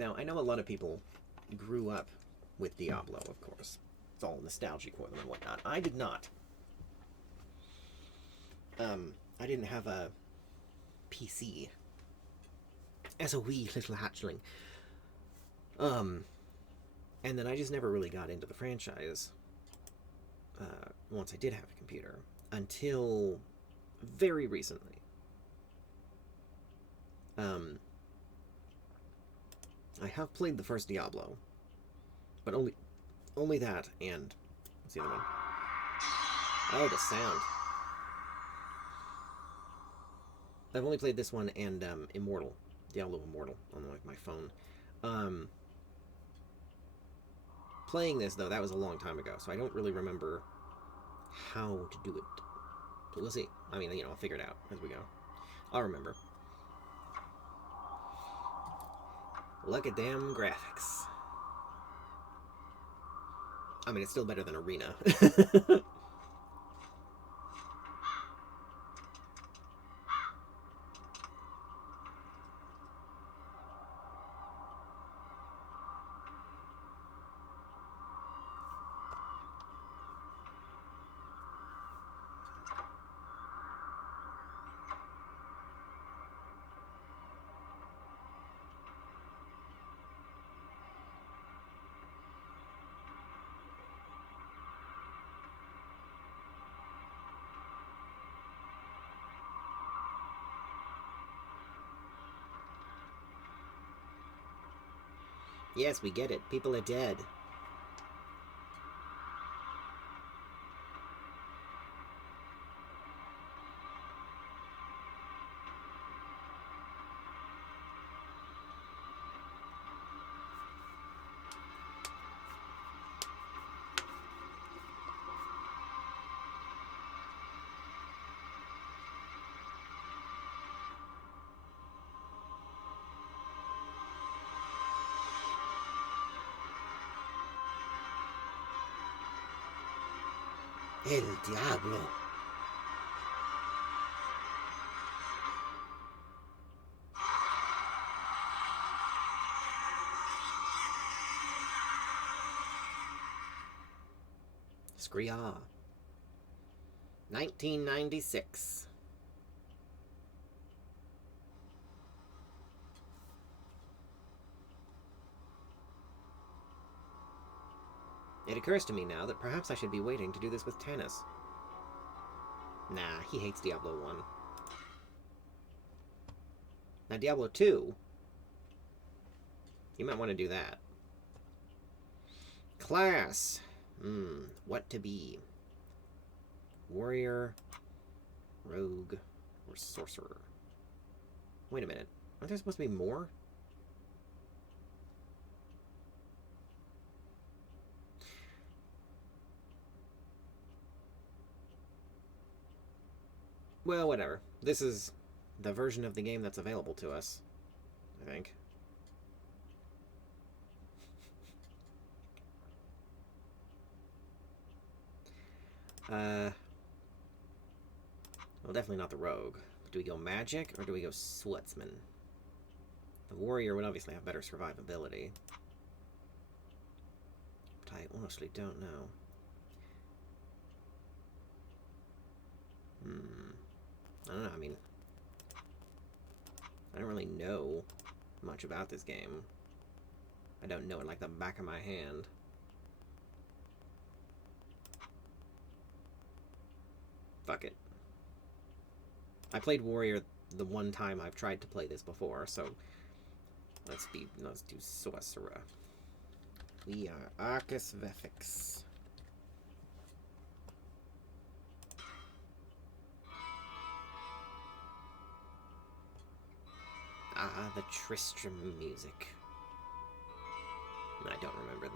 Now, I know a lot of people grew up with Diablo, of course. It's all nostalgic for them and whatnot. I did not. I didn't have a PC as a wee little hatchling. And then I just never really got into the franchise once I did have a computer until very recently. I have played the first Diablo, but only that, and what's the other one? Oh, the sound. I've only played this one and Immortal, Diablo Immortal on my phone. Playing this though, that was a long time ago, so I don't really remember how to do it. But we'll see. I mean, I'll figure it out as we go. I'll remember. Look at them graphics. I mean, it's still better than Arena. Yes, we get it. People are dead. El Diablo. Scria. 1996. It occurs to me now that perhaps I should be waiting to do this with Tannis. Nah, he hates Diablo 1. Now Diablo 2, you might want to do that. Class. What to be? Warrior, rogue, or sorcerer? Wait a minute. Aren't there supposed to be more? Well, whatever. This is the version of the game that's available to us, I think. Well, definitely not the rogue. But do we go magic, or do we go swordsman? The warrior would obviously have better survivability. But I honestly don't know. I don't know, I mean, I don't really know much about this game. I don't know it like the back of my hand. Fuck it. I played Warrior the one time I've tried to play this before, so let's do Sorcerer. We are Arcus Vefix. Ah, the Tristram music. I don't remember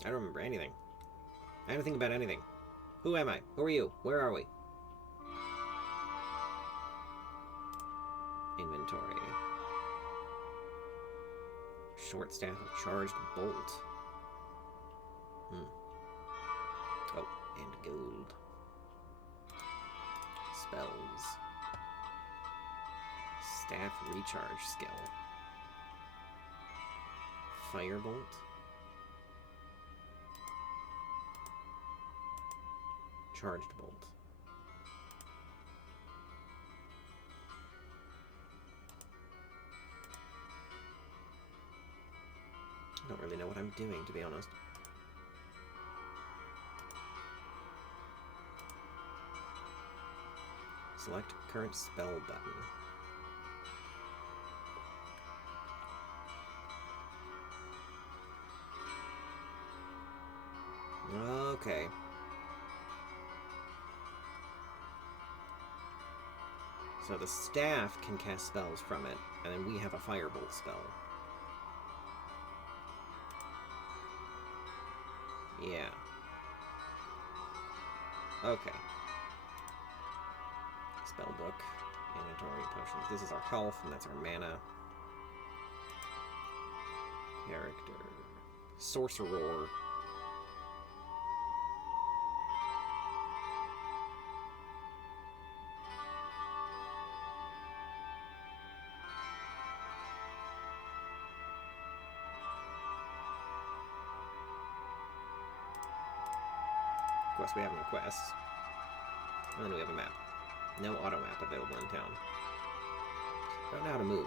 I don't remember anything. I don't think about anything. Who am I? Who are you? Where are we? Inventory. Short staff of charged bolt. Oh, and gold. Spells. Staff recharge skill. Firebolt. Charged bolt. I don't really know what I'm doing, to be honest. Select current spell button. Okay. So the staff can cast spells from it, and then we have a firebolt spell. Yeah. Okay. Spellbook. Inventory potions. This is our health, and that's our mana. Character. Sorcerer. Of course, we have no quests. And then we have a map. No auto map available in town. I don't know how to move.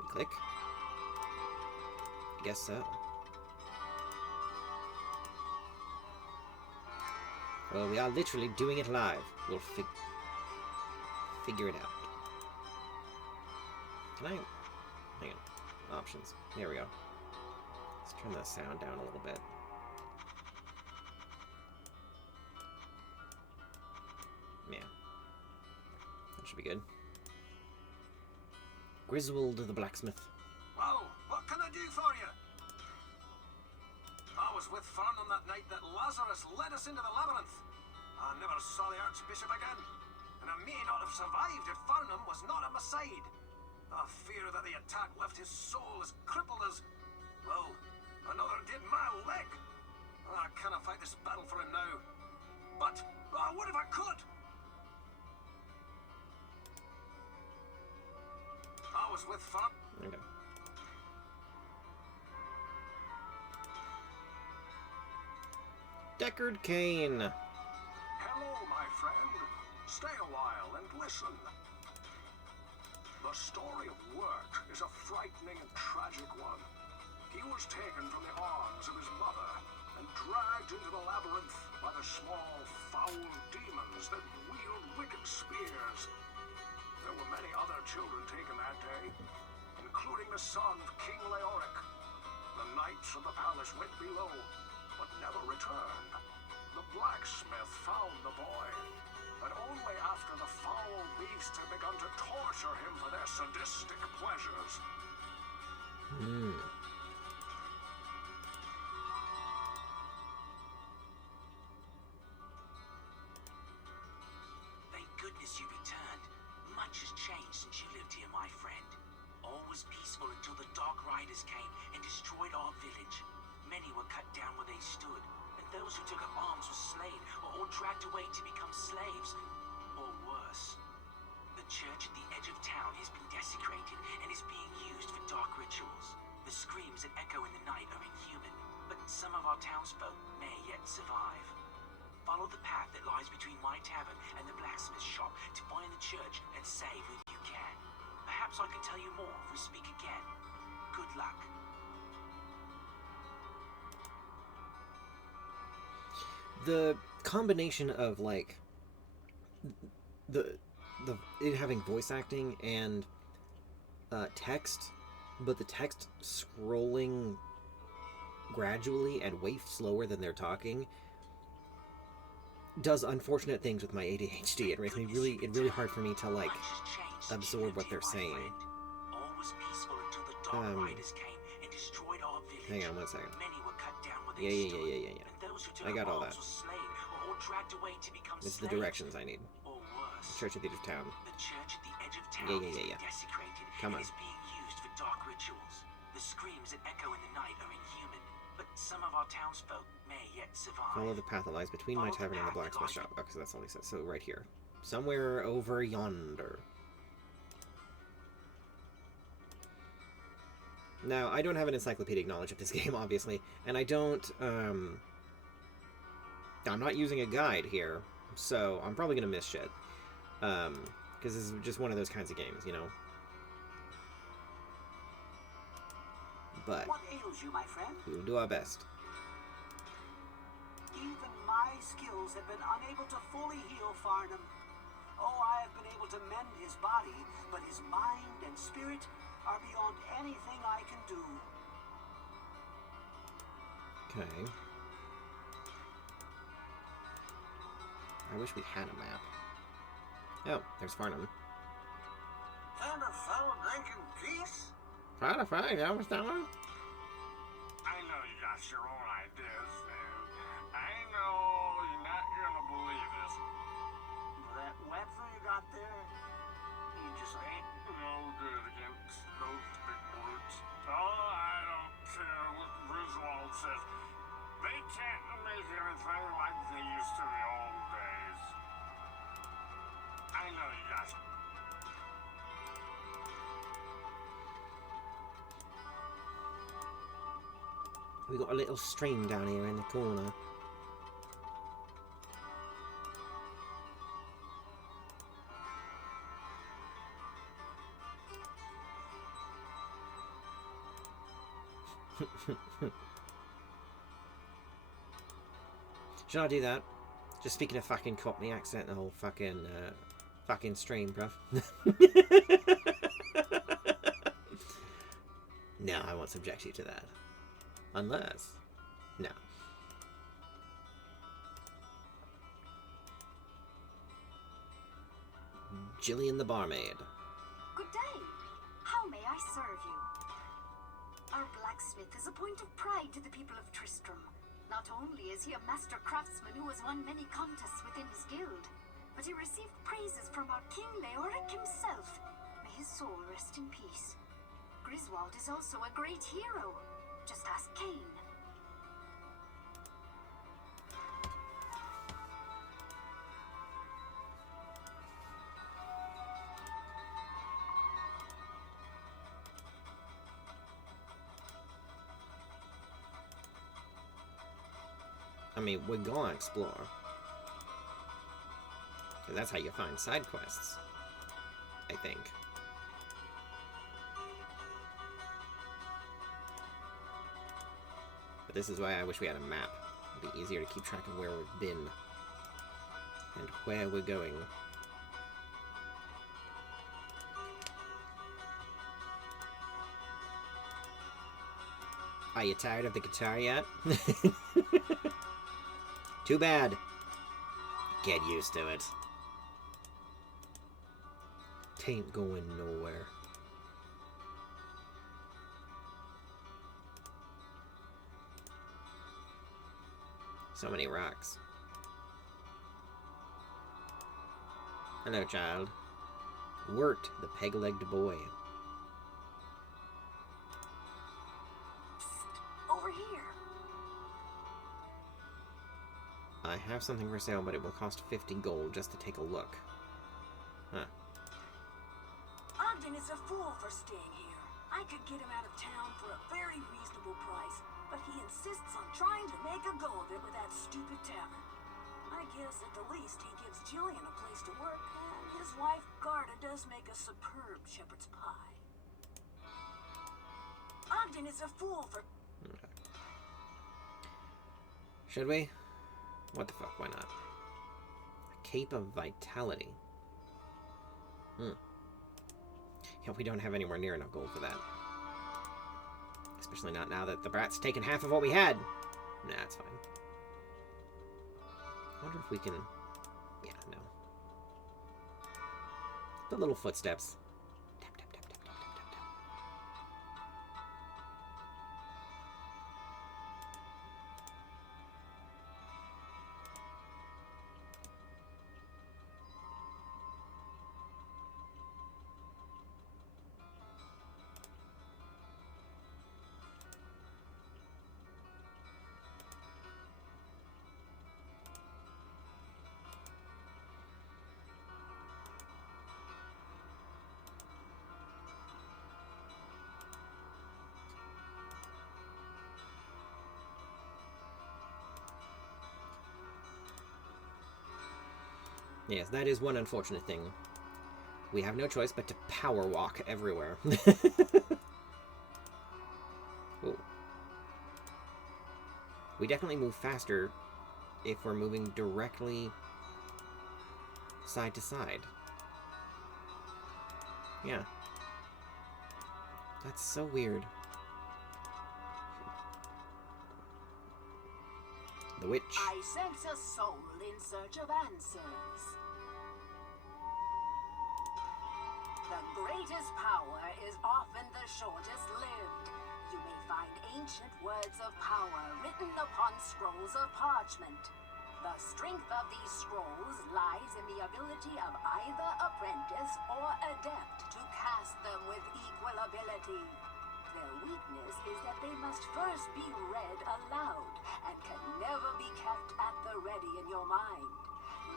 We click. I guess so. Well, we are literally doing it live. We'll figure it out. Can I... Hang on. Options. There we go. Let's turn the sound down a little bit. Yeah. That should be good. Griswold the blacksmith. Well, what can I do for you? I was with Fern on that night that Lazarus led us into the labyrinth. I never saw the Archbishop again, and I may not have survived if Farnham was not at my side. I fear that the attack left his soul as crippled as, well, another did my leg. I cannot fight this battle for him now. But I would if I could. I was with Fern. Okay. Deckard Cain. Hello, my friend. Stay a while and listen. The story of Wirt is a frightening and tragic one. He was taken from the arms of his mother and dragged into the labyrinth by the small, foul demons that wield wicked spears. There were many other children taken that day, including the son of King Leoric. The knights of the palace went below, but never returned. The blacksmith found the boy, but only after the foul beasts had begun to torture him for their sadistic pleasures. Thank goodness you returned. Much has changed since you lived here, my friend. All was peaceful until the Dark Riders came and destroyed our village. Many were cut down where they stood, and those who took up arms were slain or dragged away to become slaves. Or worse. The church at the edge of town has been desecrated and is being used for dark rituals. The screams that echo in the night are inhuman, but some of our townsfolk may yet survive. Follow the path that lies between my tavern and the blacksmith shop to find the church and save who you can. Perhaps I can tell you more if we speak again. Good luck. The combination of like the it having voice acting and text, but the text scrolling gradually and way slower than they're talking does unfortunate things with my ADHD. It makes me really hard for me to like absorb what they're saying. Hang on one second. Yeah. I got all that. It's the directions I need. The church at the edge of town. Yeah. Come on. The screams that echo in the night are inhuman, but some of our townsfolk may yet survive. Follow the path that lies between my tavern and the blacksmith shop. Okay, so that's all he says. So right here. Somewhere over yonder. Now, I don't have an encyclopedic knowledge of this game, obviously, and I don't, I'm not using a guide here, so I'm probably gonna miss shit. Because this is just one of those kinds of games, you know? But What ails you, my friend? we'll do our best. Even my skills have been unable to fully heal Farnham. Oh, I have been able to mend his body, but his mind and spirit are beyond anything I can do. Okay. I wish we had a map. Oh, there's Farnham. Found a fellow drinking peace? Fine, that was that one. I know you got your own ideas, and I know you're not gonna believe this. That weapon you got there, you just Ain't no good against those big brutes. Oh, I don't care what Griswold says. They can't make anything like they used to in the old days. I know you guys. We got a little stream down here in the corner. Should I do that? Just speaking of fucking Cockney accent, the whole fucking stream, bruv. No, I won't subject you to that. Unless... No. Jillian the barmaid. Good day. How may I serve you? Our blacksmith is a point of pride to the people of Tristram. Not only is he a master craftsman who has won many contests within his guild, but he received praises from our King Leoric himself. May his soul rest in peace. Griswold is also a great hero. Just ask Cain. I mean, we're gonna explore. And that's how you find side quests. I think. But this is why I wish we had a map. It'd be easier to keep track of where we've been. And where we're going. Are you tired of the guitar yet? Too bad. Get used to it. Tain't going nowhere. So many rocks. Hello, child. Wirt, the peg-legged boy. Over here. I have something for sale, but it will cost 50 gold just to take a look. Huh. Ogden is a fool for staying here. I could get him out of town for a very reasonable price, but he insists on trying to make a go of it with that stupid tavern. I guess at the least he gives Jillian a place to work, and his wife Garda does make a superb shepherd's pie. Ogden is a fool for... Okay. Should we? What the fuck, why not? A Cape of Vitality. Yeah, we don't have anywhere near enough gold for that. Especially not now that the brat's taken half of what we had. Nah, it's fine. I wonder if we can... Yeah, no. The little footsteps. Tap, tap, tap, tap, tap, tap, tap, tap. Yes, that is one unfortunate thing. We have no choice but to power walk everywhere. Ooh. We definitely move faster if we're moving directly side to side. Yeah. That's so weird. The witch. I sense a soul in search of answers. The greatest power is often the shortest lived. You may find ancient words of power written upon scrolls of parchment. The strength of these scrolls lies in the ability of either apprentice or adept to cast them with equal ability. Their weakness is that they must first be read aloud and can never be kept at the ready in your mind.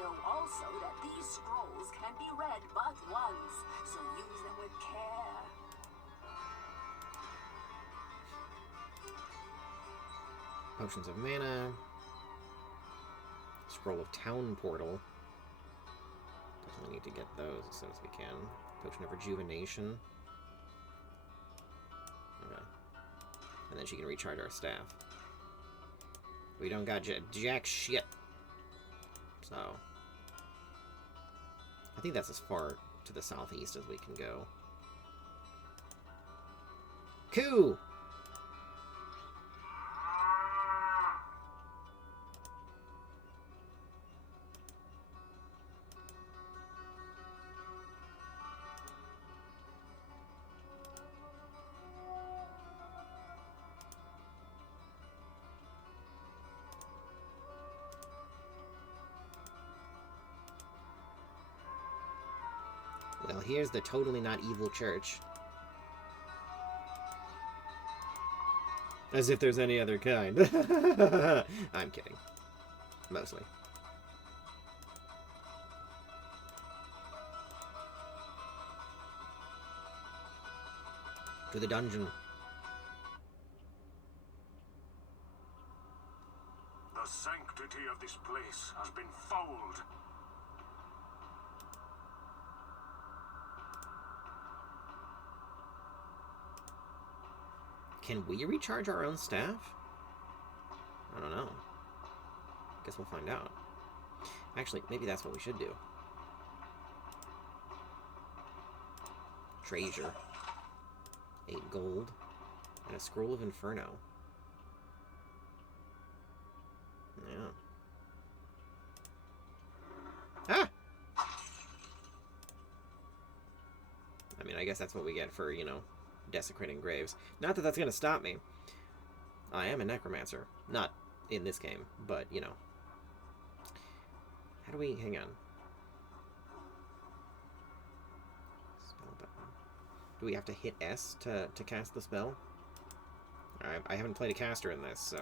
Know also that these scrolls can be read but once, so use them with care. Potions of mana. Scroll of Town Portal. Definitely need to get those as soon as we can. Potion of Rejuvenation. Okay. And then she can recharge our staff. We don't got jack shit. So. I think that's as far to the southeast as we can go. Cool! Well, here's the totally not evil church. As if there's any other kind. I'm kidding. Mostly. To the dungeon. The sanctity of this place has been fouled. Can we recharge our own staff? I don't know. Guess we'll find out. Actually, maybe that's what we should do. Treasure. 8 gold. And a Scroll of Inferno. Yeah. Ah! I mean, I guess that's what we get for, you know, desecrating graves. Not that that's going to stop me. I am a necromancer. Not in this game, but, you know. How do we... Hang on. Spell button. Do we have to hit S to cast the spell? I haven't played a caster in this, so...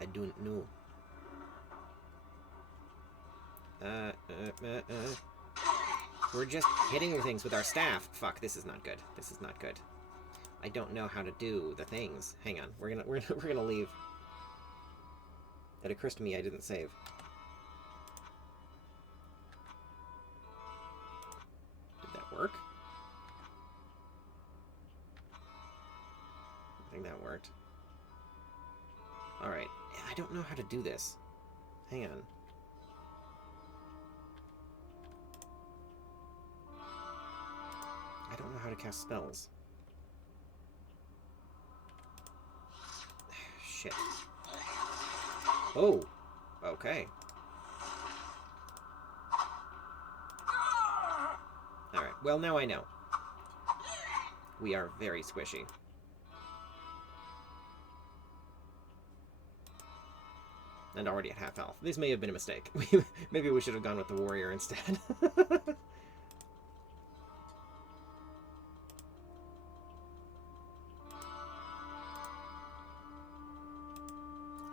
I don't know. We're just hitting things with our staff. Fuck, this is not good. This is not good. I don't know how to do the things. Hang on. We're gonna leave. It occurs to me I didn't save. Did that work? I think that worked. Alright. I don't know how to do this. Hang on. I don't know how to cast spells. Shit. Oh! Okay. Alright, well now I know. We are very squishy. And already at half health. This may have been a mistake. Maybe we should have gone with the warrior instead.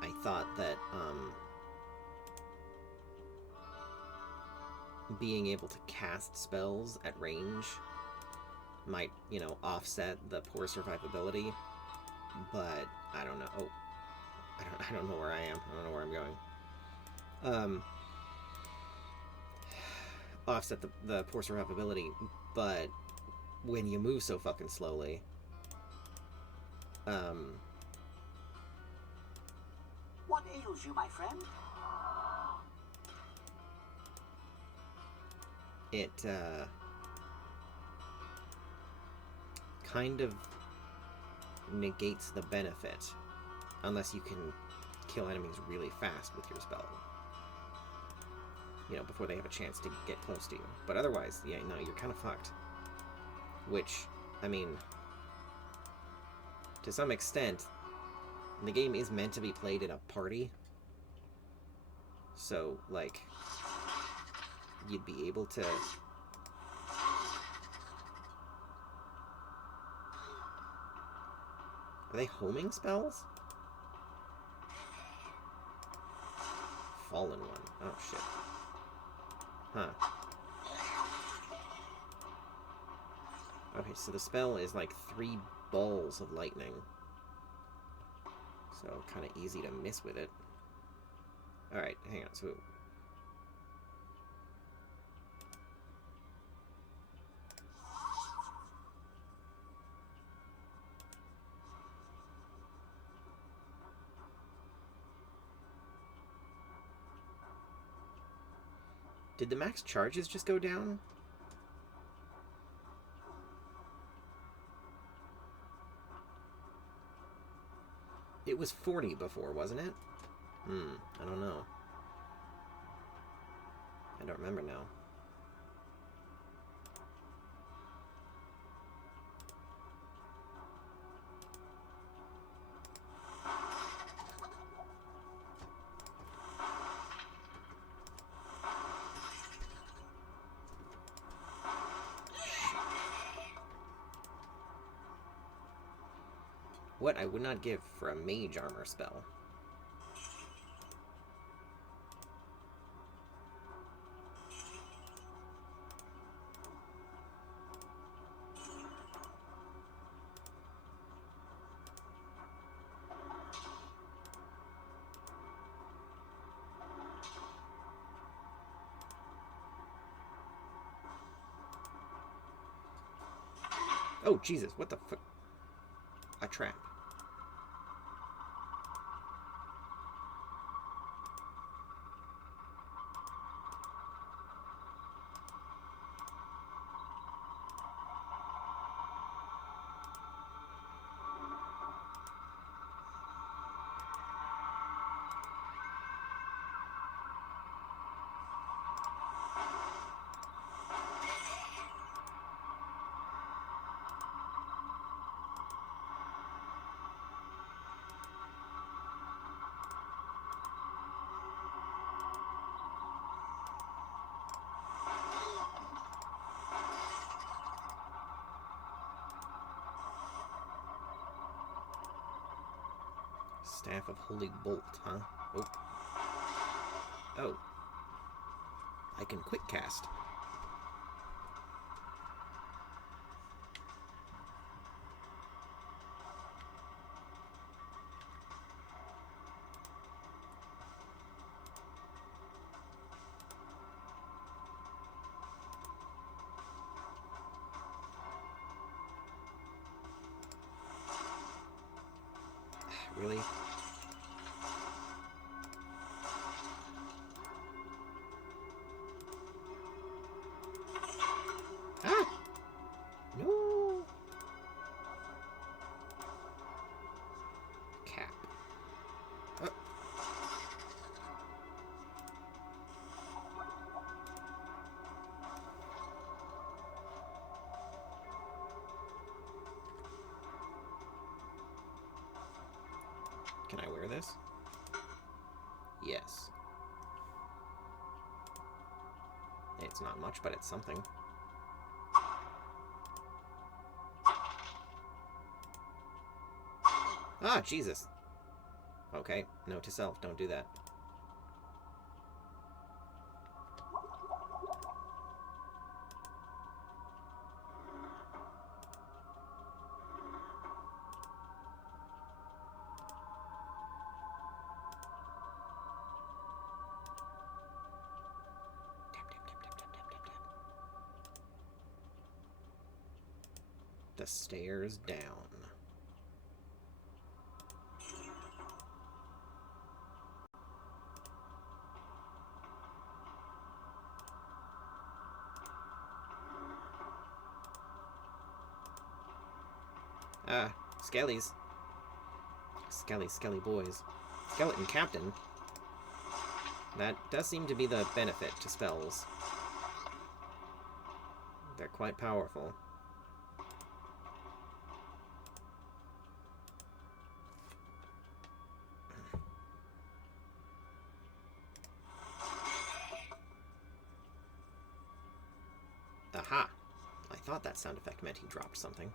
I thought that being able to cast spells at range might, you know, offset the poor survivability, but I don't know. Oh, I don't know where I am. I don't know where I'm going. offset the poor survivability, but when you move so fucking slowly, What ails you, my friend? it kind of negates the benefit unless you can kill enemies really fast with your spell. You know, before they have a chance to get close to you. But otherwise, yeah, no, you're kind of fucked. Which, I mean, to some extent, the game is meant to be played in a party. So, like, you'd be able to... Are they homing spells? Fallen one. Oh, shit. Huh. Okay, so the spell is like 3 balls of lightning. So, kind of easy to miss with it. Alright, hang on, so... Did the max charges just go down? It was 40 before, wasn't it? I don't know. I don't remember now. What I would not give for a mage armor spell. Oh, Jesus, what the fuck? A trap. Staff of Holy Bolt, huh? Oh. Oh. I can quick cast. Really? Ah! No! Cap. Oh. Can I wear this? Yes. It's not much, but it's something. Ah, Jesus. Okay, note to self, don't do that. Tap, tap, tap, tap, tap, tap, tap, tap. the stairs down. Ah, skellies. Skelly boys. Skeleton Captain. That does seem to be the benefit to spells. They're quite powerful. Aha! I thought that sound effect meant he dropped something.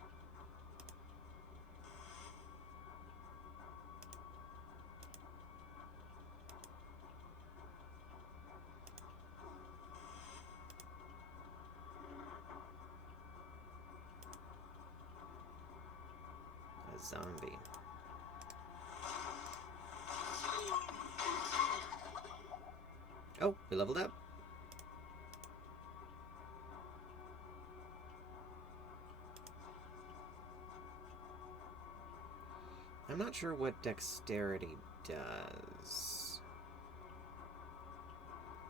Zombie. Oh, we leveled up. I'm not sure what dexterity does.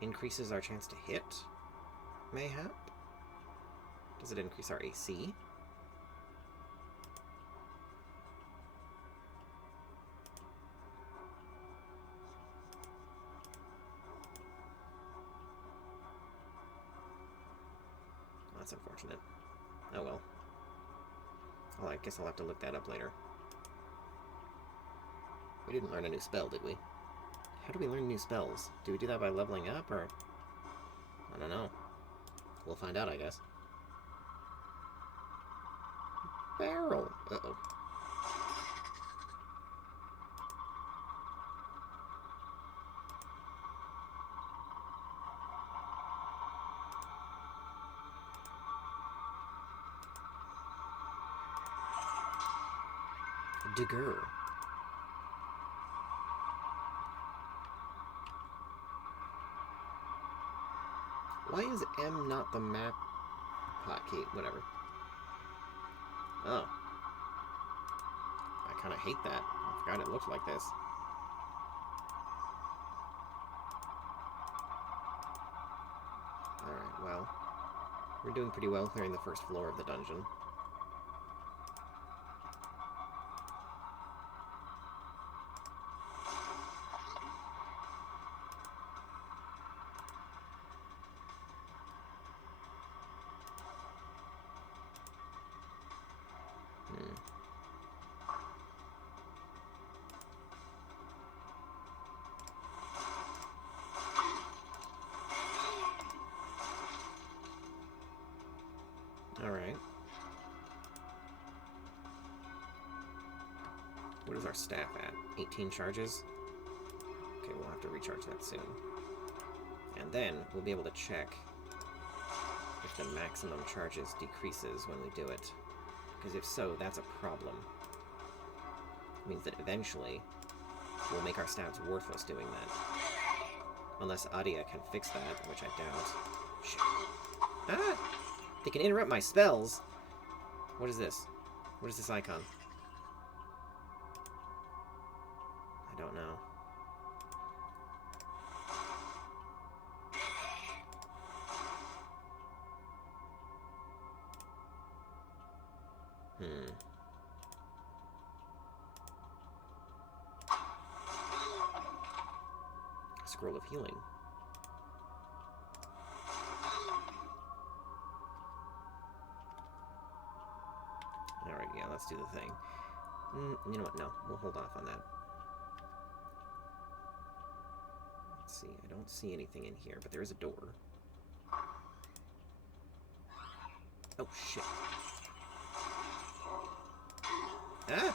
Increases our chance to hit, mayhap? Does it increase our AC? That's unfortunate. Oh well. Well, I guess I'll have to look that up later. We didn't learn a new spell, did we? How do we learn new spells? Do we do that by leveling up, or... I don't know. We'll find out, I guess. Barrel! Uh-oh. Dagger. Why is M not the map hotkey? Whatever. Oh. I kind of hate that. I forgot it looked like this. Alright, well. We're doing pretty well clearing the first floor of the dungeon. Alright. What is our staff at? 18 charges? Okay, we'll have to recharge that soon. And then we'll be able to check if the maximum charges decreases when we do it. Because if so, that's a problem. It means that eventually we'll make our stats worthless doing that. Unless Adia can fix that, which I doubt. Shit. Ah! They can interrupt my spells! What is this? What is this icon? I don't know. Scroll of healing. Alright, yeah, let's do the thing. You know what? No, we'll hold off on that. Let's see. I don't see anything in here, but there is a door. Oh, shit. Ah!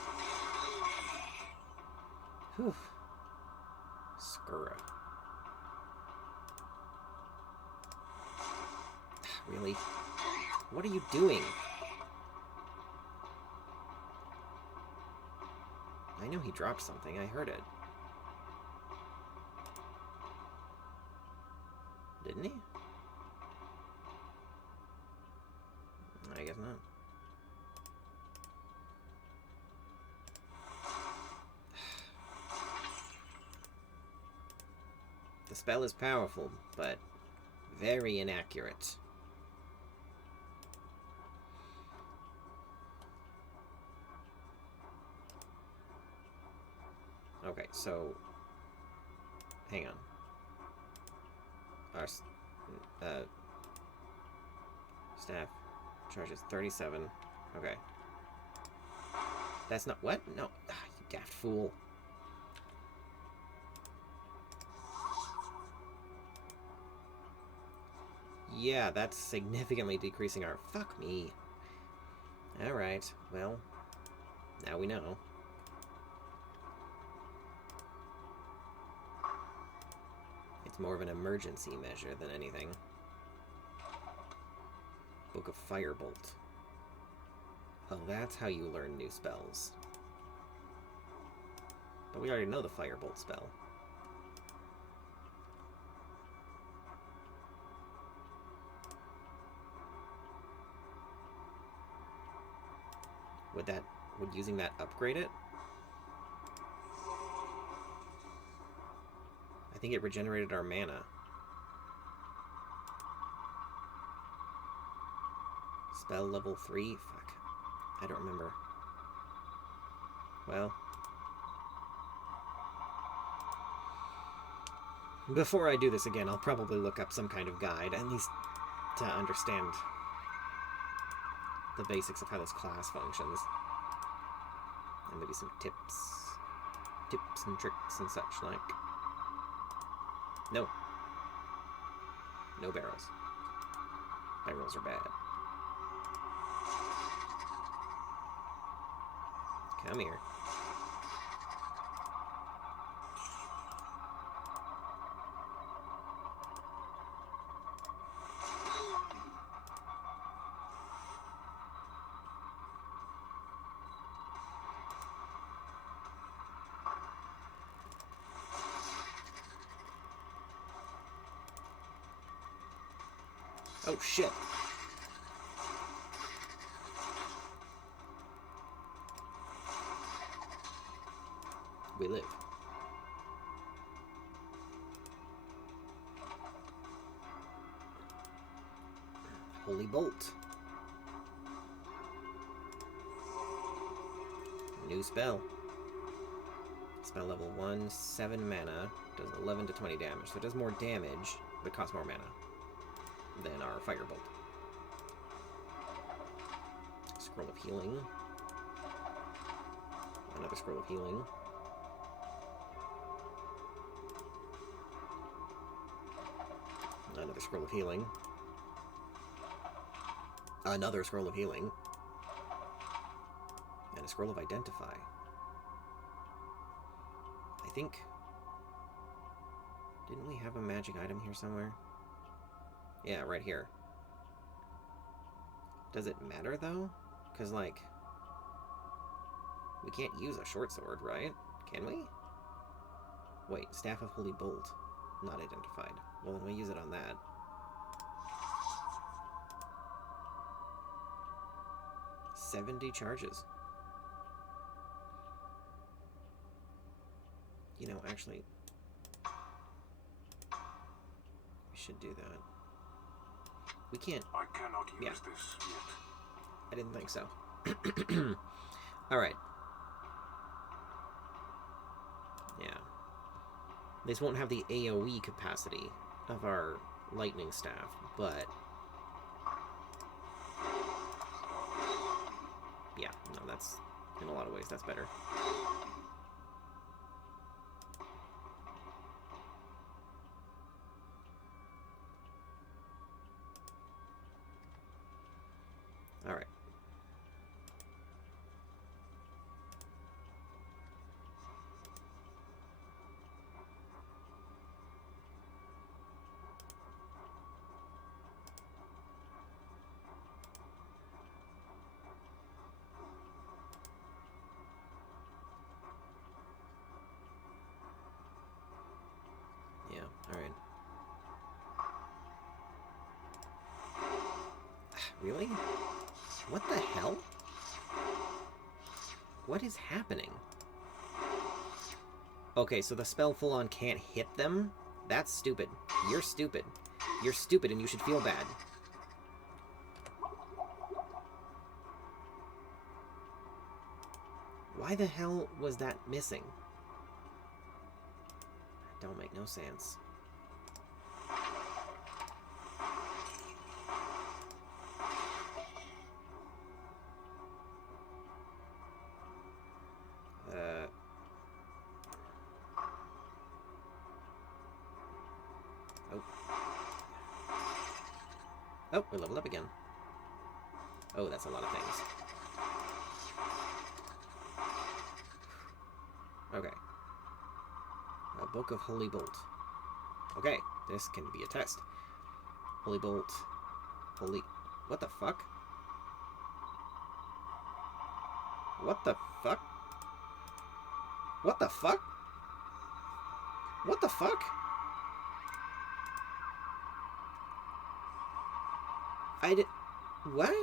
Whew. Skura. Really? What are you doing? I know he dropped something. I heard it. Didn't he? I guess not. spell is powerful, but very inaccurate. Okay, so hang on. Our staff charges 37. Okay. That's not what? No, you daft fool. Yeah, that's significantly decreasing our... Fuck me. Alright, well, now we know. It's more of an emergency measure than anything. Book of Firebolt. Oh, that's how you learn new spells. But we already know the Firebolt spell. Would using that upgrade it? I think it regenerated our mana. Spell level 3? Fuck. I don't remember. Well. Before I do this again, I'll probably look up some kind of guide, at least to understand the basics of how this class functions. And maybe some tips and tricks and such like. No. No barrels. Barrels are bad. Come here. Oh, shit. We live. Holy Bolt. New spell. Spell level 1, 7 mana, does 11 to 20 damage. So it does more damage, but costs more mana than our Firebolt. Scroll of Healing. Another Scroll of Healing. Another Scroll of Healing. Another Scroll of Healing. And a Scroll of Identify. I think... Didn't we have a magic item here somewhere? Yeah, right here. Does it matter, though? Because, like... We can't use a short sword, right? Can we? Wait, Staff of Holy Bolt. Not identified. Well, then we use it on that. $70 charges. You know, actually... We should do that. We can't... I cannot use this yet. I didn't think so. Alright. Yeah. This won't have the AoE capacity of our lightning staff, but... Yeah, no, that's... In a lot of ways, that's better. Alright. Yeah, alright. Really? What the hell? What is happening? Okay, so the spell full-on can't hit them? That's stupid. You're stupid. You're stupid and you should feel bad. Why the hell was that missing? Don't make no sense. Oh, we leveled up again. Oh, that's a lot of things. Okay. A Book of Holy Bolt. Okay, this can be a test. Holy Bolt. Holy... What the fuck? What the fuck? What the fuck? What the fuck? I did... What?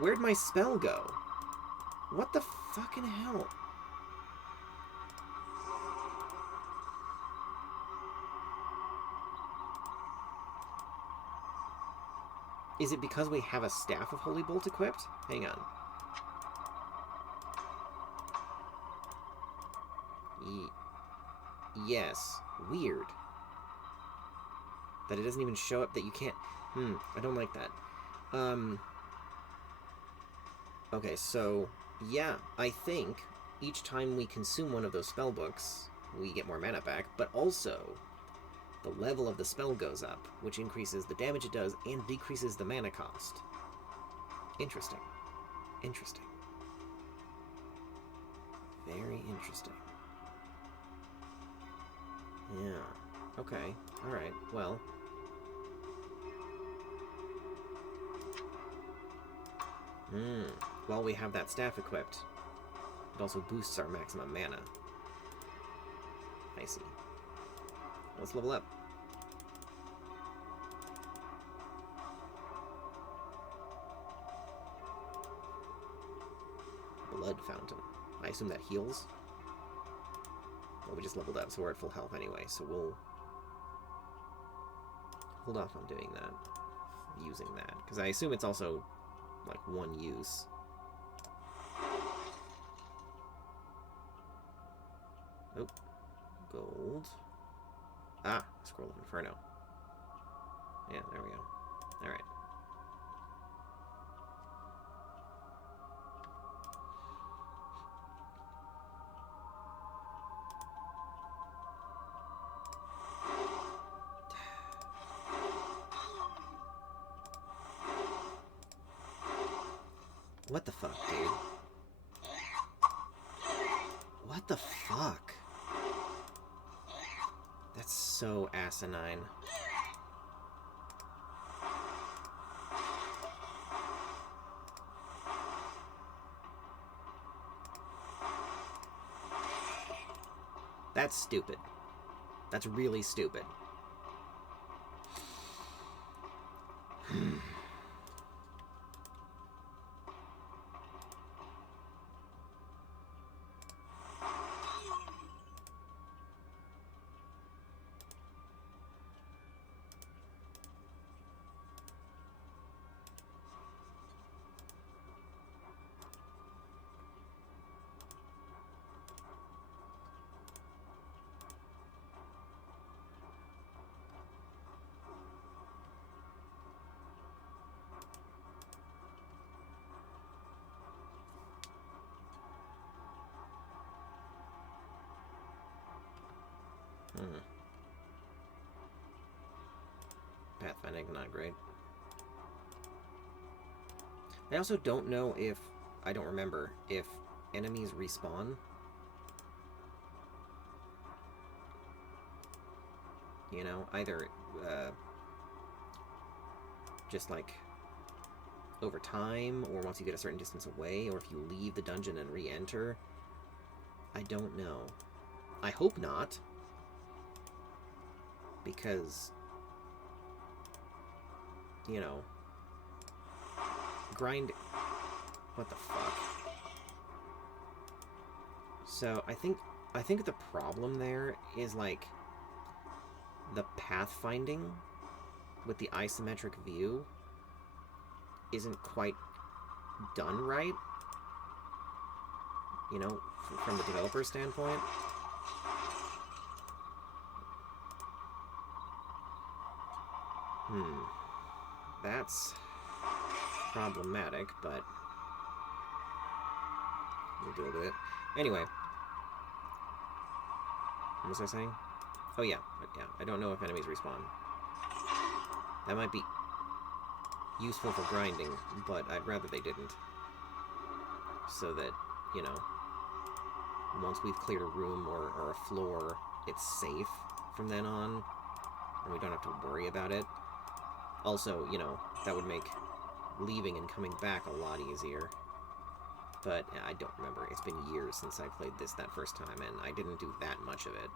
Where'd my spell go? What the fucking hell? Is it because we have a Staff of Holy Bolt equipped? Hang on. Yes. Weird. That it doesn't even show up that you can't... I don't like that. Okay, so... Yeah, I think each time we consume one of those spell books, we get more mana back, but also the level of the spell goes up, which increases the damage it does and decreases the mana cost. Interesting. Interesting. Very interesting. Yeah. Okay. Alright. Well. While we have that staff equipped, it also boosts our maximum mana. I see. Let's level up. Blood fountain. I assume that heals? Well, we just leveled up, so we're at full health anyway, so we'll hold off on doing that. Using that. Because I assume it's also, like, one use. Oh. Gold. Ah! Scroll of Inferno. Yeah, there we go. Alright. What the fuck, dude? What the fuck? That's so asinine. That's stupid. That's really stupid. Pathfinding, not great. I also don't know if... I don't remember if enemies respawn. You know, either just like over time, or once you get a certain distance away, or if you leave the dungeon and re-enter. I don't know. I hope not. Because, you know, grind... What the fuck? So, I think I think the problem there is, like, the pathfinding with the isometric view isn't quite done right, you know, from the developer standpoint. That's problematic, but we'll deal with it. Anyway, what was I saying? Oh yeah, I don't know if enemies respawn. That might be useful for grinding, but I'd rather they didn't. So that, you know, once we've cleared a room or a floor, it's safe from then on, and we don't have to worry about it. Also, you know, that would make leaving and coming back a lot easier. But I don't remember. It's been years since I played this that first time, and I didn't do that much of it.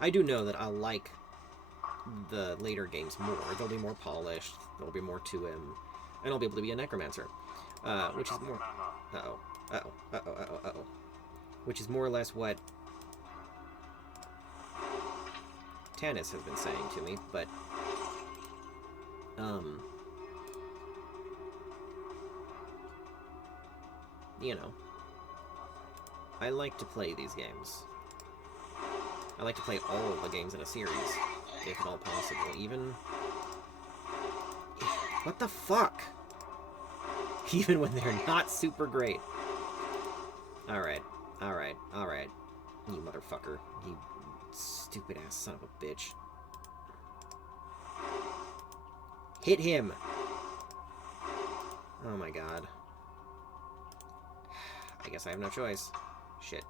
I do know that I'll like the later games more. They'll be more polished, there'll be more to him, and I'll be able to be a necromancer. Which is more... Uh-oh. Which is more or less what Tannis has been saying to me, but... you know, I like to play these games. I like to play all of the games in a series, if at all possible. Even... What the fuck? Even when they're not super great. Alright. You motherfucker. You stupid-ass son of a bitch. Hit him! Oh my god. I guess I have no choice. Shit.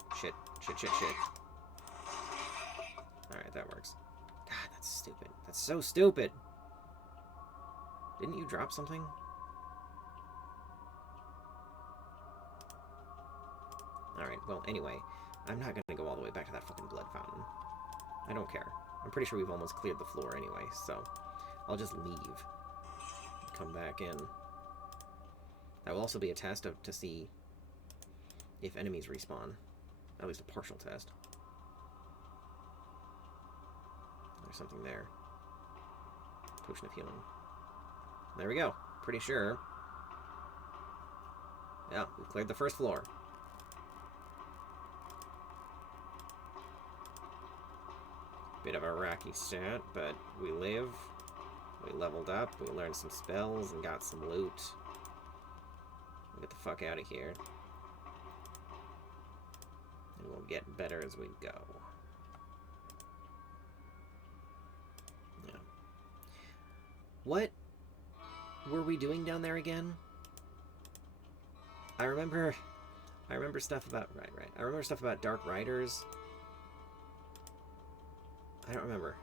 Alright, that works. God, that's stupid. That's so stupid! Didn't you drop something? Alright, well, anyway. I'm not gonna go all the way back to that fucking blood fountain. I don't care. I'm pretty sure we've almost cleared the floor anyway, so... I'll just leave. Come back in. That will also be a test to see if enemies respawn. At least a partial test. There's something there. Potion of healing. There we go. Pretty sure. Yeah, we cleared the first floor. Bit of a racky stat, but we live. We leveled up, we learned some spells, and got some loot. We'll get the fuck out of here. And we'll get better as we go. Yeah. What were we doing down there again? I remember stuff about... Right. I remember stuff about Dark Riders. I don't remember.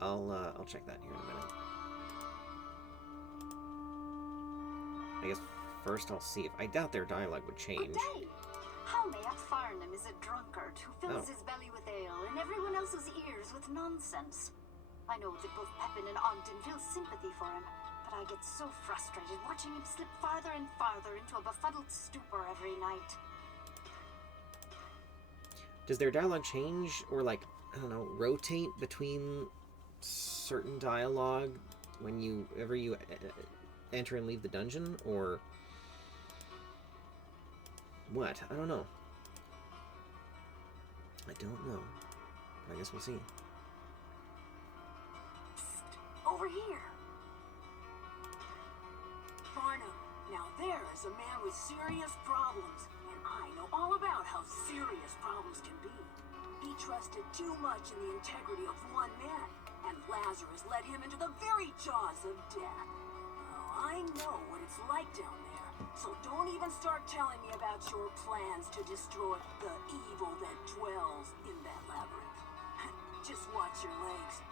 I'll check that here in a minute. I guess first I'll see if... I doubt their dialogue would change. Good day. Howmayat Farnham is a drunkard who fills his belly with ale and everyone else's ears with nonsense. I know that both Pepin and Ogden feel sympathy for him, but I get so frustrated watching him slip farther and farther into a befuddled stupor every night. Does their dialogue change or, like, I don't know, rotate between certain dialogue whenever you enter and leave the dungeon, or what? I don't know. I don't know. I guess we'll see. Psst, over here. Farnham, now there is a man with serious problems, and I know all about how serious problems can be. He trusted too much in the integrity of one man, and Lazarus led him into the very jaws of death. Oh, I know what it's like down there, so don't even start telling me about your plans to destroy the evil that dwells in that labyrinth. Just watch your legs.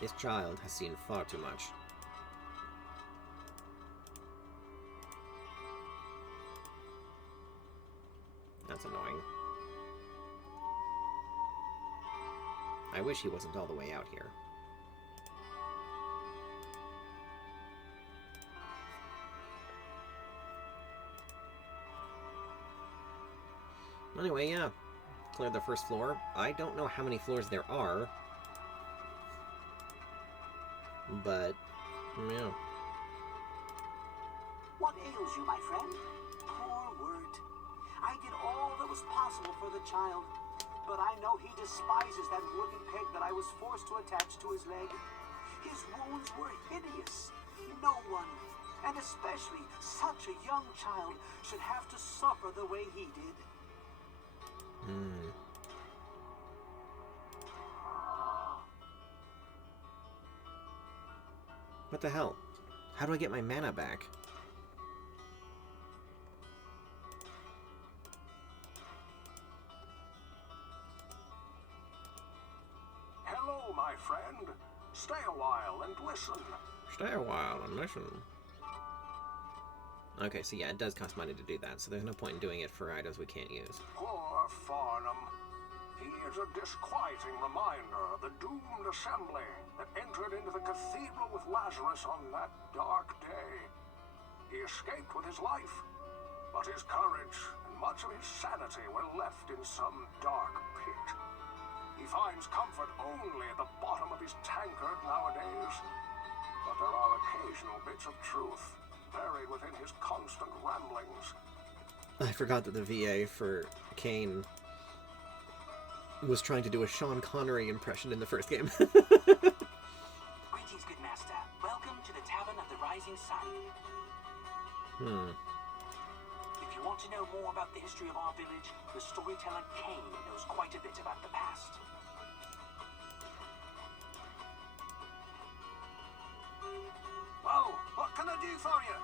This child has seen far too much. That's annoying. I wish he wasn't all the way out here. Anyway, yeah. Cleared the first floor. I don't know how many floors there are. But, yeah. What ails you, my friend? Poor Wirt. I did all that was possible for the child, but I know he despises that wooden peg that I was forced to attach to his leg. His wounds were hideous. No one, and especially such a young child, should have to suffer the way he did. What the hell? How do I get my mana back? Hello, my friend. Stay a while and listen. Stay a while and listen. Okay, so yeah, it does cost money to do that, so there's no point in doing it for items we can't use. Poor Farnham. He is a disquieting reminder of the doomed assembly that entered into the cathedral with Lazarus on that dark day. He escaped with his life, but his courage and much of his sanity were left in some dark pit. He finds comfort only at the bottom of his tankard nowadays, but there are occasional bits of truth buried within his constant ramblings. I forgot that the VA for Kane was trying to do a Sean Connery impression in the first game. Greetings, good master. Welcome to the Tavern of the Rising Sun. If you want to know more about the history of our village, the storyteller Kane knows quite a bit about the past. Well, what can I do for you?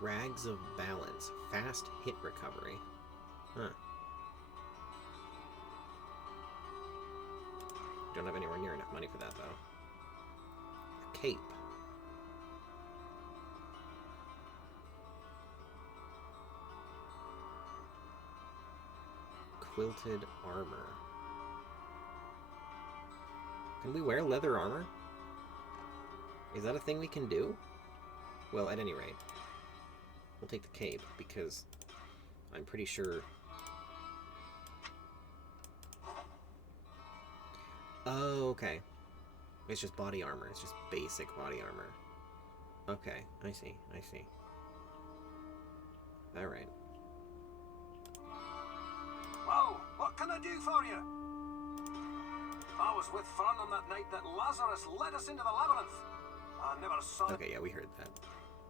Rags of Balance. Fast hit recovery. Huh. Don't have anywhere near enough money for that, though. A cape. Quilted armor. Can we wear leather armor? Is that a thing we can do? Well, at any rate. We'll take the cape, because I'm pretty sure... Oh, okay. It's just body armor. It's just basic body armor. Okay, I see, I see. Alright. Well, what can I do for you? I was with Farnham that night that Lazarus led us into the labyrinth. I never saw... Okay, yeah, we heard that.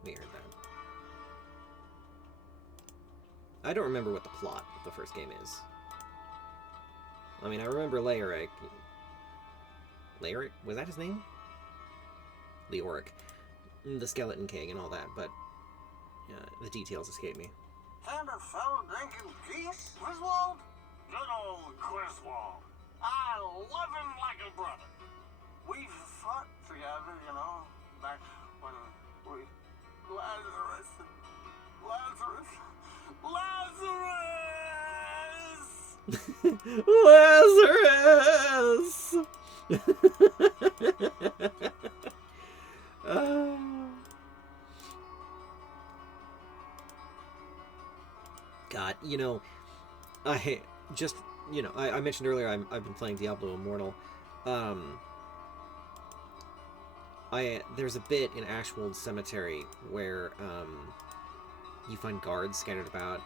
We heard that. I don't remember what the plot of the first game is. I mean, I remember Leoric. Leoric? Was that his name? Leoric. The Skeleton King and all that, but the details escape me. And a fellow drinking peace? Griswold? Good old Griswold. I love him like a brother. We fought together, you know, back when we... Lazarus! God, you know, I just, you know, I mentioned earlier I've been playing Diablo Immortal. There's a bit in Ashwold Cemetery where you find guards scattered about,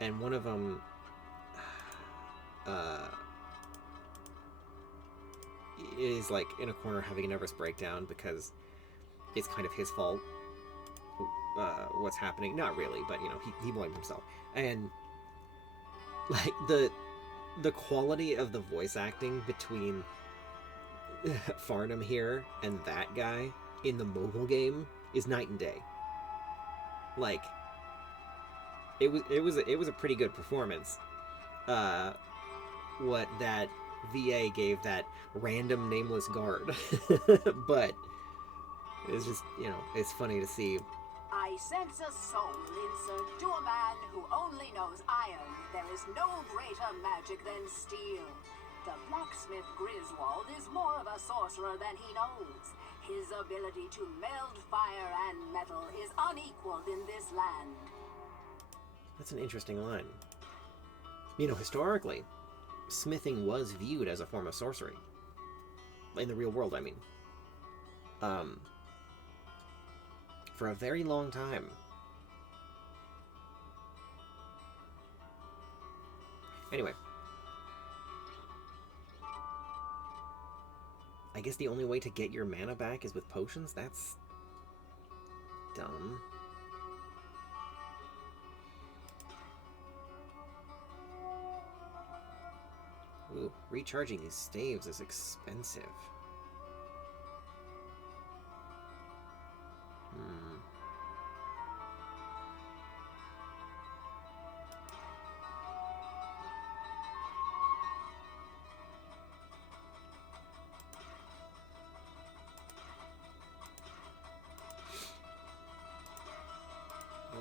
and one of them is like in a corner having a nervous breakdown because it's kind of his fault what's happening. Not really, but you know, he blamed himself. And like the quality of the voice acting between Farnham here and that guy in the mobile game is night and day. Like, it was a pretty good performance. What that VA gave that random nameless guard, but it's just, you know, it's funny to see. I sense a soul insert to a man who only knows iron. There is no greater magic than steel. The blacksmith Griswold is more of a sorcerer than he knows. His ability to meld fire and metal is unequaled in this land. That's an interesting line. You know, historically, smithing was viewed as a form of sorcery. In the real world, I mean. For a very long time. Anyway. I guess the only way to get your mana back is with potions? That's dumb. Ooh, recharging these staves is expensive.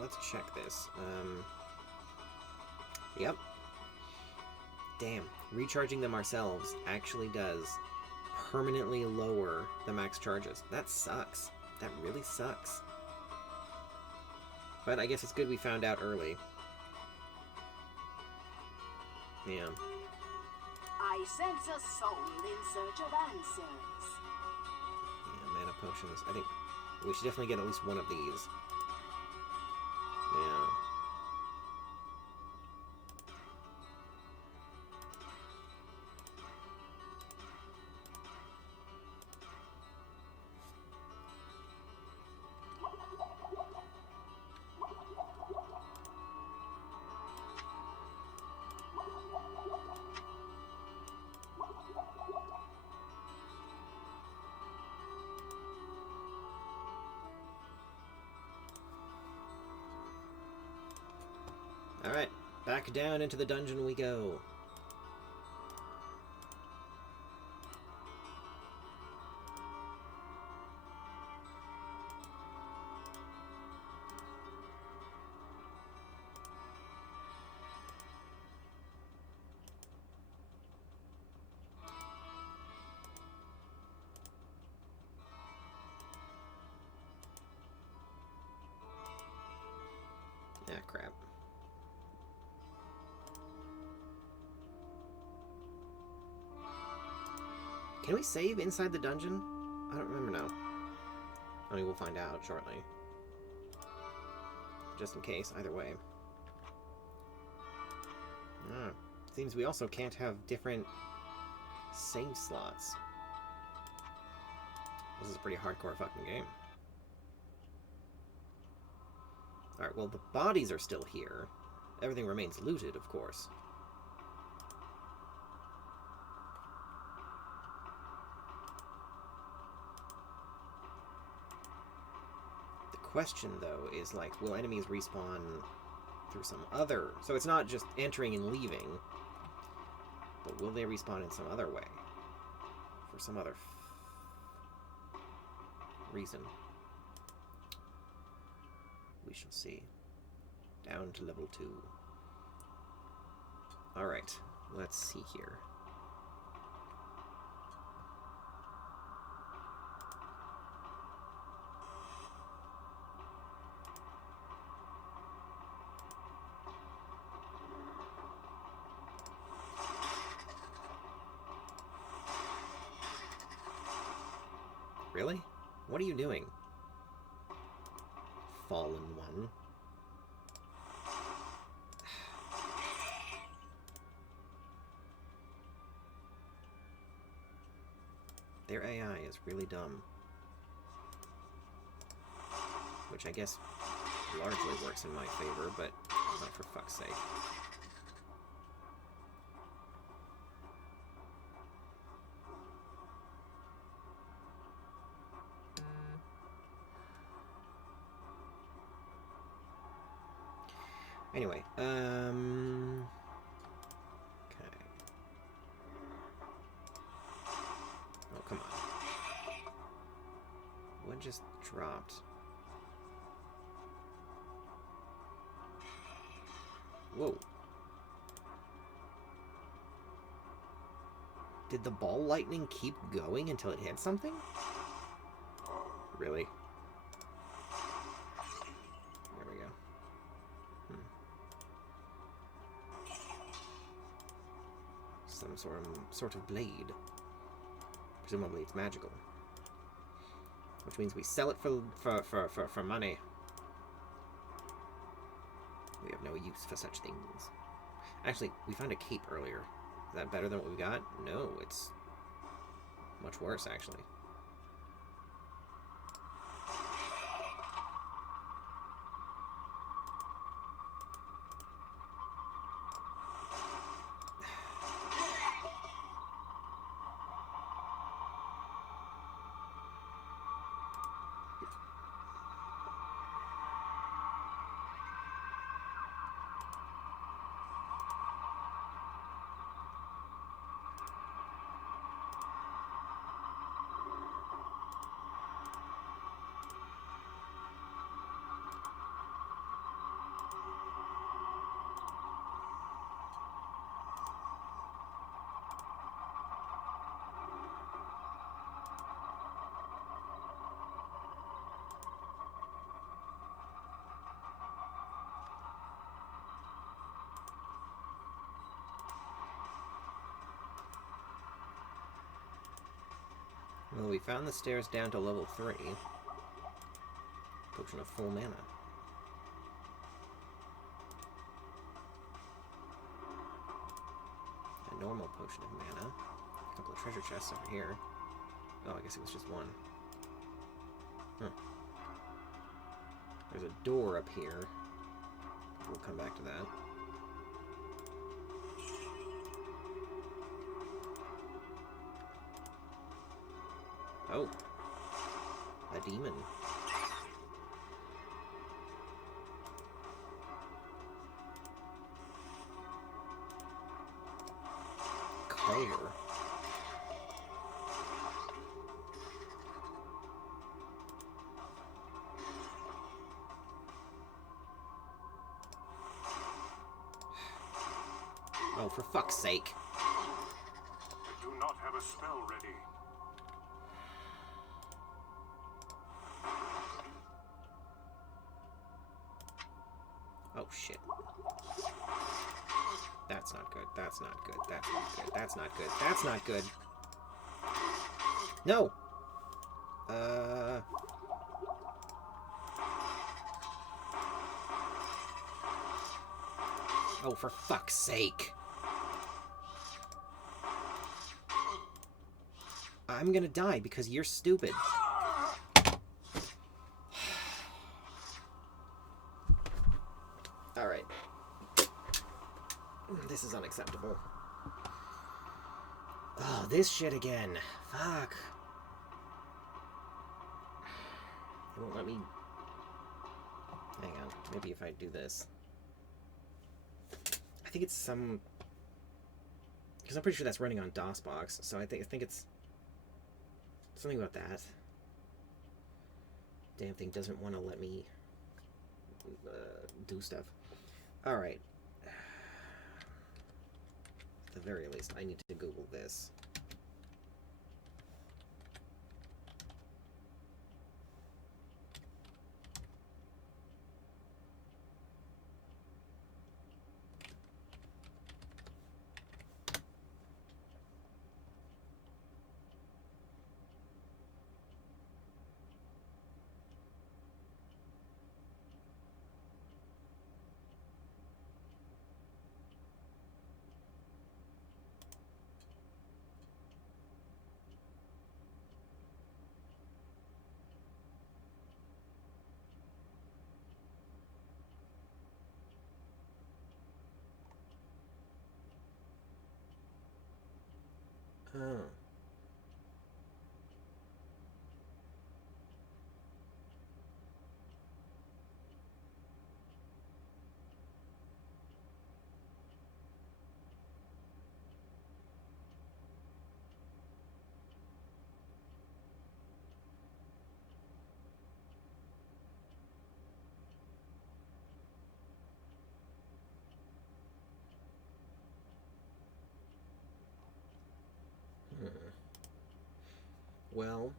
Let's check this. Yep. Damn. Recharging them ourselves actually does permanently lower the max charges. That sucks. That really sucks. But I guess it's good we found out early. Yeah. I sense a soul in search of answers. Yeah, mana potions. I think we should definitely get at least one of these. Yeah. Alright, back down into the dungeon we go. Ah, crap. Can we save inside the dungeon? I don't remember now. I mean, we'll find out shortly. Just in case, either way. Ah, seems we also can't have different save slots. This is a pretty hardcore fucking game. Alright, well, the bodies are still here. Everything remains looted, of course. Question though is like, will enemies respawn through some other, so it's not just entering and leaving, but will they respawn in some other way for some other reason? We shall see. Down to level 2. Alright, let's see here. Really? What are you doing? Fallen one. Their AI is really dumb. Which I guess largely works in my favor, but not for fuck's sake. Anyway, okay. Oh, come on. What just dropped? Whoa. Did the ball lightning keep going until it hit something? Really? There we go. Some sort of blade. Presumably it's magical. Which means we sell it for money. We have no use for such things. Actually, we found a cape earlier. Is that better than what we got? No, it's much worse, actually. Well, we found the stairs down to level 3. Potion of full mana. A normal potion of mana. A couple of treasure chests over here. Oh, I guess it was just one. Huh. There's a door up here. We'll come back to that. Oh. A demon. Color. Oh, for fuck's sake. I do not have a spell ready. Oh, shit. That's not good. That's not good. That's not good. That's not good. That's not good. No! Oh, for fuck's sake. I'm gonna die because you're stupid. Alright. This is unacceptable. Oh, this shit again. Fuck. It won't let me... Hang on. Maybe if I do this. I think it's some... Because I'm pretty sure that's running on DOSBox, so I think it's... Something about that. Damn thing doesn't want to let me... do stuff. Alright. At the very least, I need to Google this. Oh. Well,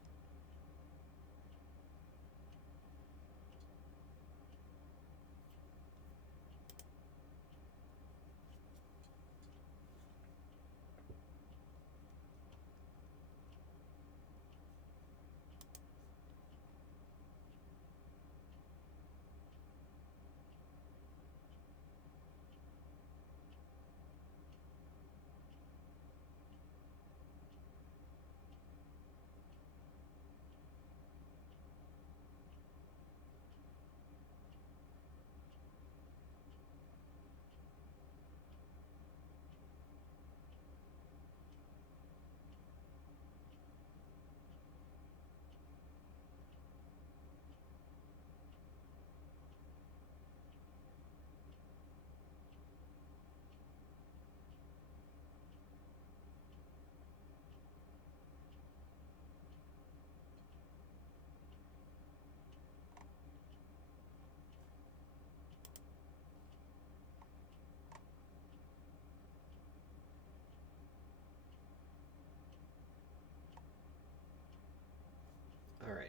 alright.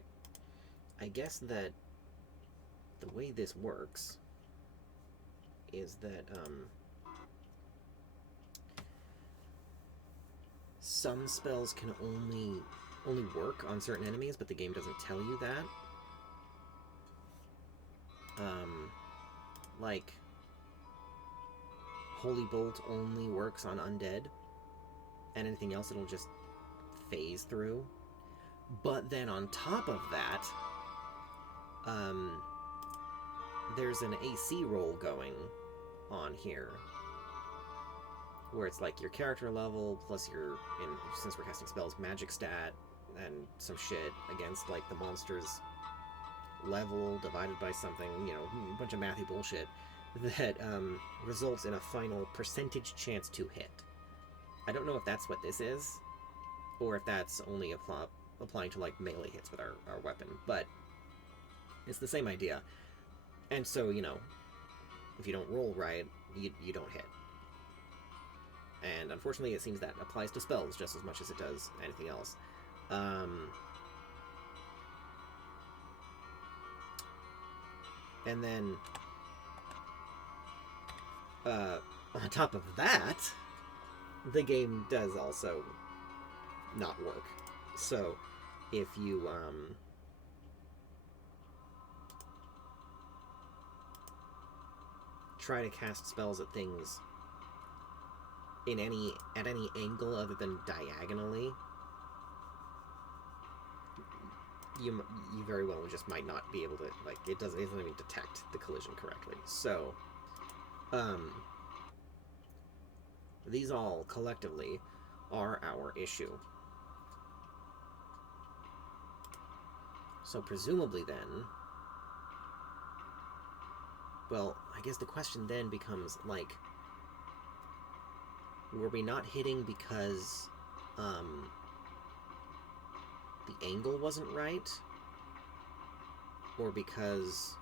I guess that the way this works is that, some spells can only work on certain enemies, but the game doesn't tell you that. Like, Holy Bolt only works on undead, and anything else it'll just phase through. But then on top of that, there's an AC roll going on here, where it's like your character level plus your, since we're casting spells, magic stat and some shit against like the monster's level divided by something, you know, a bunch of mathy bullshit that results in a final percentage chance to hit. I don't know if that's what this is, or if that's only applying to like melee hits with our weapon, but it's the same idea. And so, you know, if you don't roll right, you don't hit. And unfortunately, it seems that applies to spells just as much as it does anything else. And then, on top of that, the game does also not work. So, if you, try to cast spells at things at any angle other than diagonally, you very well just might not be able to, like, it doesn't even detect the collision correctly. So, these all collectively are our issue. So presumably then, well, I guess the question then becomes, like, were we not hitting because the angle wasn't right? Or because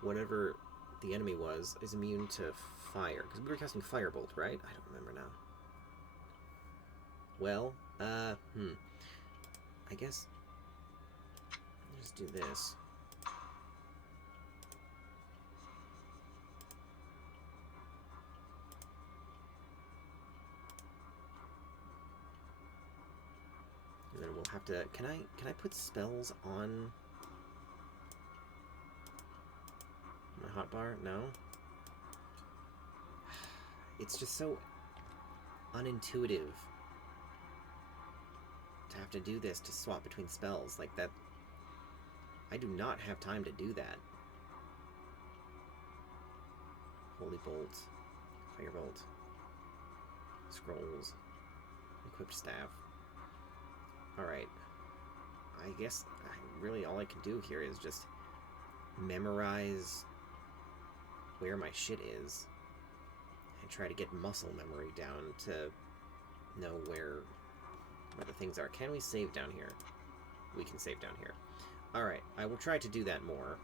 whatever the enemy was is immune to fire? Because we were casting Firebolt, right? I don't remember now. Well, I guess I'll just do this. And then we'll have to, can I put spells on my hotbar? No? It's just so unintuitive to have to do this to swap between spells like that. I do not have time to do that. Holy Bolt, Firebolt, Scrolls, Equipped Staff. Alright, I guess really all I can do here is just memorize where my shit is and try to get muscle memory down to know where the things are. Can we save down here? We can save down here. Alright, I will try to do that more.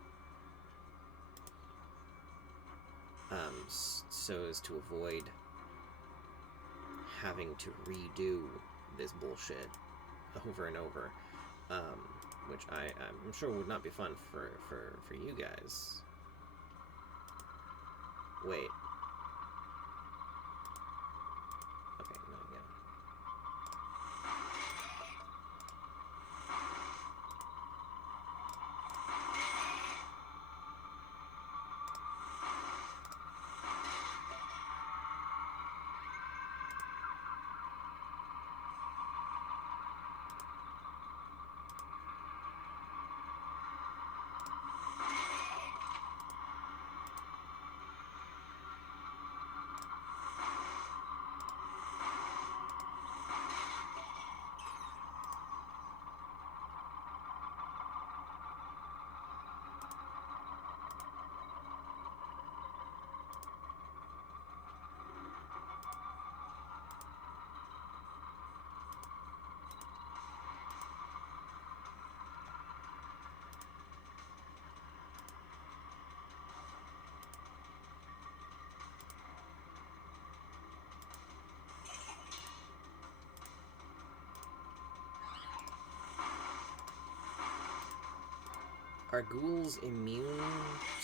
So as to avoid having to redo this bullshit over and over. which I'm sure would not be fun for you guys. Wait. Okay, no, yeah. Are ghouls immune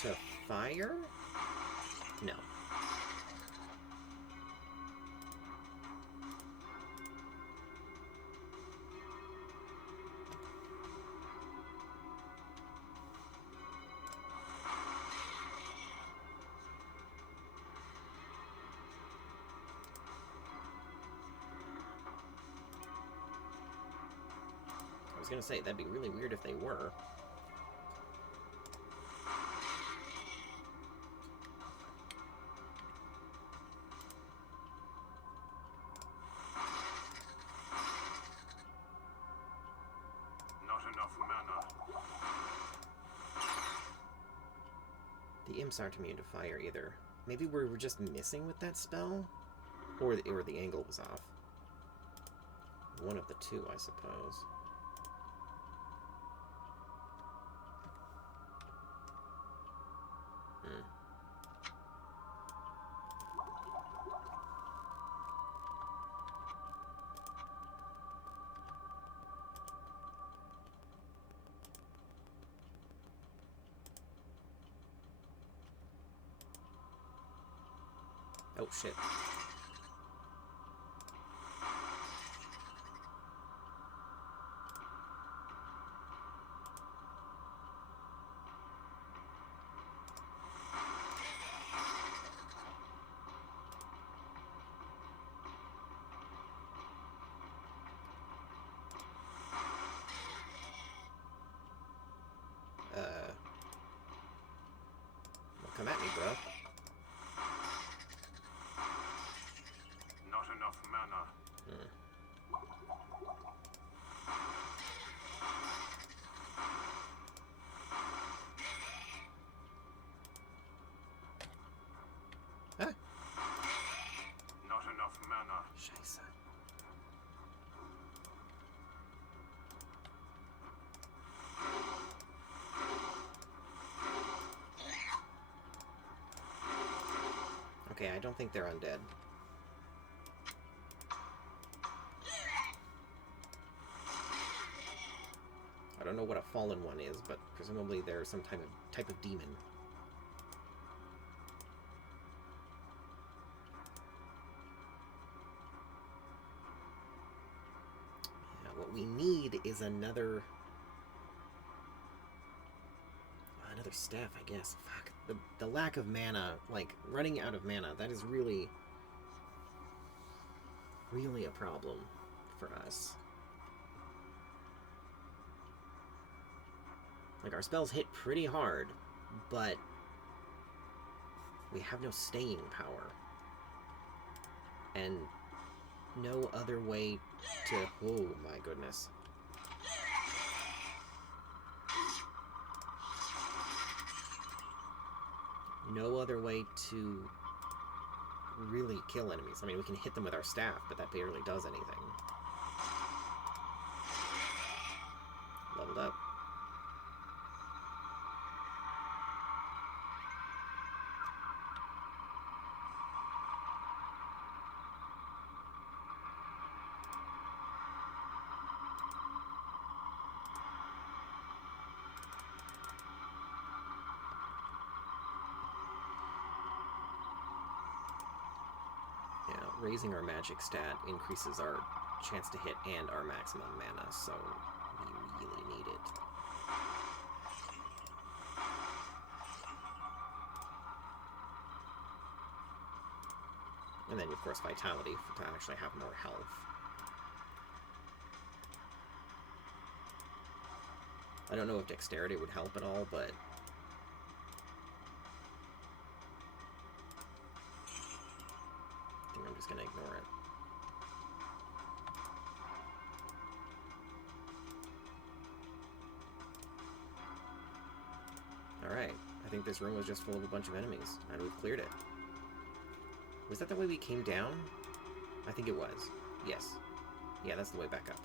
to fire? No. I was gonna say, that'd be really weird if they were. The imps aren't immune to fire either. Maybe we're just missing with that spell? Or the angle was off. One of the two, I suppose. Oh, shit. Well, come at me, bro. Not enough mana. Ah! Not enough mana. Scheiße. Okay, I don't think they're undead. I don't know what a fallen one is, but presumably they're some type of demon. Yeah, what we need is another staff, I guess. Fuck. The lack of mana, like, running out of mana, that is really, really a problem for us. Like, our spells hit pretty hard, but we have no staying power. And no other way to... Oh, my goodness. No other way to really kill enemies. I mean, we can hit them with our staff, but that barely does anything. Leveled up. raising our magic stat increases our chance to hit and our maximum mana, so we really need it. And then, of course, vitality to actually have more health. I don't know if dexterity would help at all, but I think I'm just going to ignore it. Alright, I think this room was just full of a bunch of enemies, and we've cleared it. Was that the way we came down? I think it was. Yes. Yeah, that's the way back up.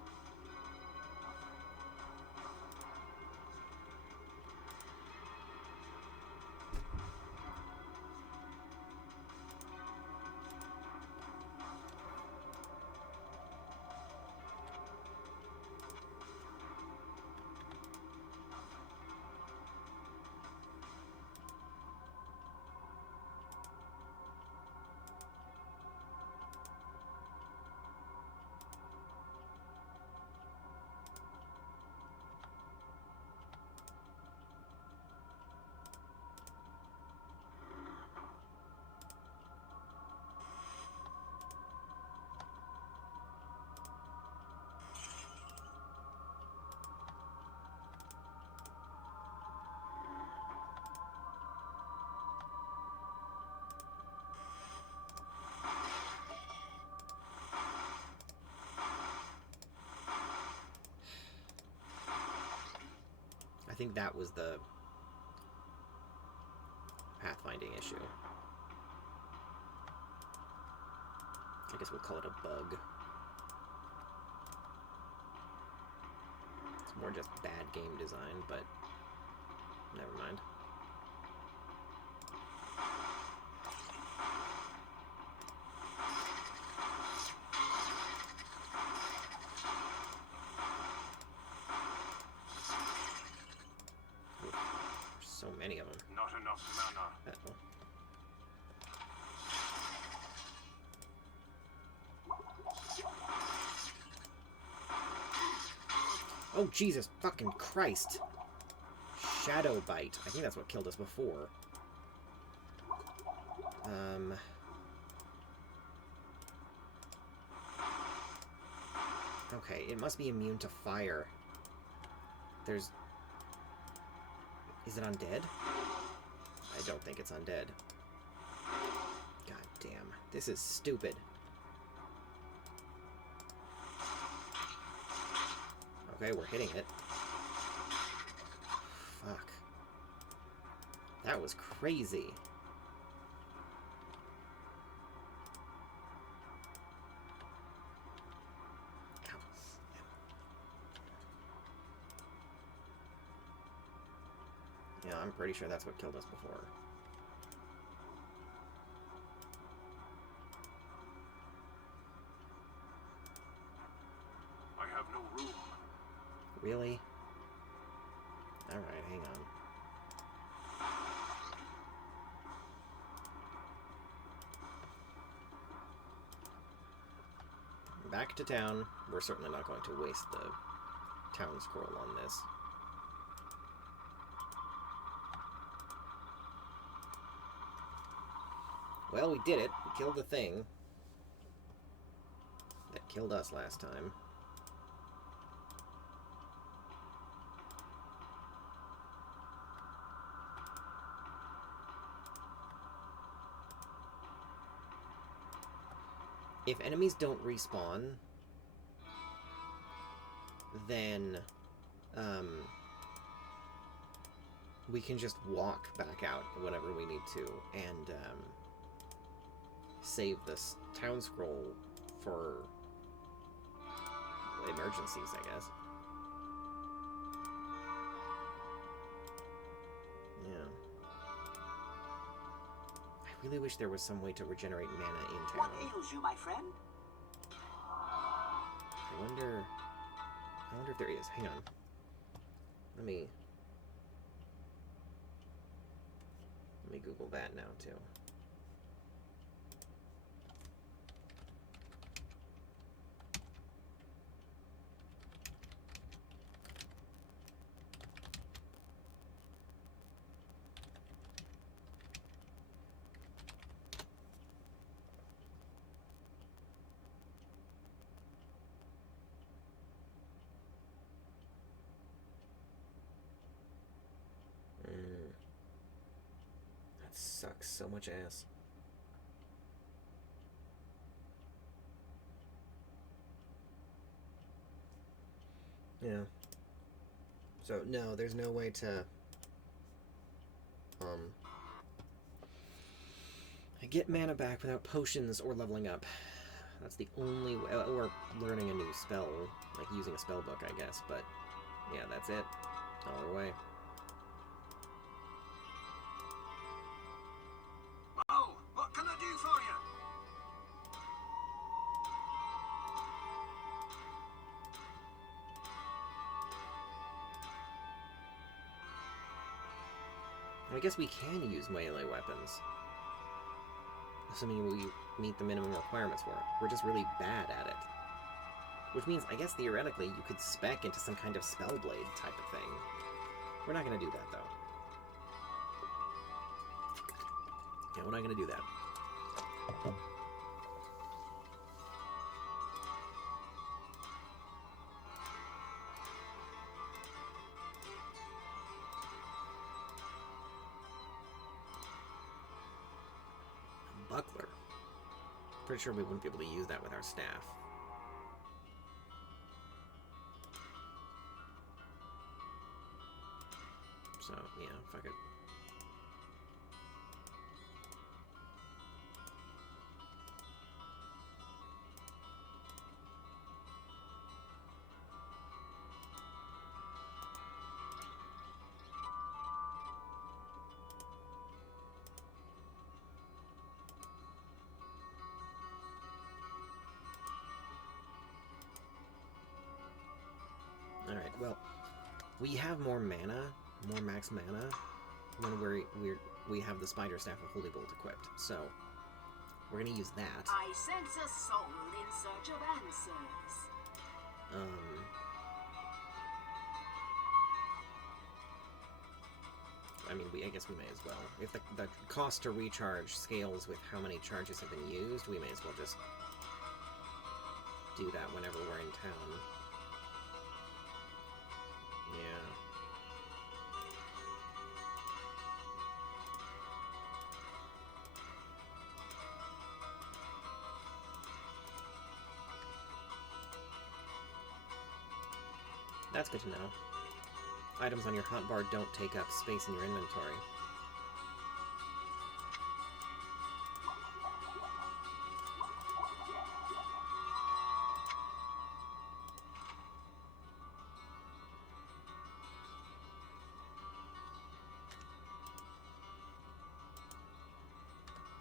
I think that was the pathfinding issue. I guess we'll call it a bug. It's more just bad game design, but never mind. So many of them. Not enough mana. Uh-oh. Oh, Jesus fucking Christ. Shadow Bite. I think that's what killed us before. Okay, it must be immune to fire. There's... Is it undead? I don't think it's undead. God damn. This is stupid. Okay, we're hitting it. Fuck. That was crazy. Ow. Yeah, I'm pretty sure that's what killed us before. I have no room. Really? Alright, hang on. Back to town. We're certainly not going to waste the town scroll on this. Well, we did it. We killed the thing that killed us last time. If enemies don't respawn, then we can just walk back out whenever we need to and save this town scroll for emergencies, I guess. Yeah. I really wish there was some way to regenerate mana in town. What ails you, my friend? I wonder if there is. Hang on. Let me Google that now too. sucks so much ass. Yeah. So, no, there's no way to, get mana back without potions or leveling up. That's the only way, or learning a new spell, like using a spell book, I guess, but, yeah, that's it. No other way. Oh, what can I do for you? I guess we can use melee weapons, assuming we meet the minimum requirements for it. We're just really bad at it. Which means, I guess theoretically, you could spec into some kind of spellblade type of thing. We're not going to do that, though. Yeah, we're not going to do that. Buckler. Pretty sure we wouldn't be able to use that with our staff. So, yeah, fuck it. Alright, well, we have more mana, more max mana, when we have the Spider Staff of Holy Bolt equipped, so we're gonna use that. I sense a soul in search of answers. I mean, I guess we may as well. If the cost to recharge scales with how many charges have been used, we may as well just do that whenever we're in town. Yeah. That's good to know. Items on your hotbar don't take up space in your inventory.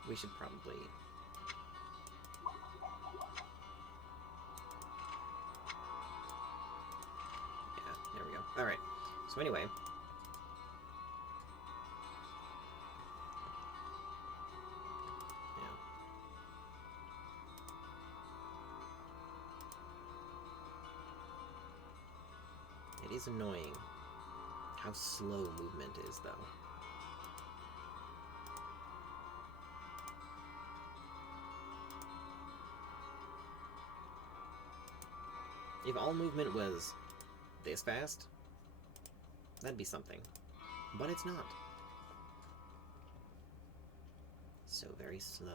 We should probably... Yeah, there we go. Alright, so anyway... Yeah. It is annoying how slow movement is, though. If all movement was this fast, that'd be something. But it's not. So very slow.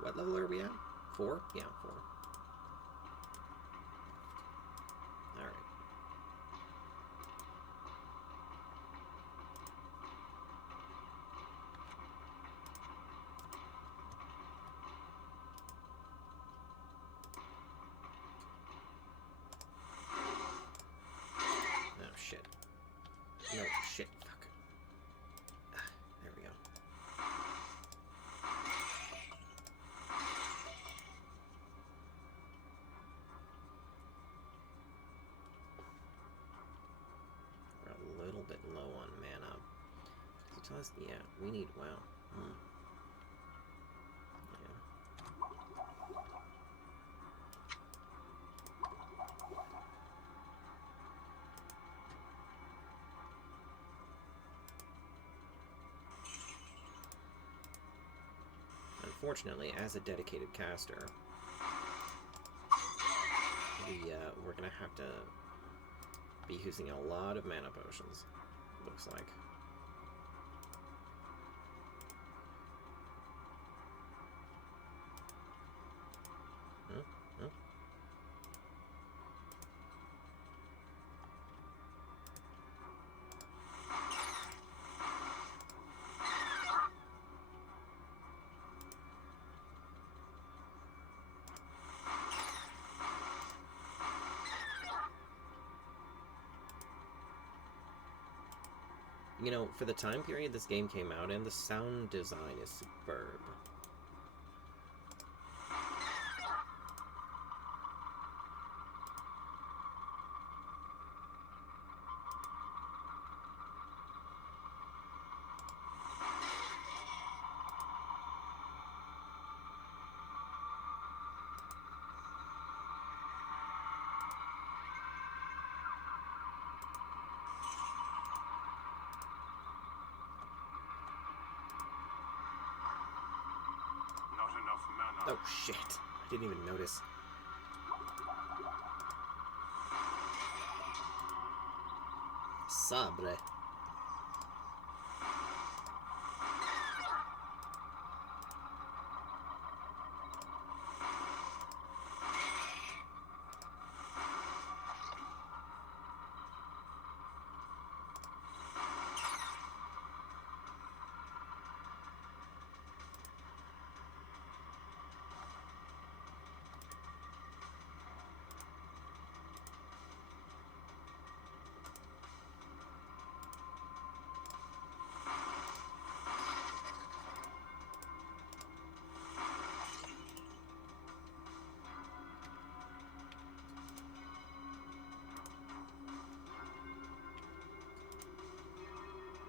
What level are we at? 4? Yeah, 4. Alright. Oh, shit. No, shit. Fuck. There we go. We're a little bit low on mana. Does it tell us? Yeah, we need... Wow. Yeah. unfortunately, as a dedicated caster, we're gonna have to be using a lot of mana potions, looks like. You know, for the time period this game came out in, the sound design is superb. Oh shit, I didn't even notice. Sabre.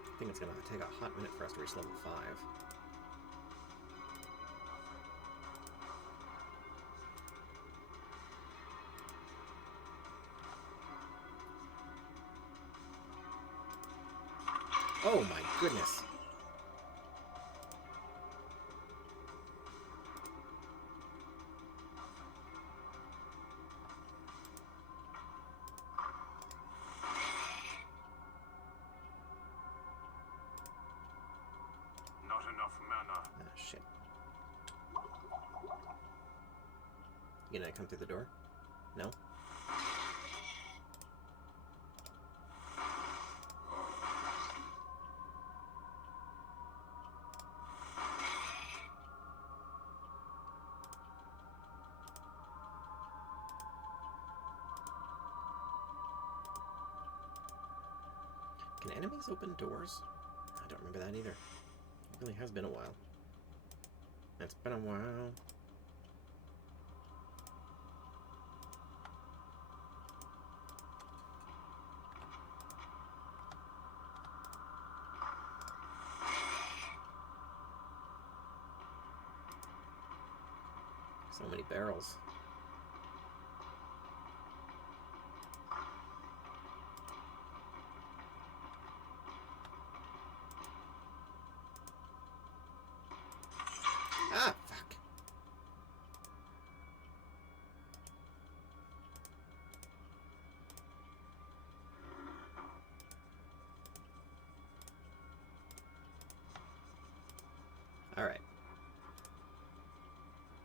I think it's gonna take a hot minute for us to reach level 5. Oh my goodness! Not enough mana. Ah, shit. You gonna come through the door? No? Can enemies open doors? I don't remember that either. It really has been a while. It's been a while. So many barrels. Ah, fuck. All right.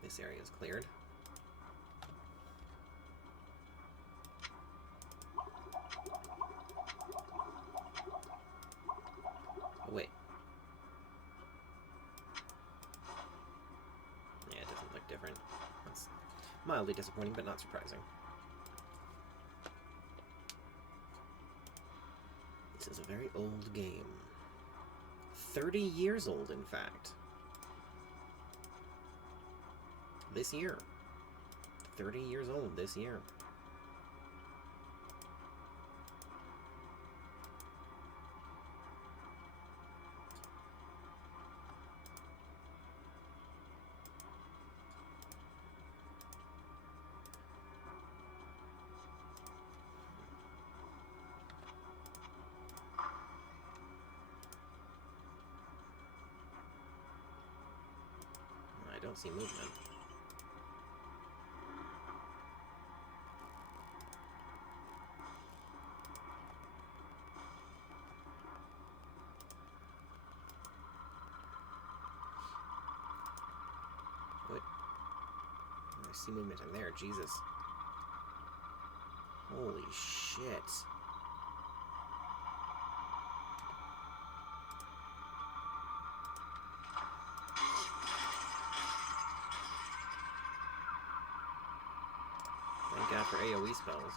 This area is cleared. Oh, wait. Yeah, it doesn't look different. That's mildly disappointing, but not surprising. This is a very old game. 30 years old, in fact. This year. 30 years old this year. don't see movement. What? I see movement in there. Jesus. Holy shit. Thank God for AoE spells.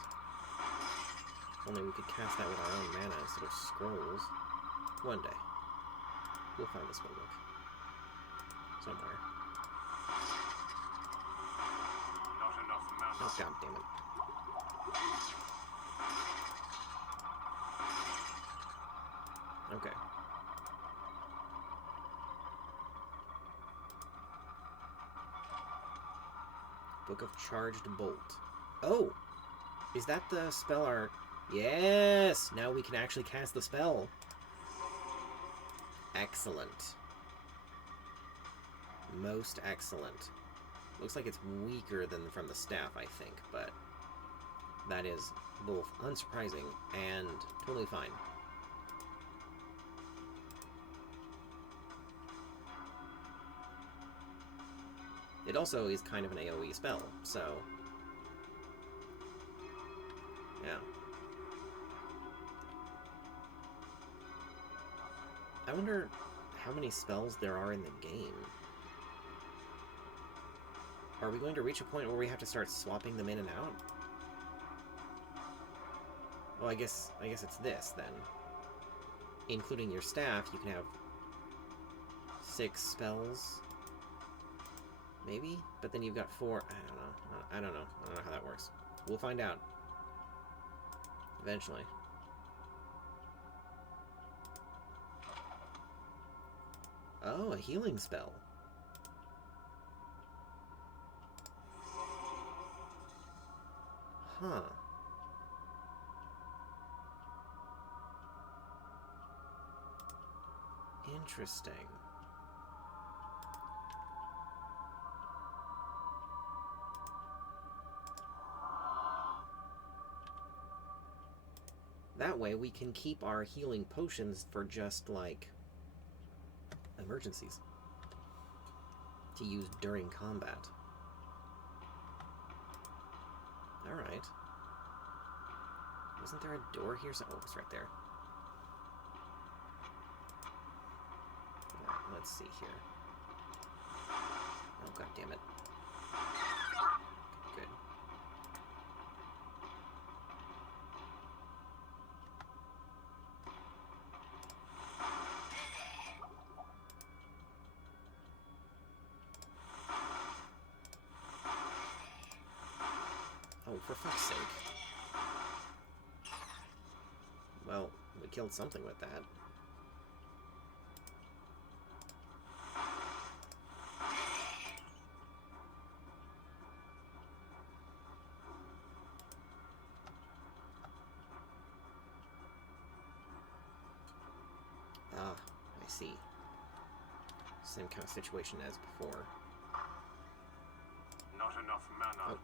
If only we could cast that with our own mana instead of scrolls. One day. We'll find the spellbook. Somewhere. Not enough mana. Oh, god damn it. Okay. Book of Charged Bolt. Oh! Is that the spell art? Yes! Now we can actually cast the spell. Excellent. Most excellent. Looks like it's weaker than from the staff, I think, but that is both unsurprising and totally fine. It also is kind of an AoE spell, so yeah. I wonder how many spells there are in the game. Are we going to reach a point where we have to start swapping them in and out? Well, I guess it's this, then. Including your staff, you can have 6 spells. Maybe? But then you've got 4... I don't know how that works. We'll find out. Eventually. Oh, a healing spell. Huh. Interesting. That way we can keep our healing potions for just, like, emergencies. To use during combat. Alright. Wasn't there a door here? Oh, it's right there. Alright, let's see here. Oh, god damn it. Good. Oh, for fuck's sake. Well, we killed something with that. Ah, I see. Same kind of situation as before. Not enough mana. Oh.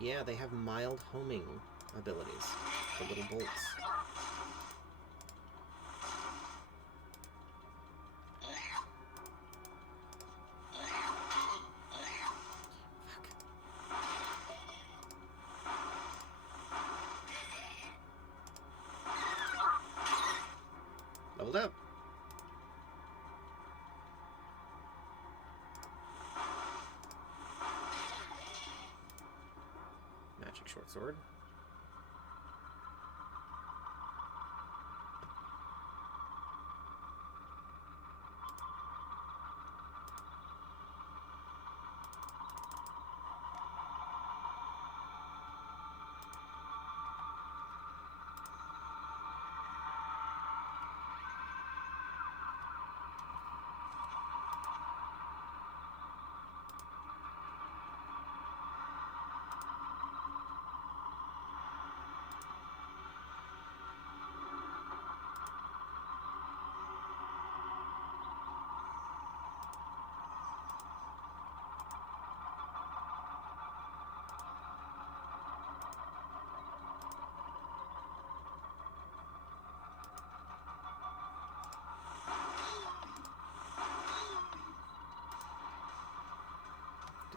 Yeah, they have mild homing abilities. The little bolts. Leveled up. Magic short sword.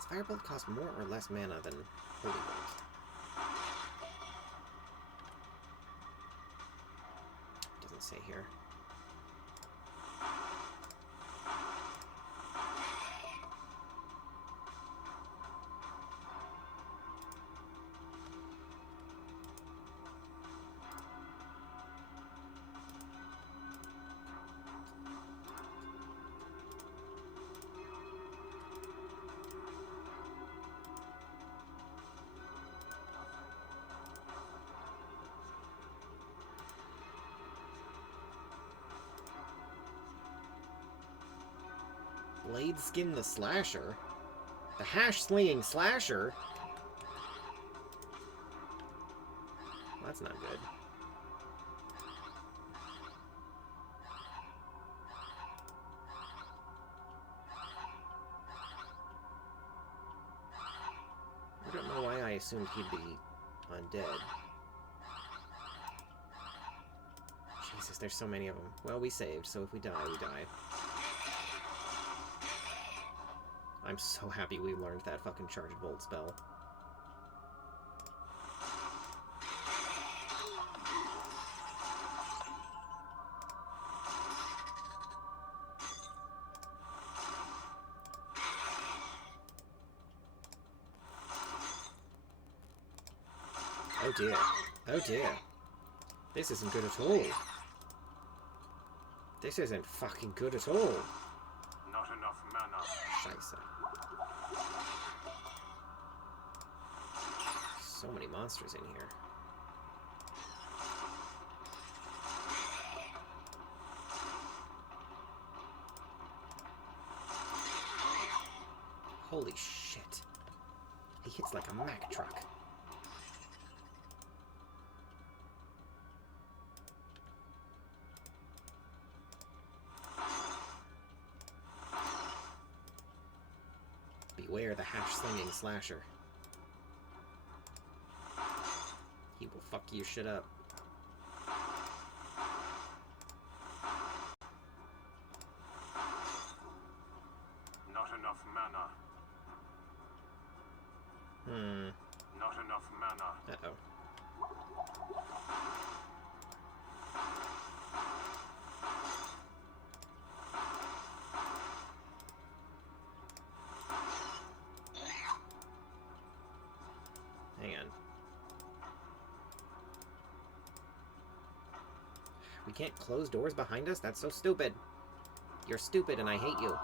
Does Firebolt cost more or less mana than Holy Bolt? Doesn't say here. Blade Skin the Slasher? The Hash-Slinging Slasher? Well, that's not good. I don't know why I assumed he'd be undead. Jesus, there's so many of them. Well, we saved, so if we die, we die. I'm so happy we learned that fucking Charge Bolt spell. Oh dear. Oh dear. This isn't good at all. This isn't fucking good at all. Not enough mana. Scheiße. So many monsters in here. Holy shit. He hits like a Mack truck. Beware the Hash-Slinging Slasher. He will fuck your shit up. Not enough mana. Not enough mana. Uh-oh. Hang on. We can't close doors behind us? That's so stupid. You're stupid and I hate you.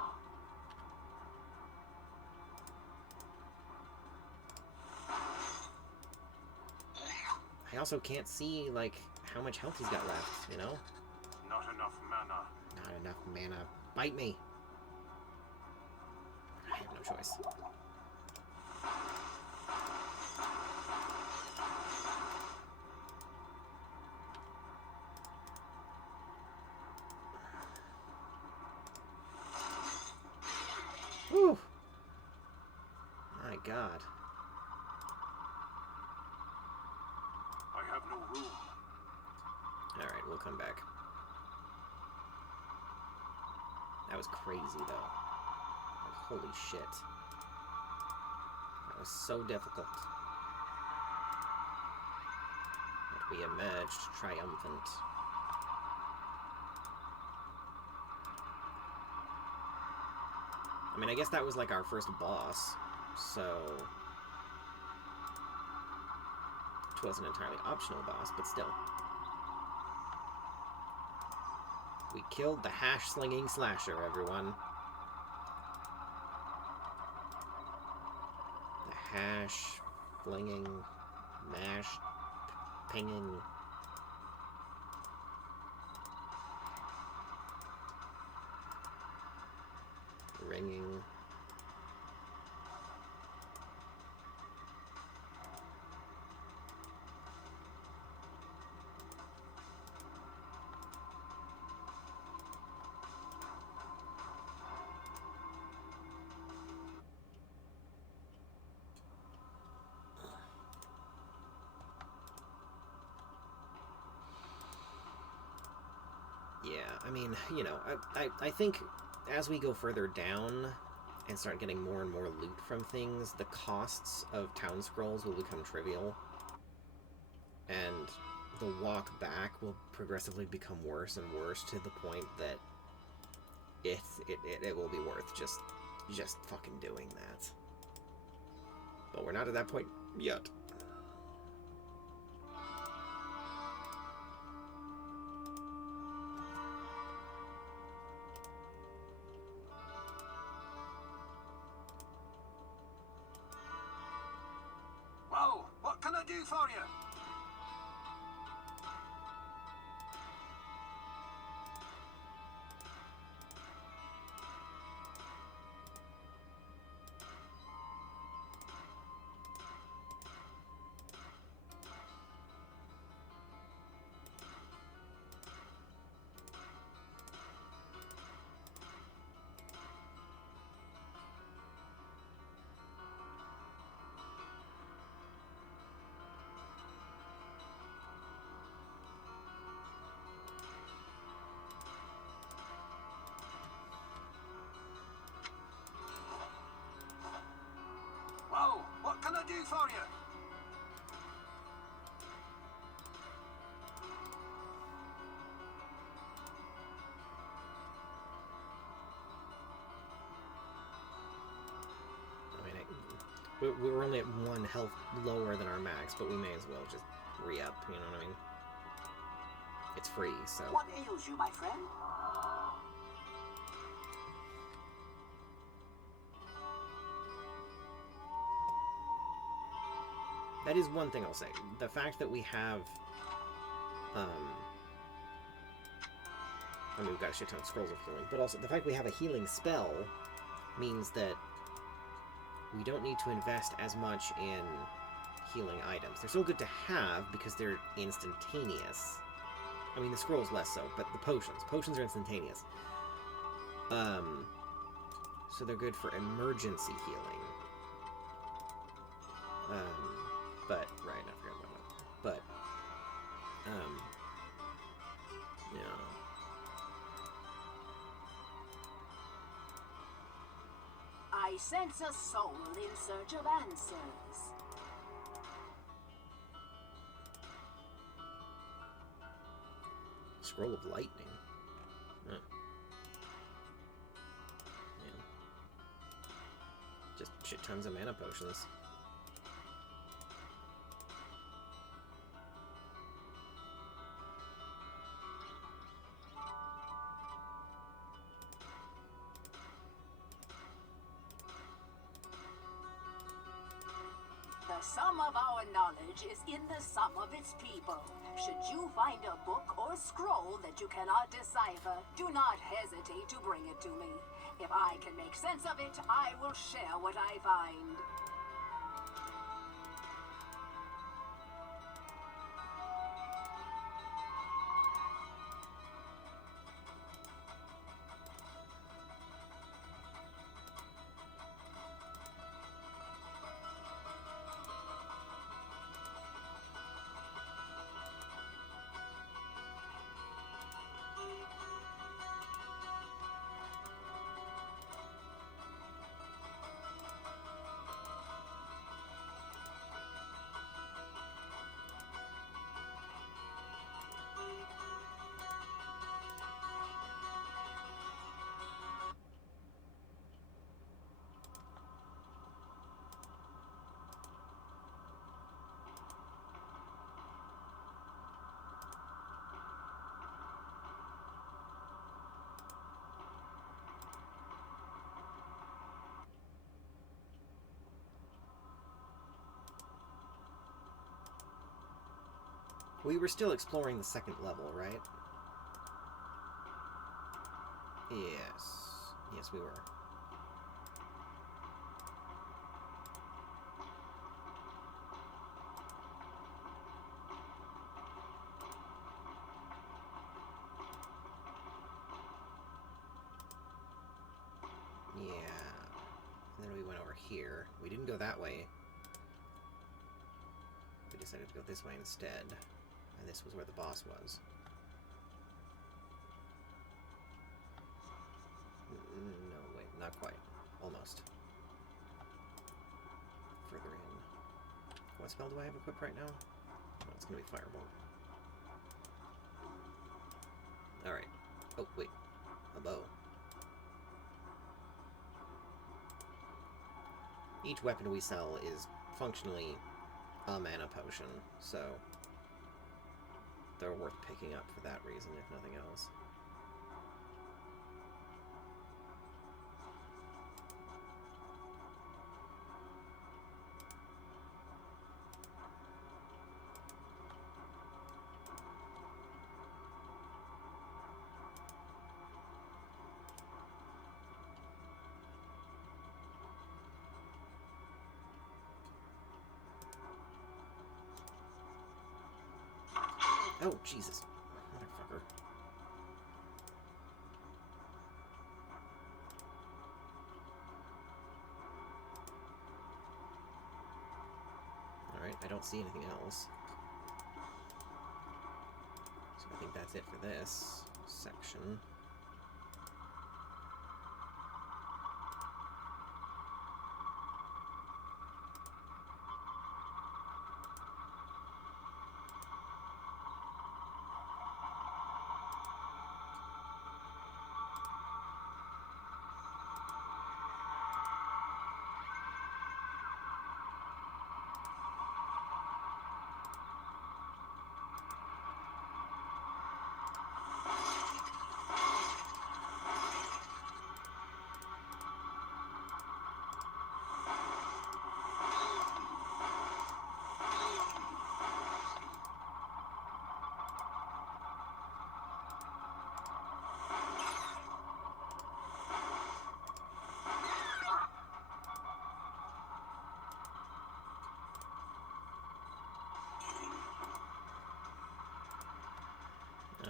I also can't see, like, how much health he's got left, you know? Not enough mana. Not enough mana. Bite me. I have no choice. Whew. My God. I have no room. Alright, we'll come back. That was crazy, though. Like, holy shit. That was so difficult. But we emerged triumphant. I mean, I guess that was like our first boss, so it wasn't an entirely optional boss, but still. We killed the Hash-Slinging Slasher, everyone. The Hash-Flinging, Mash-Pinging... ringing. Yeah, I mean, you know, I think as we go further down, and start getting more and more loot from things, the costs of town scrolls will become trivial, and the walk back will progressively become worse and worse to the point that it will be worth just fucking doing that. But we're not at that point yet. Well, what can I do for you? Well, what can I do for you? I mean, we're only at 1 health lower than our max, but we may as well just re-up, you know what I mean? It's free, so... What ails you, my friend? That is one thing I'll say. The fact that we have, I mean, we've got a shit ton of scrolls of healing, but also the fact we have a healing spell means that we don't need to invest as much in healing items. They're still good to have because they're instantaneous. I mean, the scrolls less so, but the potions are instantaneous. So they're good for emergency healing. But, right, I forgot about that. But, yeah. I sense a soul in search of answers. Scroll of Lightning. Huh. Yeah. Just shit tons of mana potions. The sum of our knowledge is in the sum of its people. Should you find a book or scroll that you cannot decipher, do not hesitate to bring it to me. If I can make sense of it, I will share what I find. We were still exploring the second level, right? Yes. Yes, we were. Yeah. And then we went over here. We didn't go that way. We decided to go this way instead. And this was where the boss was. No, wait, not quite. almost. Further in. What spell do I have equipped right now? Oh, it's gonna be Firebolt. Alright. Oh, wait. A bow. Each weapon we sell is functionally a mana potion, so they're worth picking up for that reason, if nothing else. Oh, Jesus. Motherfucker. Alright, I don't see anything else. So I think that's it for this section.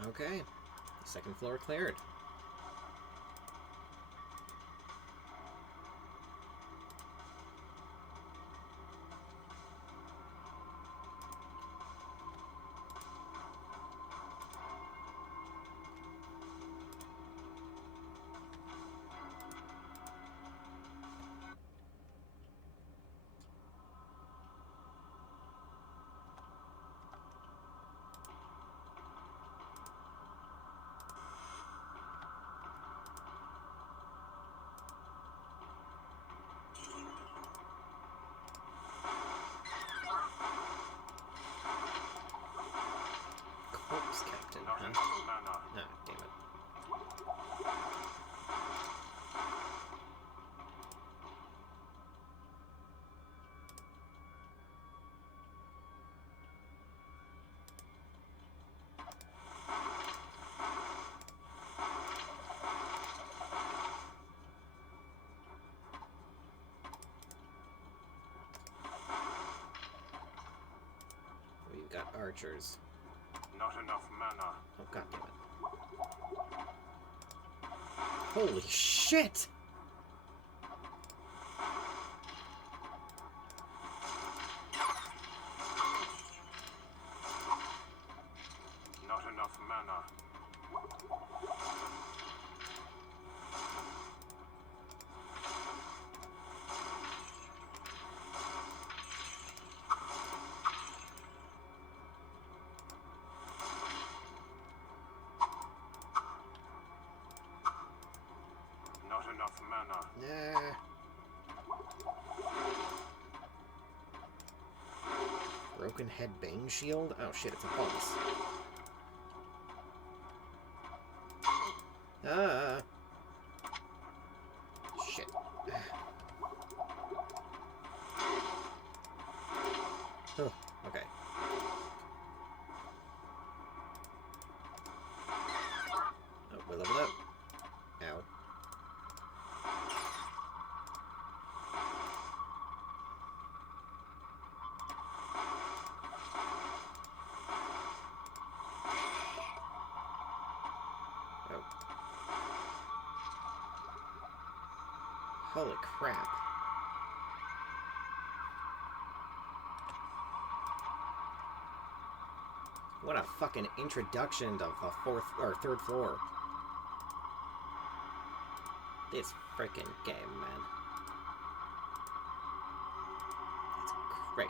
Okay, second floor cleared. Corpse Captain, huh? Ah, damn it. We've got archers. Not enough mana. Oh, god damn it. Holy shit! Not enough mana. Not enough mana. Nah. Broken head bane shield? Oh shit, it's a boss. Ah. Shit. Oh, okay. Oh, we leveled up. Ow. Oh. Holy crap. What a fucking introduction to the fourth or third floor. This freaking game, man. Crazy.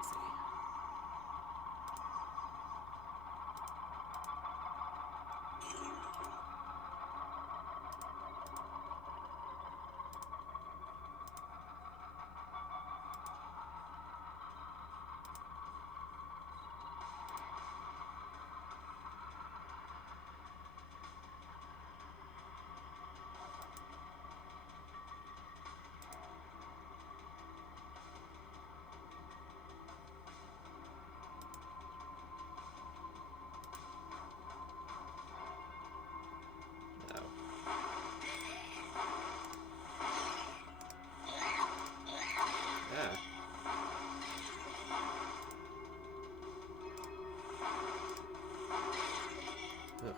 Ugh. No, no.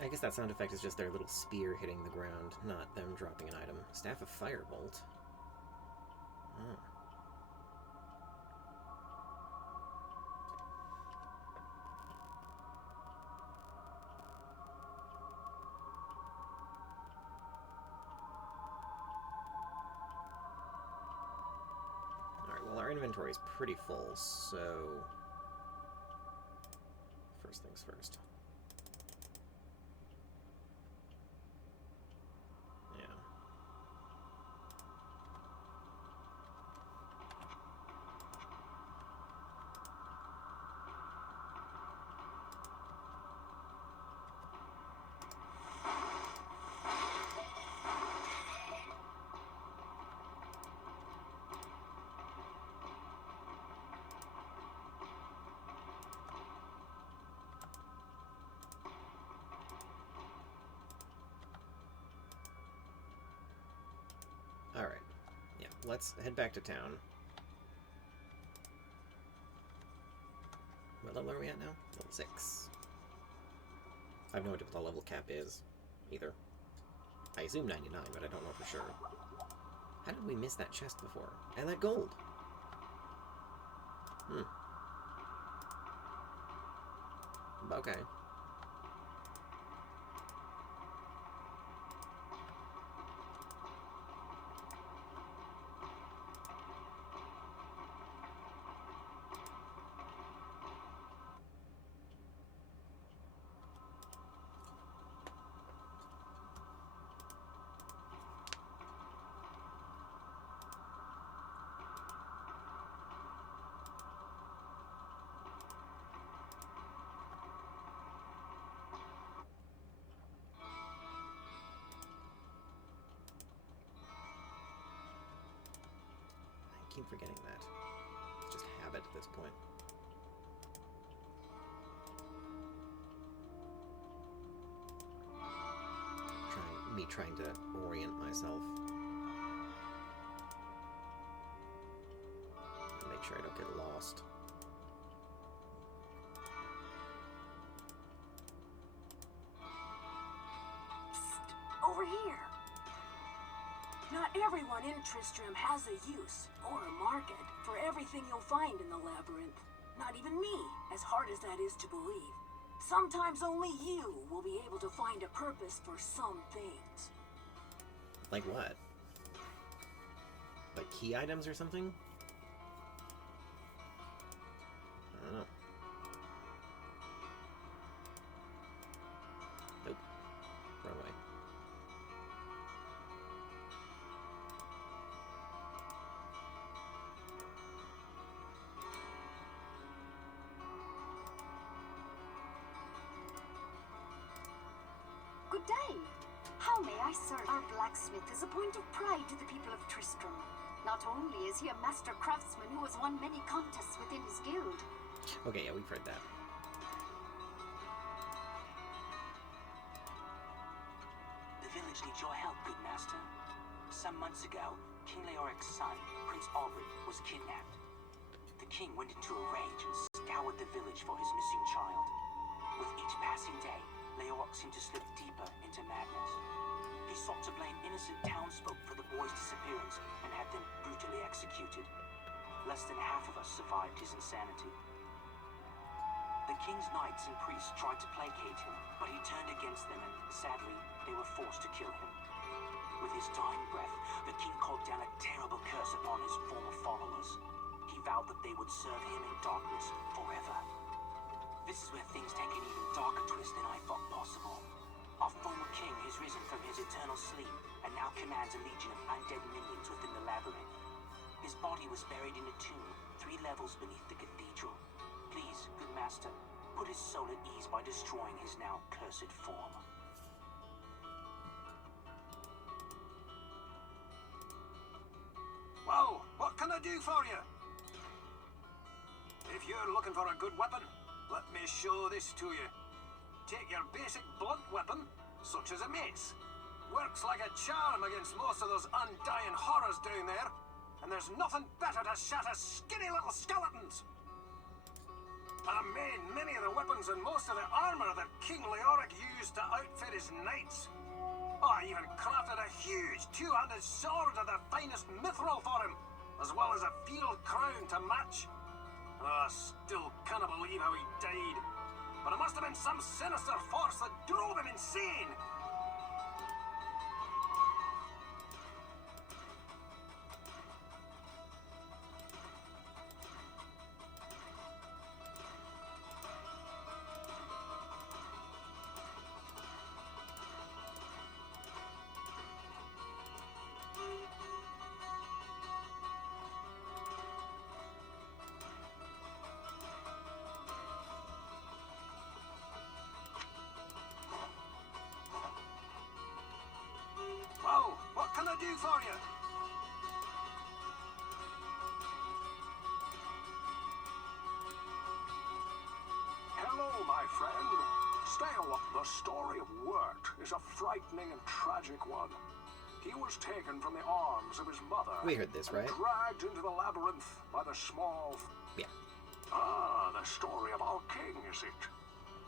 I guess that sound effect is just their little spear hitting the ground, not them dropping an item. Staff of Firebolt. Oh. Alright, well our inventory is pretty full, so... First things first. Alright. Yeah, let's head back to town. What level are we at now? Level 6. I have no idea what the level cap is, either. I assume 99, but I don't know for sure. How did we miss that chest before? And that gold! Okay. I keep forgetting that. It's just habit at this point. Trying to orient myself. Make sure I don't get lost. Psst, over here. Not everyone in Tristram has a use or a market for everything you'll find in the labyrinth. Not even me, as hard as that is to believe. Sometimes only you will be able to find a purpose for some things. Like what? Like key items or something? I don't know. Nope. Wrong way. Good day. How may I serve? Our blacksmith is a point of pride to the people of Tristram. Not only is he a master craftsman who has won many contests within his guild. Okay, yeah, we've heard that. The village needs your help, good master. Some months ago, King Leoric's son, Prince Aubrey, was kidnapped. The king went into a rage and scoured the village for his missing child. With each passing day, Leoric seemed to slip deeper into madness. He sought to blame innocent townsfolk for the boy's disappearance and had them brutally executed. Less than half of us survived his insanity. The king's knights and priests tried to placate him, but he turned against them and, sadly, they were forced to kill him. With his dying breath, the king called down a terrible curse upon his former followers. He vowed that they would serve him in darkness forever. This is where things take an even darker twist than I thought possible. Our former king has risen from his eternal sleep and now commands a legion of undead minions within the labyrinth. His body was buried in a tomb 3 levels beneath the cathedral. Please, good master, put his soul at ease by destroying his now cursed form. Well, what can I do for you? If you're looking for a good weapon, let me show this to you. Take your basic blunt weapon, such as a mace. Works like a charm against most of those undying horrors down there, and there's nothing better to shatter skinny little skeletons. I made many of the weapons and most of the armor that King Leoric used to outfit his knights. I even crafted a huge 2-handed sword of the finest mithril for him, as well as a field crown to match. I still can't believe how he died. But it must have been some sinister force that drove him insane. Well, what can I do for you? Hello, my friend. Stay a while. The story of Wirt is a frightening and tragic one. He was taken from the arms of his mother. We heard this, right? And dragged into the labyrinth by the small... Yeah. Ah, the story of our king, is it?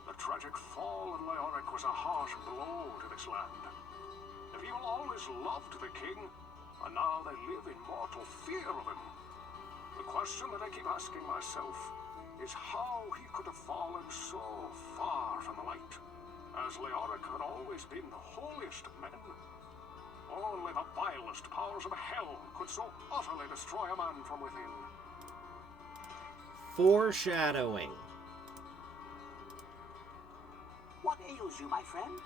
The tragic fall of Leoric was a harsh blow to this land. The people always loved the king, and now they live in mortal fear of him. The question that I keep asking myself is how he could have fallen so far from the light, as Leoric had always been the holiest of men. Only the vilest powers of hell could so utterly destroy a man from within. Foreshadowing. What ails you, my friend?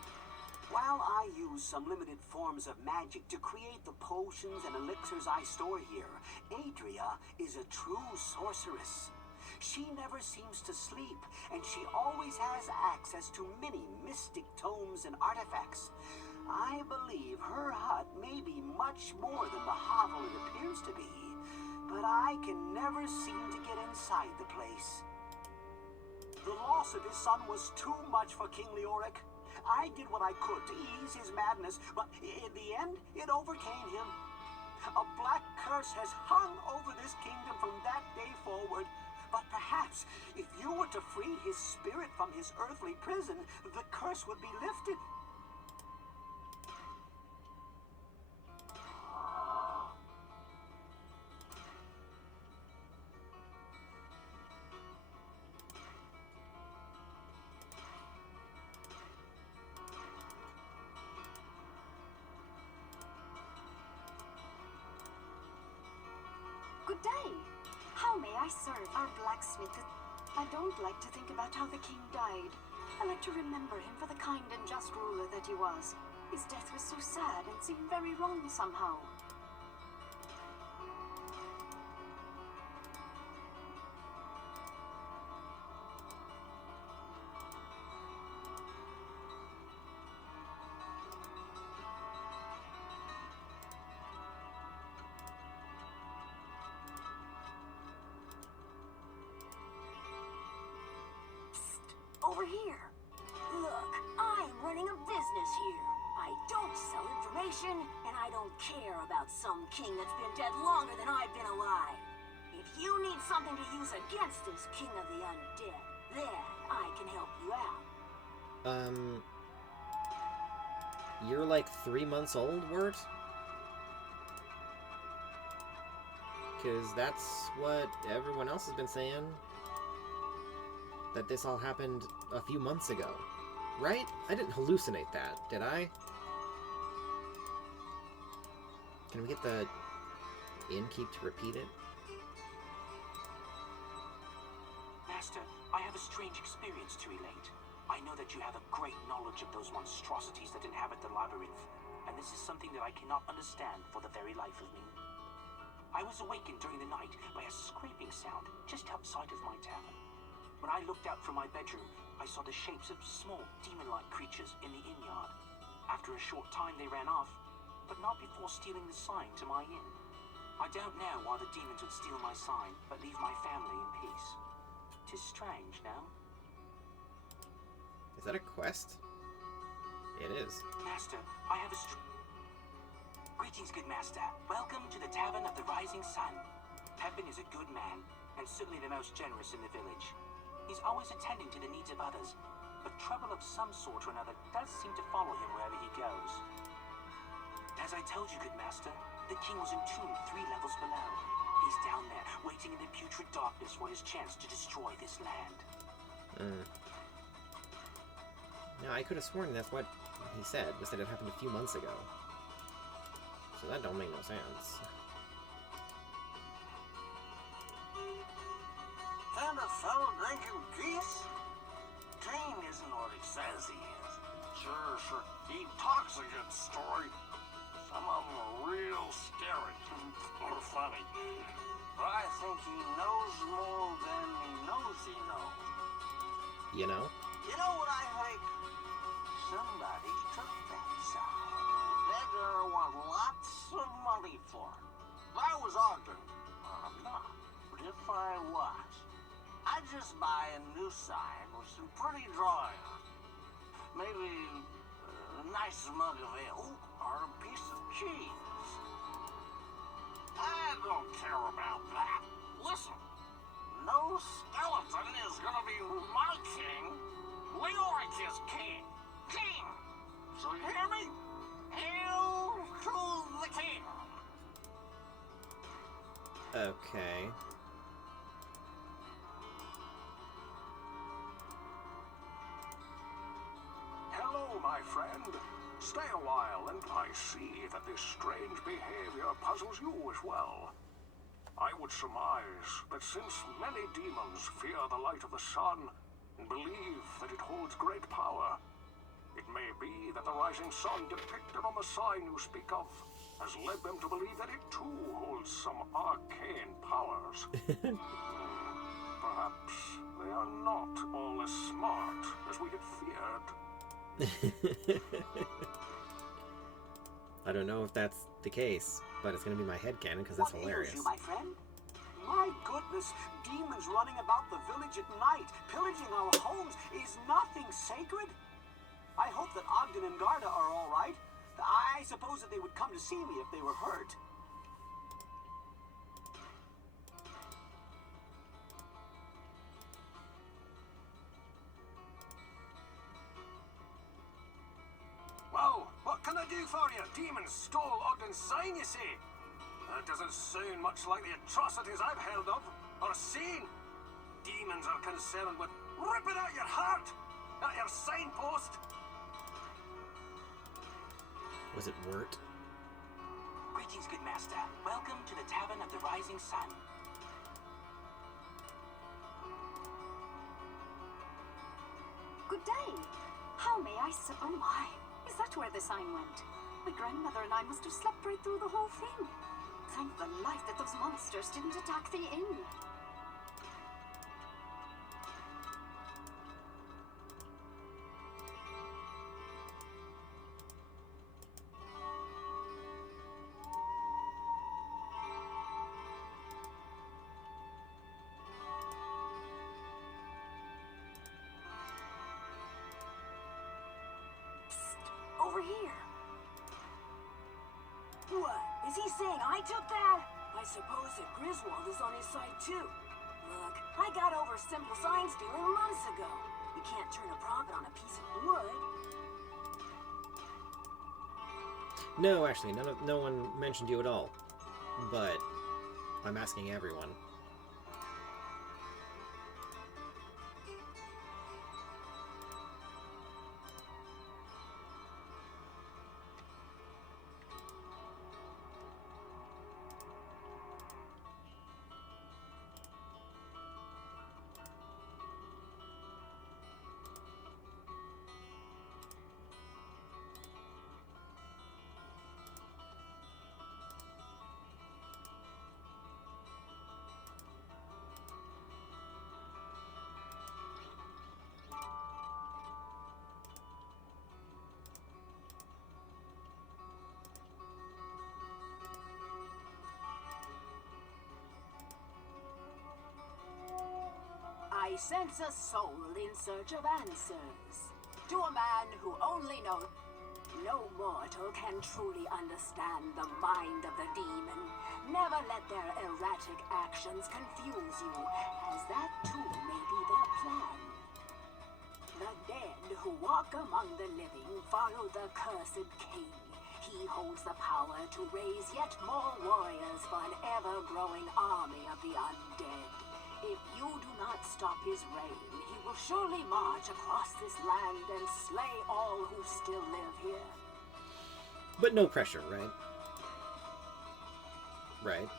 While I use some limited forms of magic to create the potions and elixirs I store here, Adria is a true sorceress. She never seems to sleep, and she always has access to many mystic tomes and artifacts. I believe her hut may be much more than the hovel it appears to be, but I can never seem to get inside the place. The loss of his son was too much for King Leoric. I did what I could to ease his madness, but in the end, it overcame him. A black curse has hung over this kingdom from that day forward. But perhaps, if you were to free his spirit from his earthly prison, the curse would be lifted. Good day. How may I serve our blacksmith? I don't like to think about how the king died. I like to remember him for the kind and just ruler that he was. His death was so sad and seemed very wrong somehow. Over here. Look, I'm running a business here. I don't sell information, and I don't care about some king that's been dead longer than I've been alive. If you need something to use against this king of the undead, then I can help you out. You're like 3 months old, Wirt? Because that's what everyone else has been saying. That this all happened a few months ago. Right? I didn't hallucinate that, did I? Can we get the innkeep to repeat it? Master, I have a strange experience to relate. I know that you have a great knowledge of those monstrosities that inhabit the labyrinth, and this is something that I cannot understand for the very life of me. I was awakened during the night by a scraping sound just outside of my tavern. When I looked out from my bedroom, I saw the shapes of small, demon-like creatures in the inn yard. After a short time, they ran off, but not before stealing the sign to my inn. I don't know why the demons would steal my sign, but leave my family in peace. 'Tis strange, now. Is that a quest? It is. Master, I have a Greetings, good master. Welcome to the Tavern of the Rising Sun. Pepin is a good man, and certainly the most generous in the village. He's always attending to the needs of others, but trouble of some sort or another does seem to follow him wherever he goes. As I told you, good master, the king was entombed 3 levels below. He's down there, waiting in the putrid darkness for his chance to destroy this land. Yeah, I could have sworn that's what he said, was that it happened a few months ago. So that don't make no sense. And a fellow drinking peace? Kane isn't what he says he is. Sure. He talks a good story. Some of them are real scary or funny. But I think he knows more than he knows he knows. You know? You know what I think? Somebody took that sign. They're gonna want lots of money for it. If I was Ogden, I'm not. But if I was, I'd just buy a new sign with some pretty drawing on it. Maybe a nice mug of ale or a piece of cheese. I don't care about that. Listen, no skeleton is gonna be my king. We like his king. King! So you hear me? Hail to the king! Okay. Hello, my friend. Stay a while, and I see that this strange behavior puzzles you as well. I would surmise that since many demons fear the light of the sun and believe that it holds great power, it may be that the rising sun depicted on the sign you speak of has led them to believe that it too holds some arcane powers. Perhaps they are not all as smart as we had feared. I don't know if that's the case, but it's gonna be my headcanon because that's hilarious. What ails you, my friend? My goodness, demons running about the village at night, pillaging our homes. Is nothing sacred? I hope that Ogden and Garda are all right. I suppose that they would come to see me if they were hurt. Well, what can I do for you? Demons stole Ogden's sign, you say? That doesn't sound much like the atrocities I've heard of or seen. Demons are concerned with ripping out your heart, at your signpost. Was it Wirt? Greetings, good master. Welcome to the Tavern of the Rising Sun. Good day. How may I Oh my, is that where the sign went? My grandmother and I must have slept right through the whole thing. Thank the light that those monsters didn't attack the inn. Over here. What? Is he saying I took that? I suppose that Griswold is on his side too. Look, I got over simple sign stealing months ago. You can't turn a profit on a piece of wood. No, actually, no one mentioned you at all. But I'm asking everyone. I sense a soul in search of answers. To a man who only knows. No mortal can truly understand the mind of the demon. Never let their erratic actions confuse you, as that too may be their plan. The dead who walk among the living follow the cursed king. He holds the power to raise yet more warriors for an ever-growing army of the undead. If you do not stop his reign, he will surely march across this land and slay all who still live here. But no pressure, right? Right.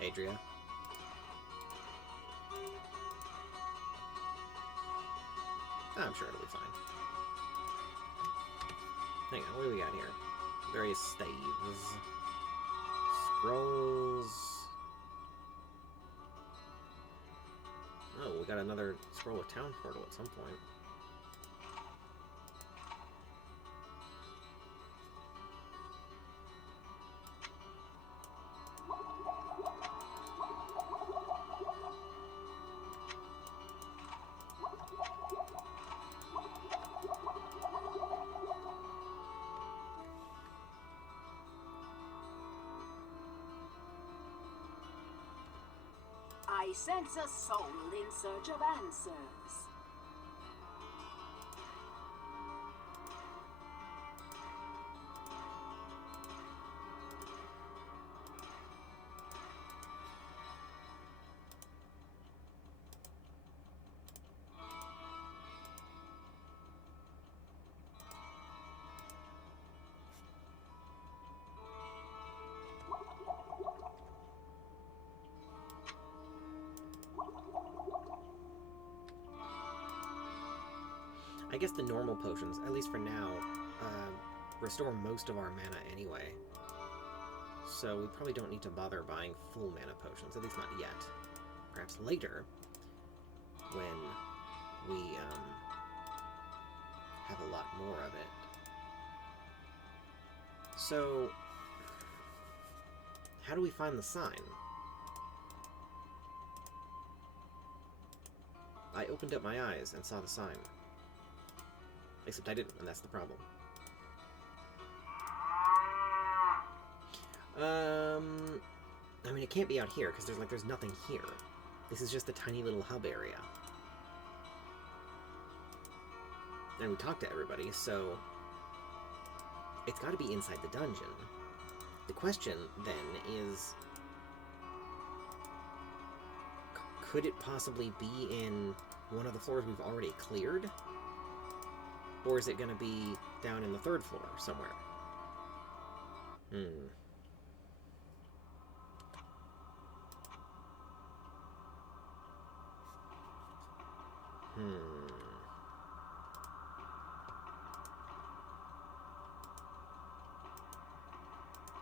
Adria? I'm sure it'll be fine. Hang on, what do we got here? Various staves. Scrolls. Oh, we got another scroll of town portal at some point. I sense a soul in search of answers. I guess the normal potions, at least for now, restore most of our mana anyway. So we probably don't need to bother buying full mana potions, at least not yet. Perhaps later, when we have a lot more of it. So, how do we find the sign? I opened up my eyes and saw the sign. Except I didn't, and that's the problem. I mean, it can't be out here, because there's nothing here. This is just a tiny little hub area. And we talked to everybody, so it's got to be inside the dungeon. The question, then, is... could it possibly be in one of the floors we've already cleared? Or is it going to be down in the third floor somewhere?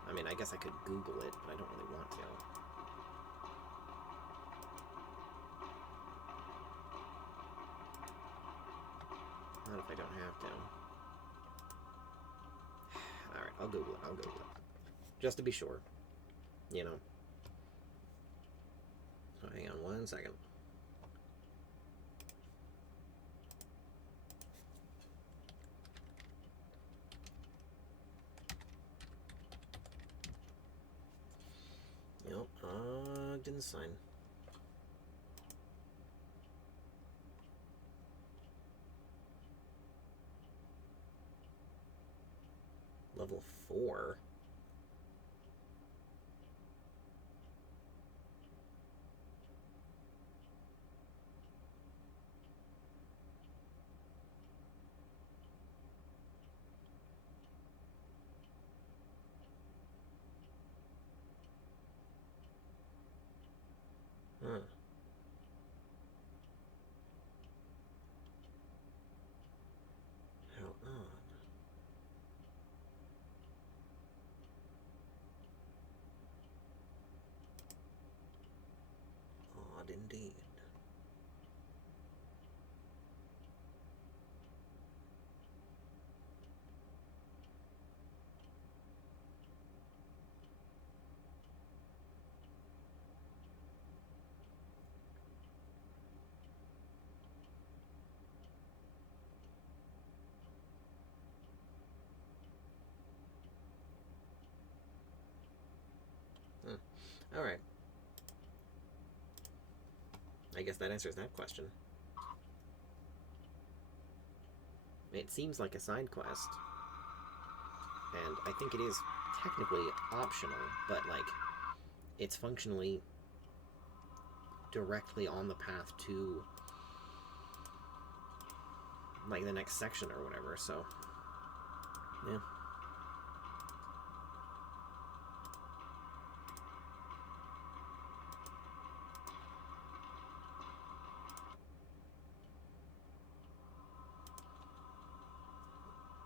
I mean, I guess I could Google it, but I don't really want to. Not if I don't have to. Alright, I'll Google it. Just to be sure. You know. So hang on one second. weapons sign. Level 4. Huh. How odd. Odd indeed. Alright. I guess that answers that question. It seems like a side quest. And I think it is technically optional, but, like, it's functionally directly on the path to, like, the next section or whatever, so, yeah.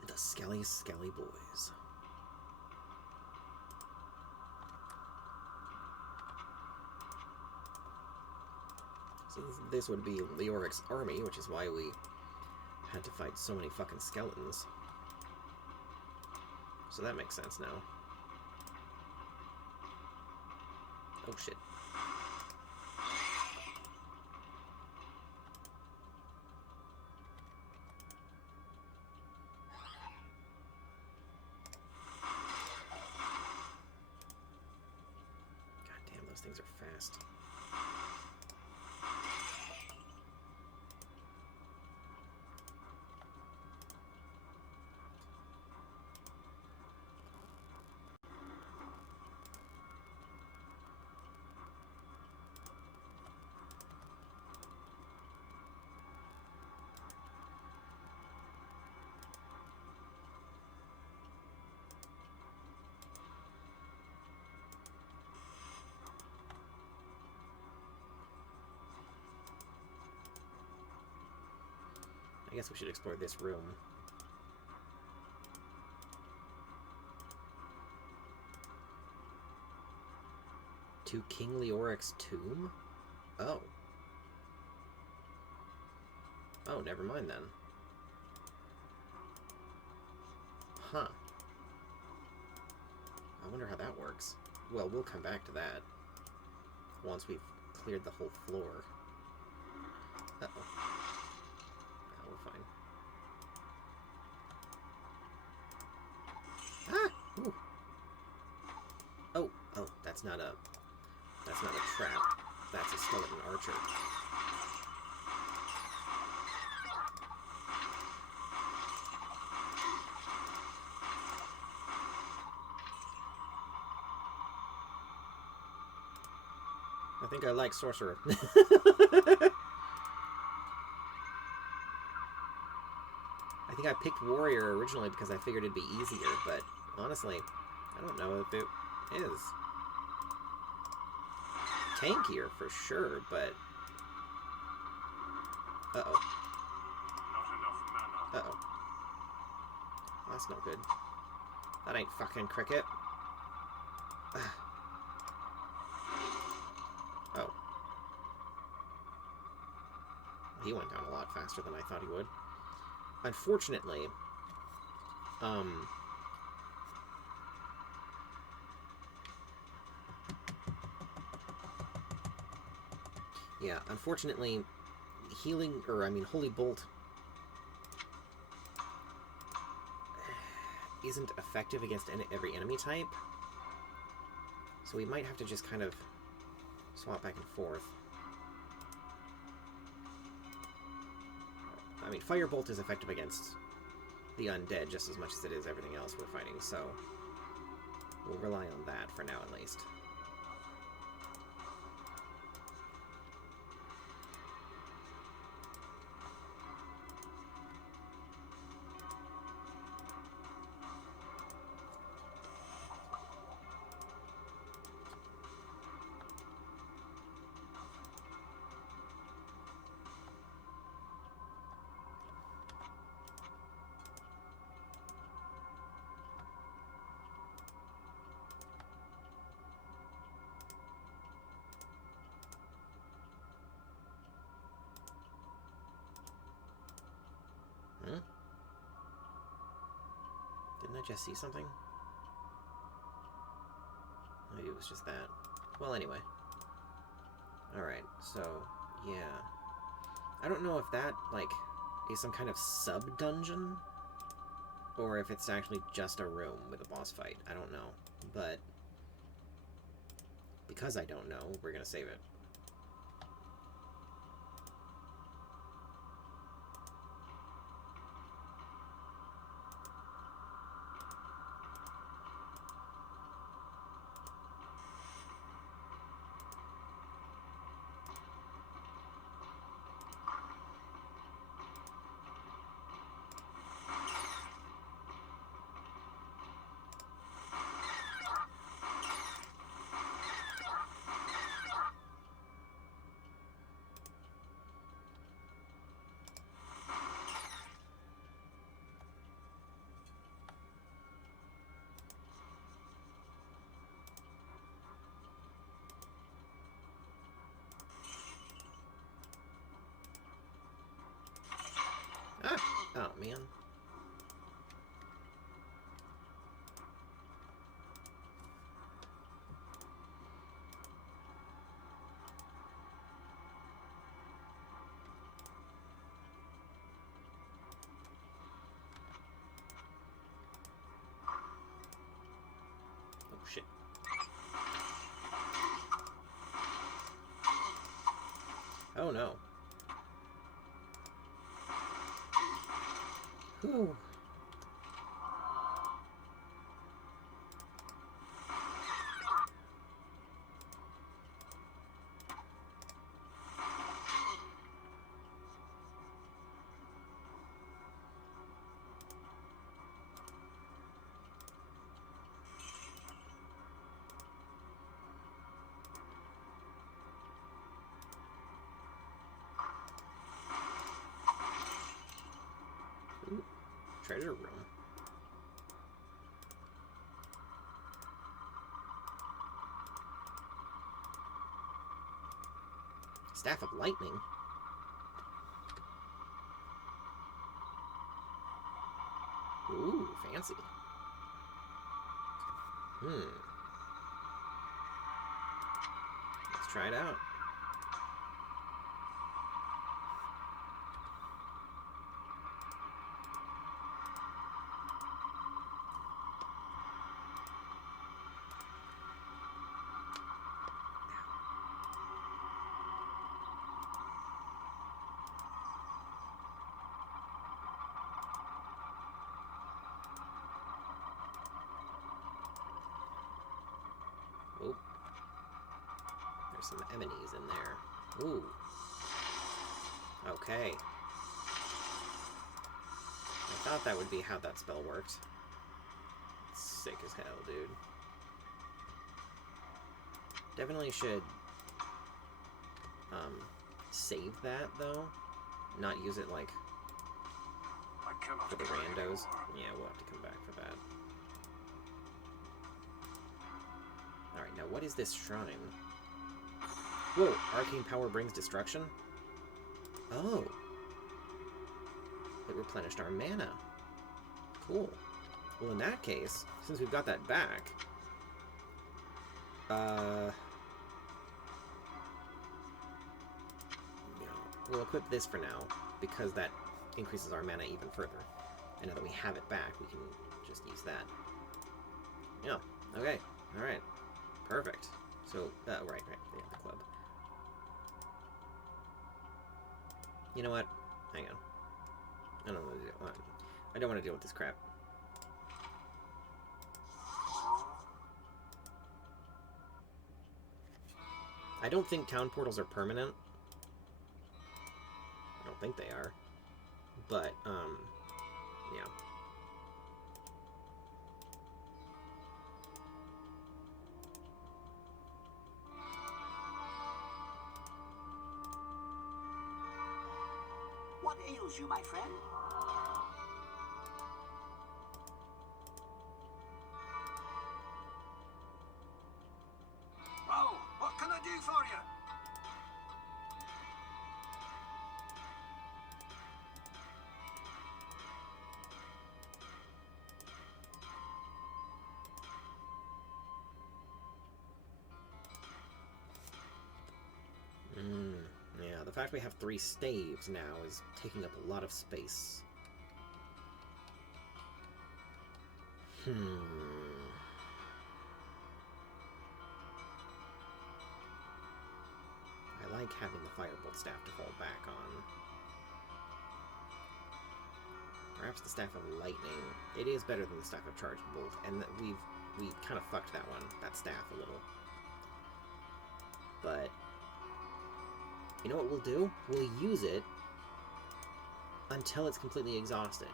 The Skelly Boys. So this would be Leoric's army, which is why we had to fight so many fucking skeletons. So that makes sense now. Oh shit. God damn, those things are fast. I guess we should explore this room. To King Leoric's tomb? Oh. Oh, never mind then. Huh. I wonder how that works. Well, we'll come back to that once we've cleared the whole floor. Uh-oh. Oh, we're fine. Ah! Ooh. Oh, that's not a trap. That's a skeleton archer. I think I like sorcerer. I think I picked warrior originally because I figured it'd be easier, but honestly, I don't know if it is. Tankier for sure, but... Uh-oh. Uh-oh. That's not good. That ain't fucking cricket. Oh. He went down a lot faster than I thought he would. Unfortunately, yeah, unfortunately, Holy Bolt isn't effective against every enemy type. So we might have to just kind of swap back and forth. I mean, Firebolt is effective against the undead just as much as it is everything else we're fighting, so we'll rely on that for now at least. Didn't I just see something? Maybe it was just that. Well, anyway. Alright, so, yeah. I don't know if that, like, is some kind of sub-dungeon, or if it's actually just a room with a boss fight. I don't know. But, because I don't know, we're gonna save it. Oh, man. Oh, shit. Oh, no. Whew. Ooh, treasure room. Staff of Lightning? Ooh, fancy. Let's try it out. Oh. There's some enemies in there. Ooh. Okay. I thought that would be how that spell worked. It's sick as hell, dude. Definitely should save that, though. Not use it, like, I cannot for the carry randos. anymore. Yeah, we'll have to come back for that. Alright, now what is this shrine? Whoa, arcane power brings destruction? Oh. It replenished our mana. Cool. Well, in that case, since we've got that back, we'll equip this for now, because that increases our mana even further. And now that we have it back, we can just use that. Yeah, okay, alright. Perfect. So, right, yeah, the club. You know what? Hang on. I don't want to do. I don't want to deal with this crap. I don't think town portals are permanent. I don't think they are. But, yeah. What ails you, my friend? Oh, what can I do for you? Yeah, the fact we have 3 staves now is taking up a lot of space. I like having the firebolt staff to fall back on. Perhaps the staff of lightning. It is better than the staff of charged bolt, and we kind of fucked that staff a little. But you know what we'll do? We'll use it until it's completely exhausted.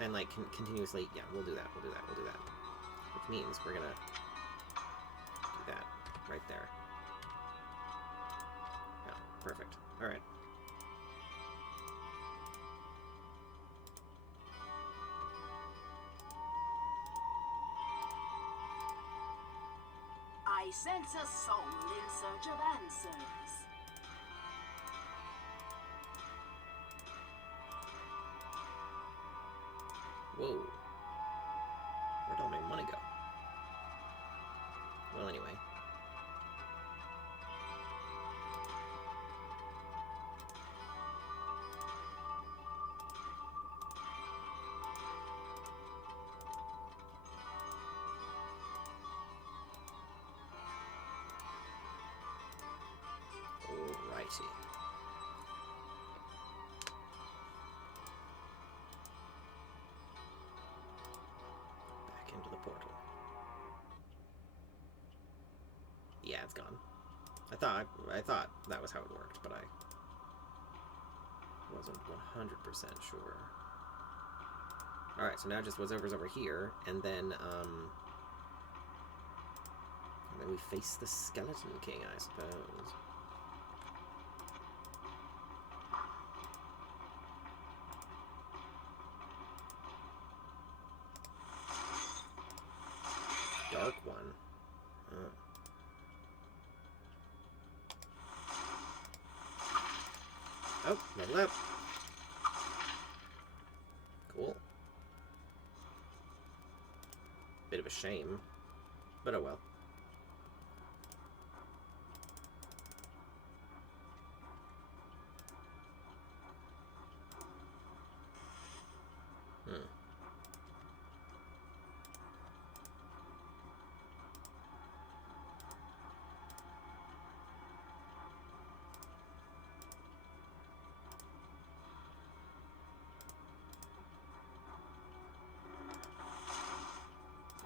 And, like, continuously, yeah, we'll do that. Which means we're gonna do that right there. Yeah, perfect. Alright. I sense a soul in search of answers. Whoa. Where'd all my money go? Well, anyway. Alrighty. Into the portal. Yeah, it's gone. I thought that was how it worked, but I wasn't 100% sure. Alright, so now just what's over here, and then we face the Skeleton King, I suppose. Dark one. Oh, level up. Cool. Bit of a shame, but oh well.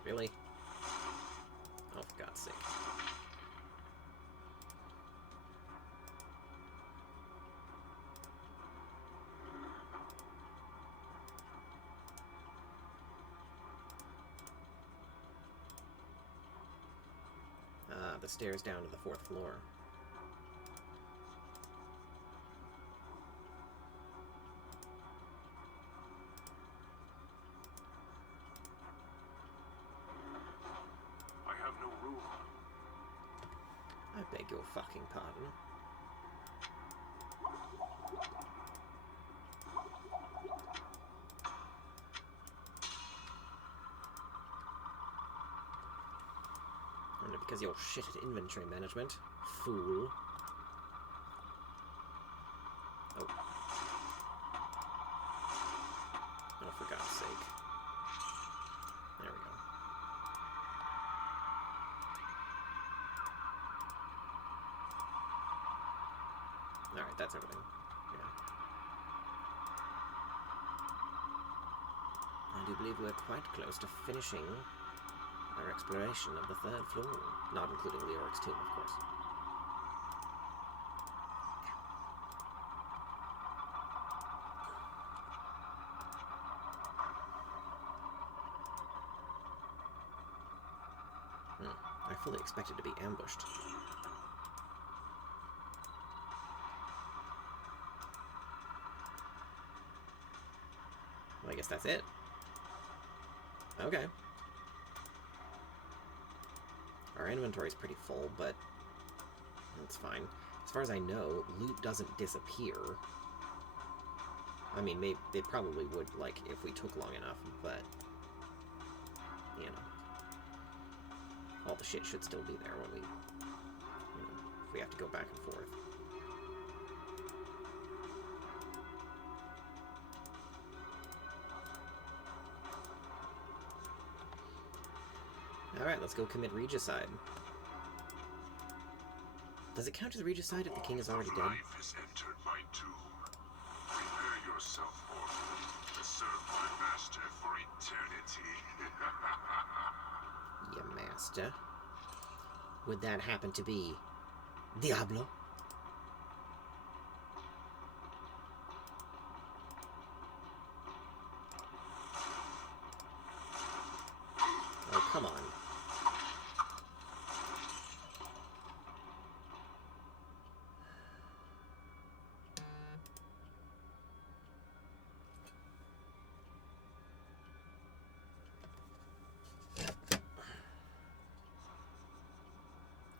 Really? Oh, for God's sake. The stairs down to the 4th floor. I have no room. I beg your fucking pardon. Only because you're shit at inventory management, fool. Oh. Oh, for God's sake. There we go. Alright, that's everything. Yeah. I do believe we're quite close to finishing our exploration of the 3rd floor. Not including Leoric's tomb, of course. I fully expected to be ambushed. Well, I guess that's it. Okay. Our inventory's pretty full, but that's fine. As far as I know, loot doesn't disappear. I mean, maybe it probably would, like, if we took long enough, but, you know, all the shit should still be there when we, you know, if we have to go back and forth. Alright, let's go commit regicide. Does it count as regicide if the king is already dead? Life has entered my tomb. Prepare yourself, Orphan, to serve my master for eternity. Your master? Would that happen to be Diablo? Oh, come on.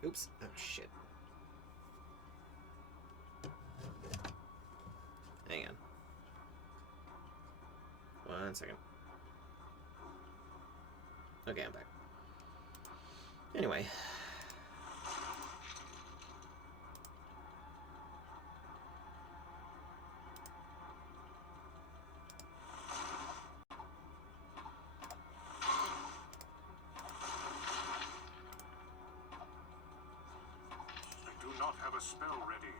Oops. Oh, shit. Hang on. 1 second. Okay, I'm back. Anyway. I do not have a spell ready.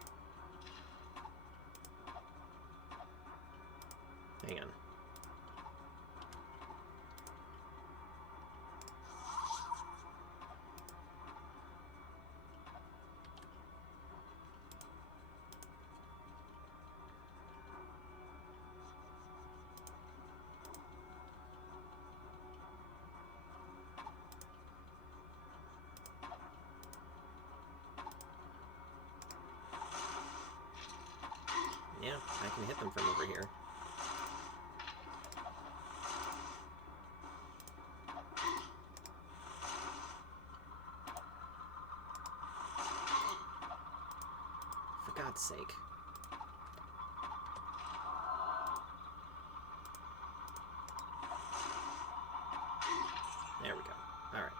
Hang on. Yeah, I can hit them from over here. For God's sake. There we go. Alright.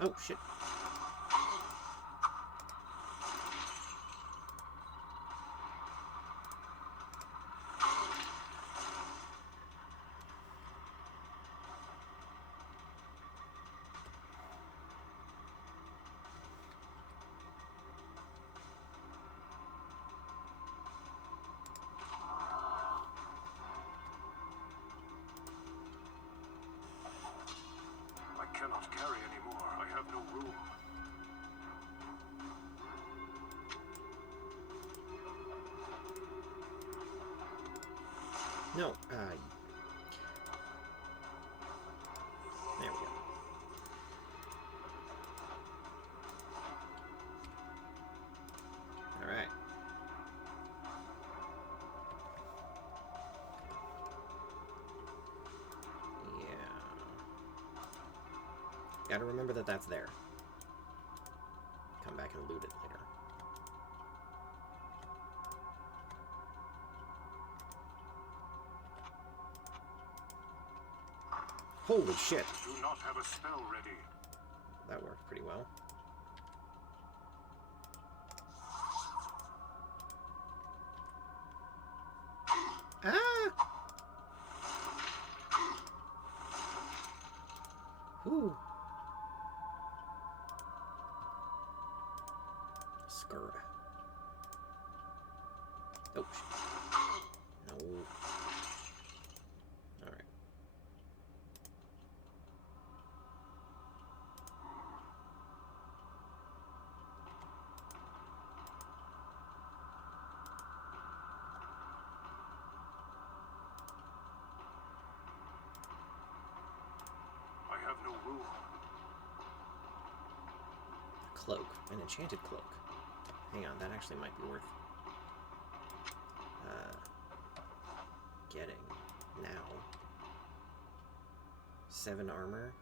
Oh, shit. I cannot carry anymore. I have no room. No, there we go. Alright. Yeah. Gotta remember that that's there. Come back can loot it later. Holy shit! Do not have a spell ready. That worked pretty well. Ah! Whew. Skura. Oh, shit. No. Alright. I have no room. A cloak. An enchanted cloak. Hang on, that actually might be worth getting now. 7 armor.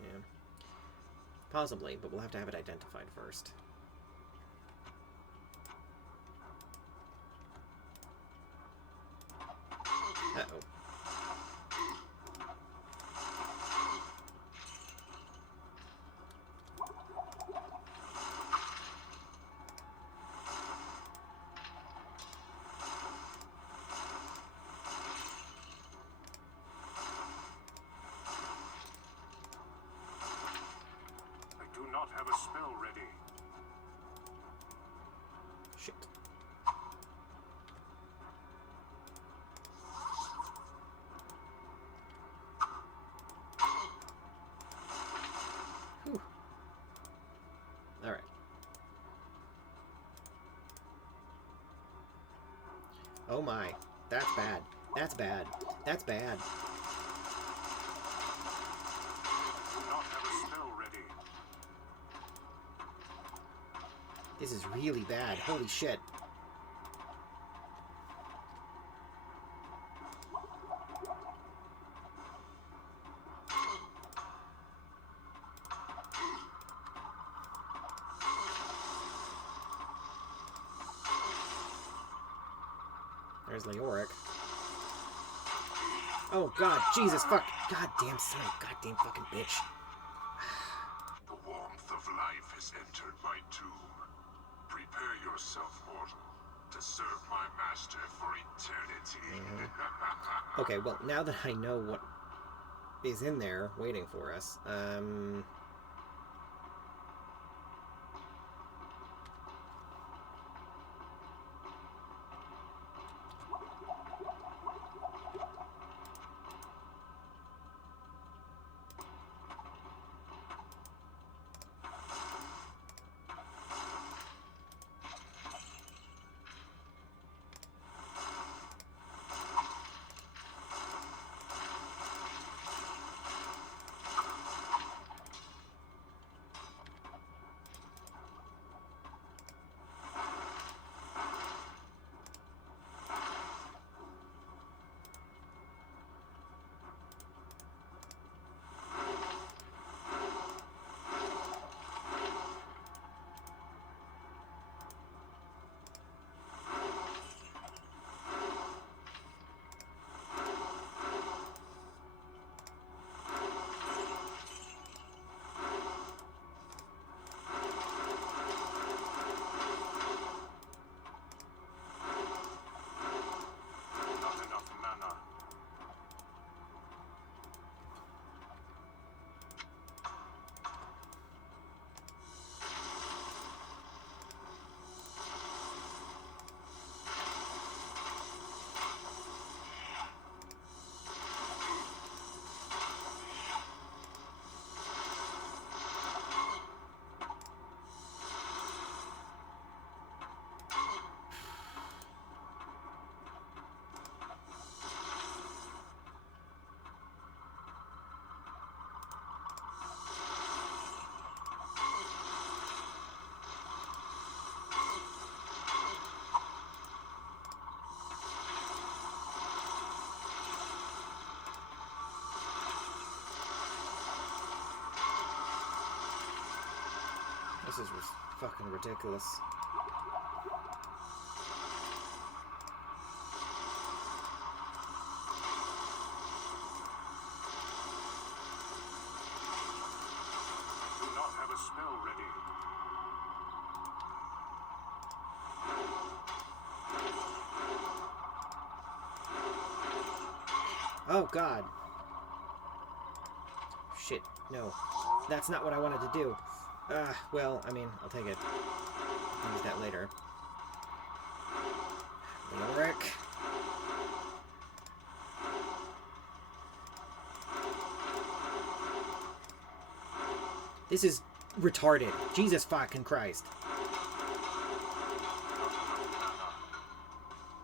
Yeah. Possibly, but we'll have to have it identified first. Uh-oh. I do not have a spell ready. Shit. Whew. All right. Oh my. That's bad. That's bad. That's bad. Do not have a spell ready. This is really bad. Holy shit. There's Leoric. Oh god, Jesus fuck. Goddamn son of a goddamn fucking bitch. The warmth of life has entered my tomb. Prepare yourself, mortal, to serve my master for eternity. Okay, well, now that I know what is in there waiting for us, This is fucking ridiculous. Do not have a spell ready. Oh god. Shit, no. That's not what I wanted to do. Well, I mean, I'll take it. I'll use that later. Leoric. This is retarded. Jesus fucking Christ.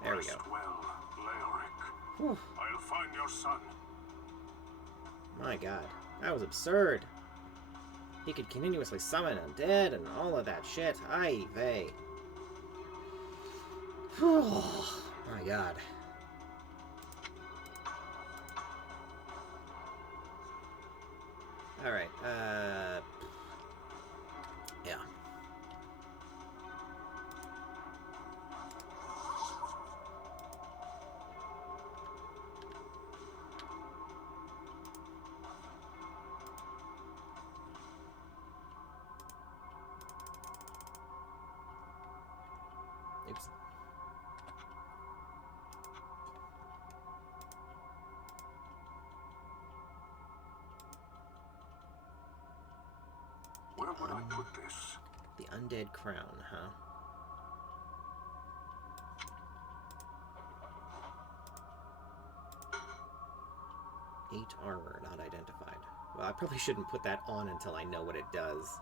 There we go. Rest well, Leoric. Whew. I'll find your son. My god. That was absurd. He could continuously summon undead and all of that shit. Aye vey. My god. Alright, yeah. Oops. Where would I put this? The undead crown, huh? Eight armor, not identified. Well, I probably shouldn't put that on until I know what it does.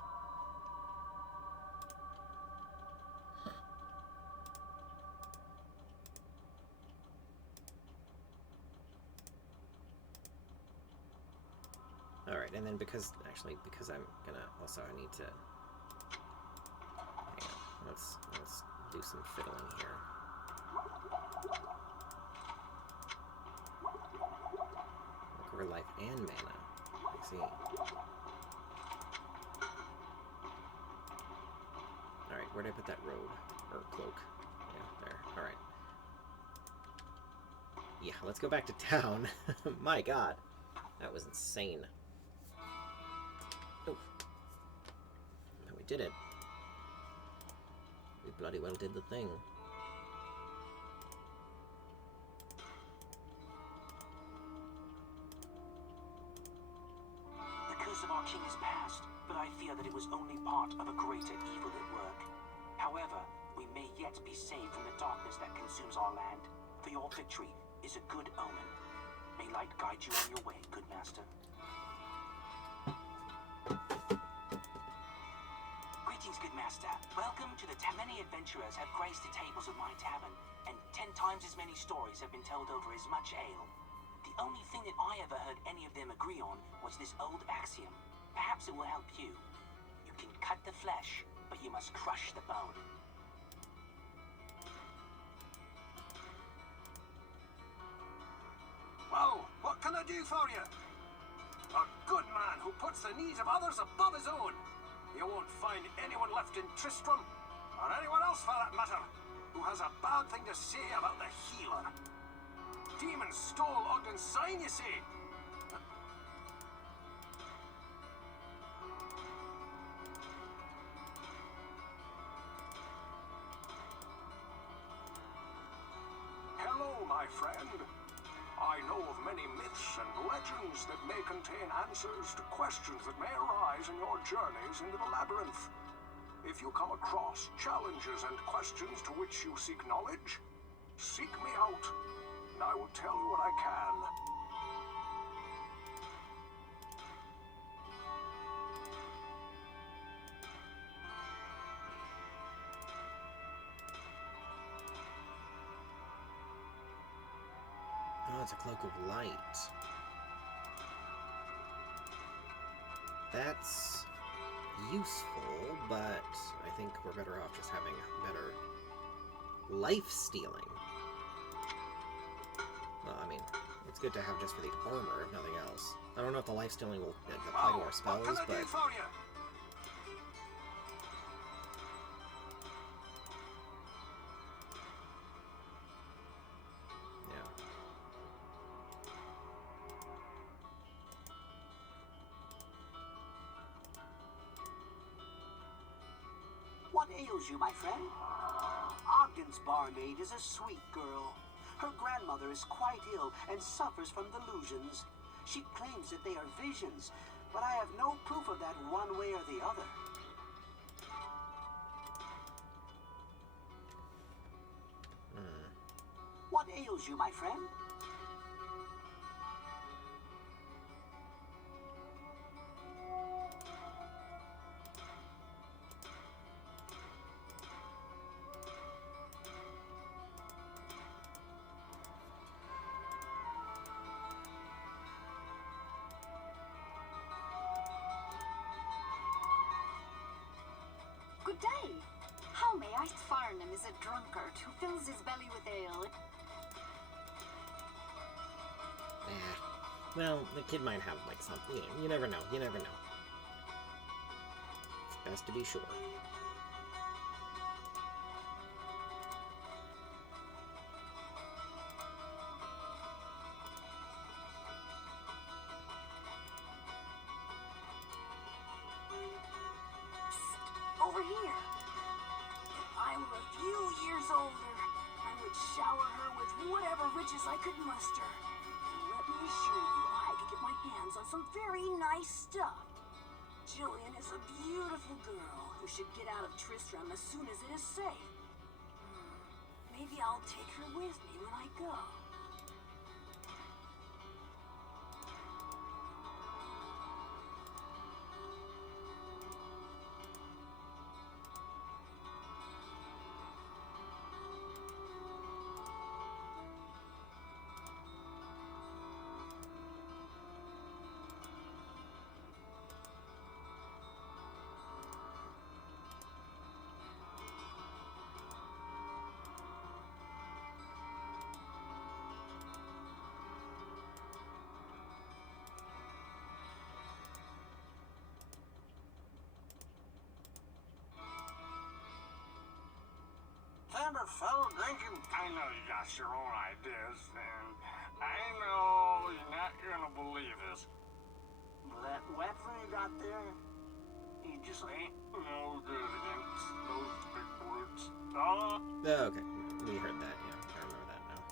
Alright, and then because I'm gonna, also I need to, hang on, let's do some fiddling here. Recover life and mana, I see. Alright, where did I put that robe, or cloak? Yeah, there, alright. Yeah, let's go back to town. My god, that was insane. Oh. We did it. We bloody well did the thing. The curse of our king is past, but I fear that it was only part of a greater evil at work. However, we may yet be saved from the darkness that consumes our land, for your victory is a good omen. May light guide you on your way, good master. Greetings, good master. Welcome to the town. Many adventurers have graced the tables of my tavern, and 10 times as many stories have been told over as much ale. The only thing that I ever heard any of them agree on was this old axiom. Perhaps it will help you. You can cut the flesh, but you must crush the bone. Well, what can I do for you? A good man who puts the needs of others above his own. You won't find anyone left in Tristram, or anyone else for that matter, who has a bad thing to say about the healer. Demons stole Ogden's sign, you see. Hello, my friend. I know of many myths and legends that may contain answers to questions that may arise in your journeys into the labyrinth. If you come across challenges and questions to which you seek knowledge, seek me out, and I will tell you what I can. Oh, it's a cloak of light. That's useful, but I think we're better off just having better life stealing. Well, I mean, it's good to have just for the armor, if nothing else. I don't know if the life stealing will apply to our spells, what can I but do for you? ails you, my friend? Ogden's barmaid is a sweet girl. Her grandmother is quite ill and suffers from delusions. She claims that they are visions, but I have no proof of that one way or the other. What ails you, my friend? Good day. How may I? Farnham is a drunkard who fills his belly with ale. Well, the kid might have, like, something. You never know. You never know. It's best to be sure. Over here. If I were a few years older, I would shower her with whatever riches I could muster. And let me assure you, I could get my hands on some very nice stuff. Jillian is a beautiful girl who should get out of Tristram as soon as it is safe. Maybe I'll take her with me when I go. Kind of fellow drinking. I know you got your own ideas, and I know you're not gonna believe this. But that weapon you got there, he just ain't no good against those big brutes. Oh, Okay. We heard that, yeah. I remember that now.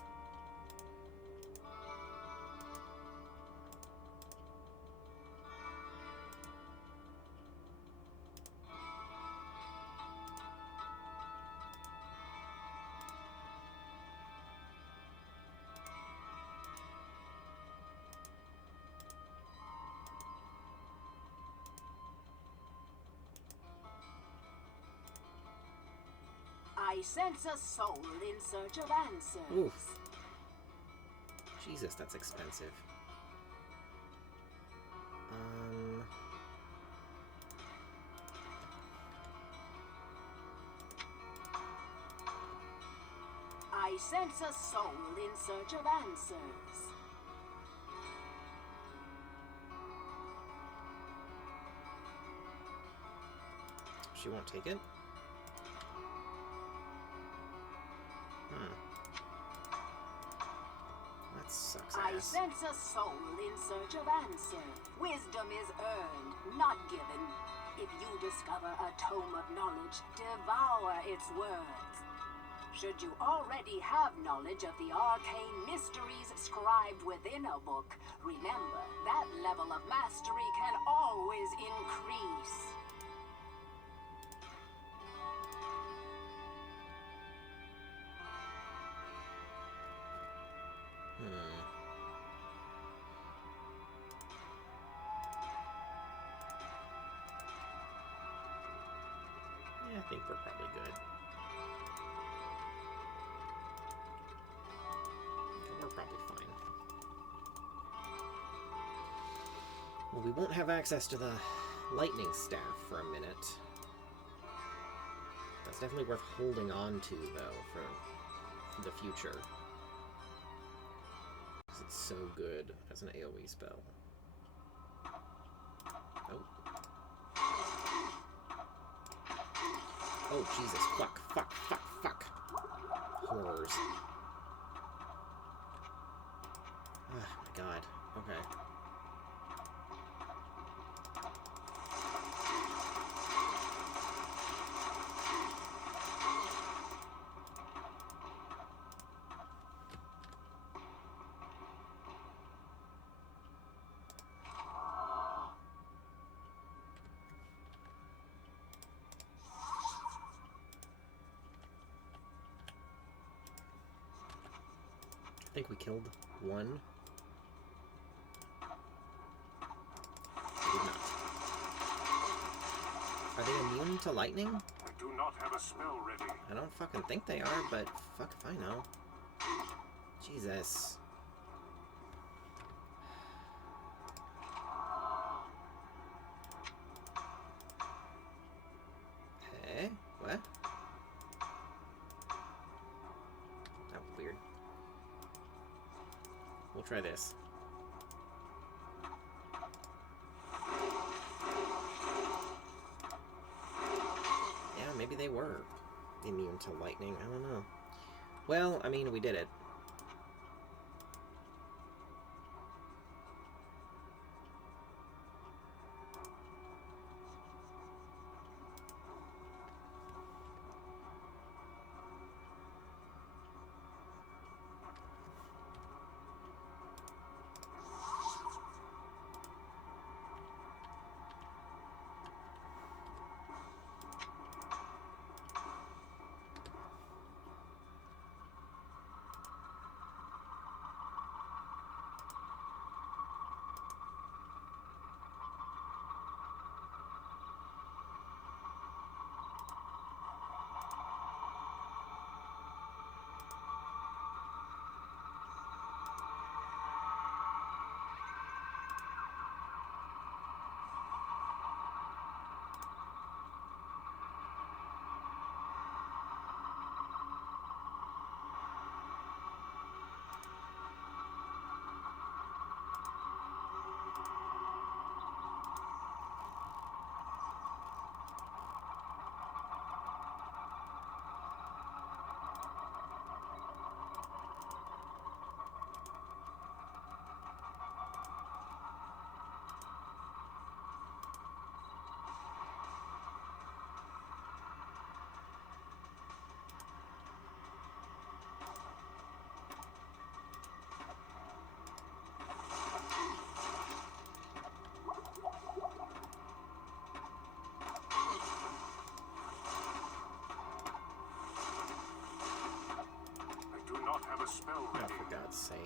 I sense a soul in search of answers. Oof. Jesus, that's expensive. I sense a soul in search of answers. She won't take it? That sucks I ass. sense a soul in search of answers. Wisdom is earned, not given. If you discover a tome of knowledge, devour its words. Should you already have knowledge of the arcane mysteries scribed within a book, remember that level of mastery can always increase. Yeah, I think we're probably good. Okay, we're probably fine. Well, we won't have access to the lightning staff for a minute. That's definitely worth holding on to, though, for the future. Because it's so good as an AoE spell. Oh. Oh, Jesus. Fuck, fuck, fuck, fuck. Horrors. Oh, my God. Okay. I think we killed one. We did not. Are they immune to lightning? I do not have a spell ready. I don't fucking think they are, but fuck if I know. Jesus. Hey, what? That was weird. We'll try this. Yeah, maybe they were immune to lightning. I don't know. Well, I mean, we did it. A spell Oh, ready. for God's sake.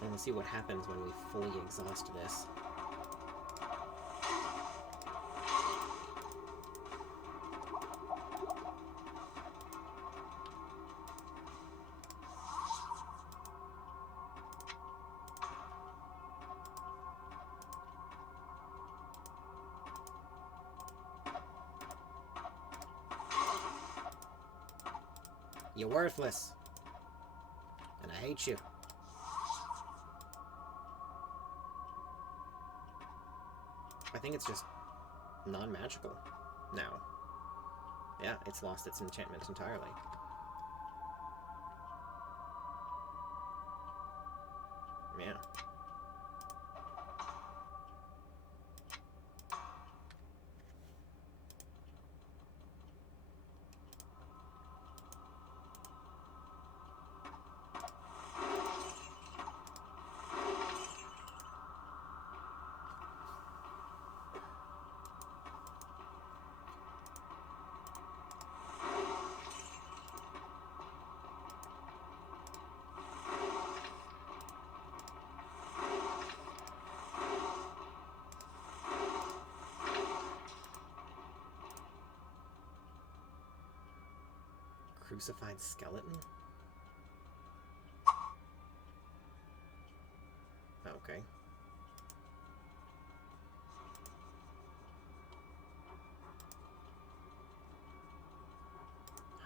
I want to see what happens when we fully exhaust this. You're worthless. And I hate you. I think it's just non-magical now. Yeah, it's lost its enchantment entirely. Yeah. Crucified skeleton? Okay.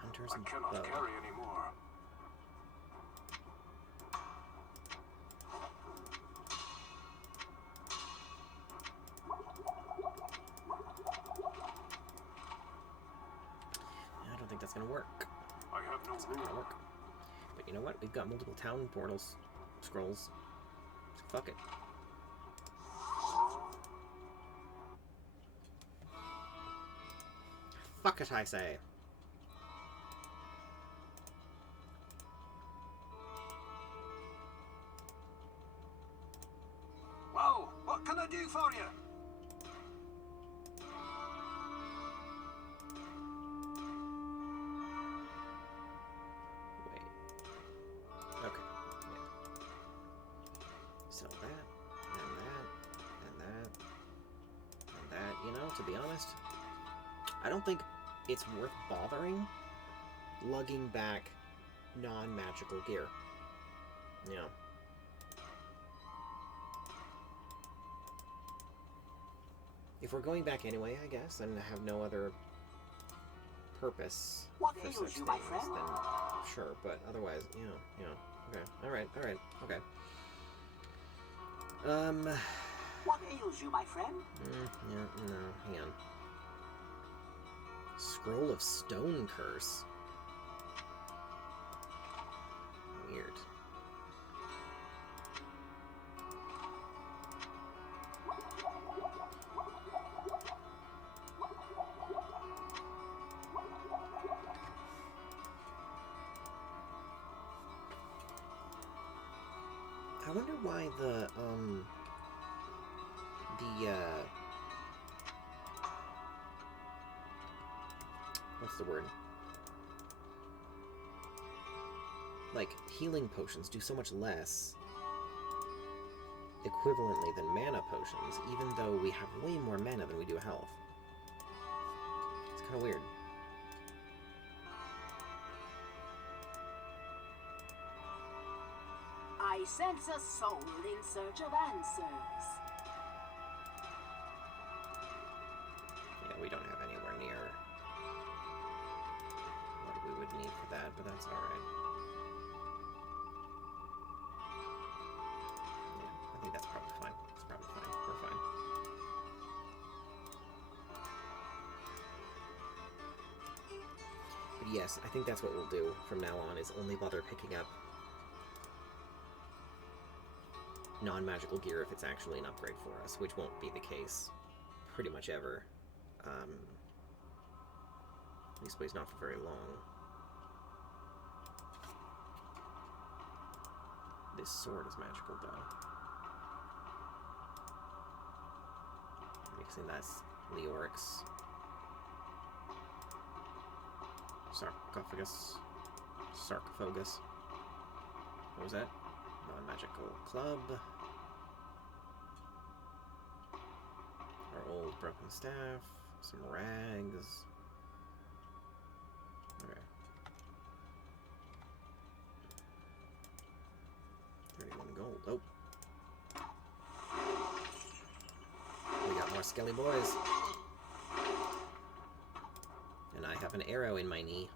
Hunter's I cannot bow. carry anymore. I don't think that's gonna work. I have no It's not gonna room. work. But you know what? We've got multiple town portals, scrolls. So fuck it. Fuck it, I say. to be honest, I don't think it's worth bothering lugging back non-magical gear. You know. If we're going back anyway, I guess, and have no other purpose What for ails such you, things, my friend? then sure, but otherwise, okay, alright, okay. What ails you, my friend? Yeah, no, hang on. Scroll of Stone Curse. Weird. I wonder why what's the word? Like, healing potions do so much less equivalently than mana potions, even though we have way more mana than we do health. It's kind of weird. I sense a soul in search of answers. Yeah, we don't have anywhere near what we would need for that, but that's alright. Yeah, I think that's probably fine. It's probably fine. We're fine. But yes, I think that's what we'll do from now on, is only bother picking up non-magical gear if it's actually an upgrade for us, which won't be the case pretty much ever. At least not for very long. This sword is magical, though. Mixing that's Leoric's sarcophagus. What was that? Non-magical club. Our old broken staff. Some rags. Okay. 31 gold. Oh. We got more skelly boys. And I have an arrow in my knee.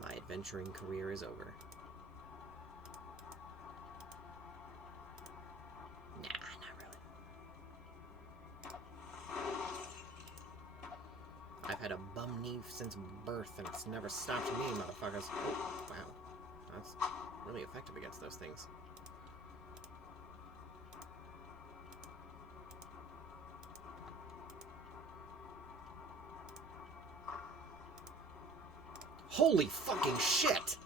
My adventuring career is over. Nah, not really. I've had a bum knee since birth, and it's never stopped me, motherfuckers. Oh, wow. That's really effective against those things. Holy fucking shit!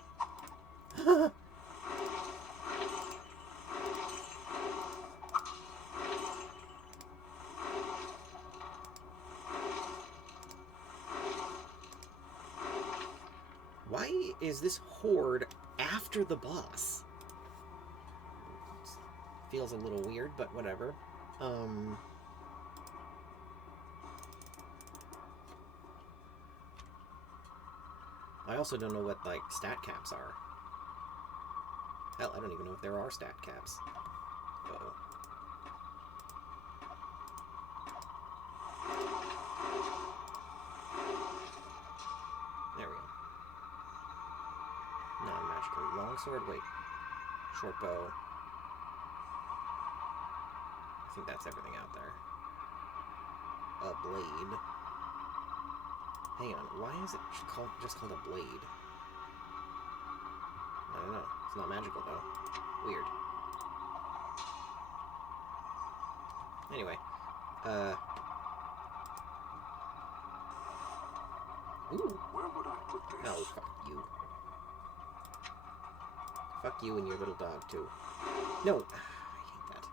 Why is this horde after the boss? Feels a little weird, but whatever. I also don't know what, like, stat caps are. Hell, I don't even know if there are stat caps. Uh-oh. There we go. Non-magical longsword. Wait. Short bow. I think that's everything out there. A blade. Hang on, why is it just called a blade? I don't know. It's not magical, though. Weird. Anyway. Ooh. Where would I put this? Oh, fuck you. Fuck you and your little dog, too. No! I hate that.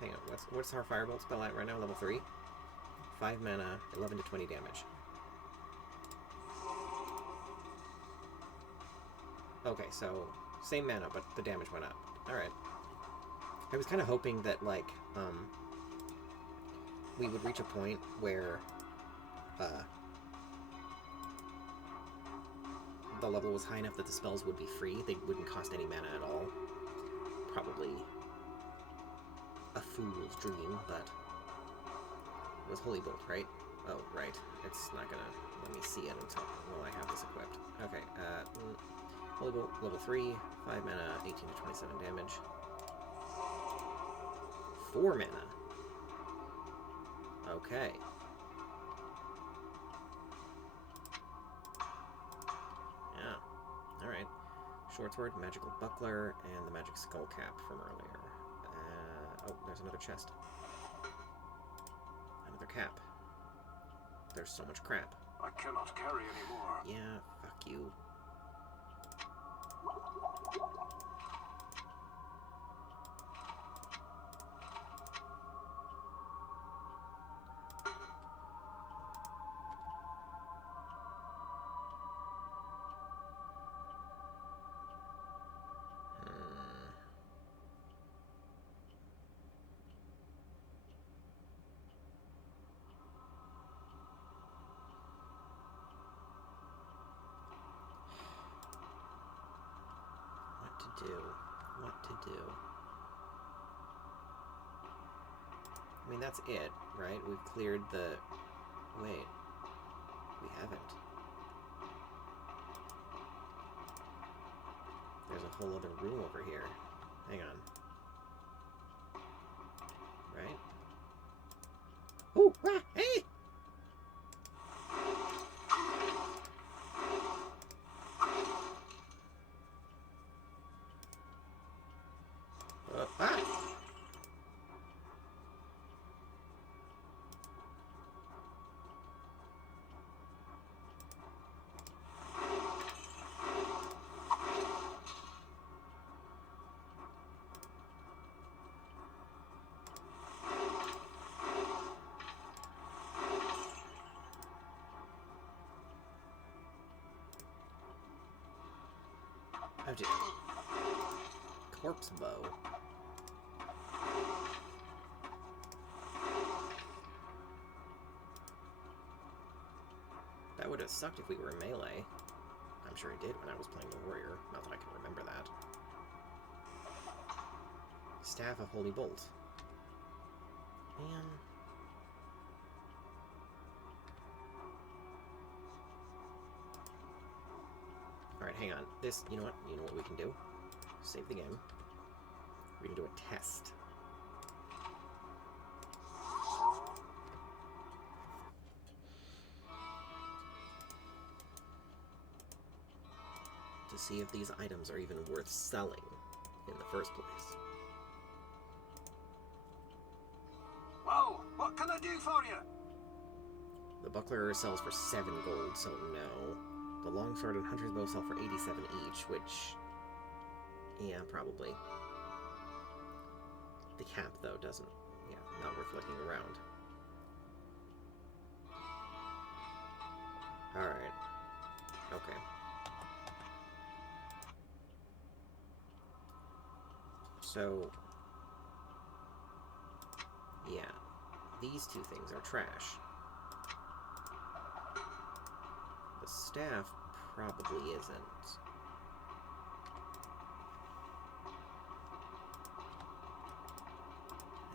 Hang on, what's our firebolt spell at right now? Level 3? 5 mana, 11 to 20 damage. Okay, so same mana, but the damage went up. Alright. I was kind of hoping that, like, we would reach a point where, the level was high enough that the spells would be free. They wouldn't cost any mana at all. Probably a fool's dream, but it was Holy Bolt, right? Oh, right. It's not gonna let me see it until, well, I have this equipped. Okay, Holy Bolt, level 3, 5 mana, 18 to 27 damage. 4 mana. Okay. Yeah. Alright. Short Sword, Magical Buckler, and the Magic Skull Cap from earlier. Oh, there's another chest. Another cap. There's so much crap. I cannot carry anymore. Yeah, fuck you. What to do? I mean, that's it, right? We've cleared the... Wait. We haven't. There's a whole other room over here. Hang on. Right? Ooh! Ah! Hey! Ah! Oh dear. Corpse bow. That would have sucked if we were melee. I'm sure it did when I was playing the warrior. Not that I can remember that. Staff of Holy Bolt. Man. Alright, hang on. This, you know what? You know what we can do? Save the game. We can do a test. To see if these items are even worth selling in the first place. Well, what can I do for you? The buckler sells for 7 gold, so no. The longsword and hunter's bow sell for 87 each, which... yeah, probably. The cap, though, doesn't... yeah, not worth looking around. Alright. Okay. So... yeah. These two things are trash. The staff probably isn't.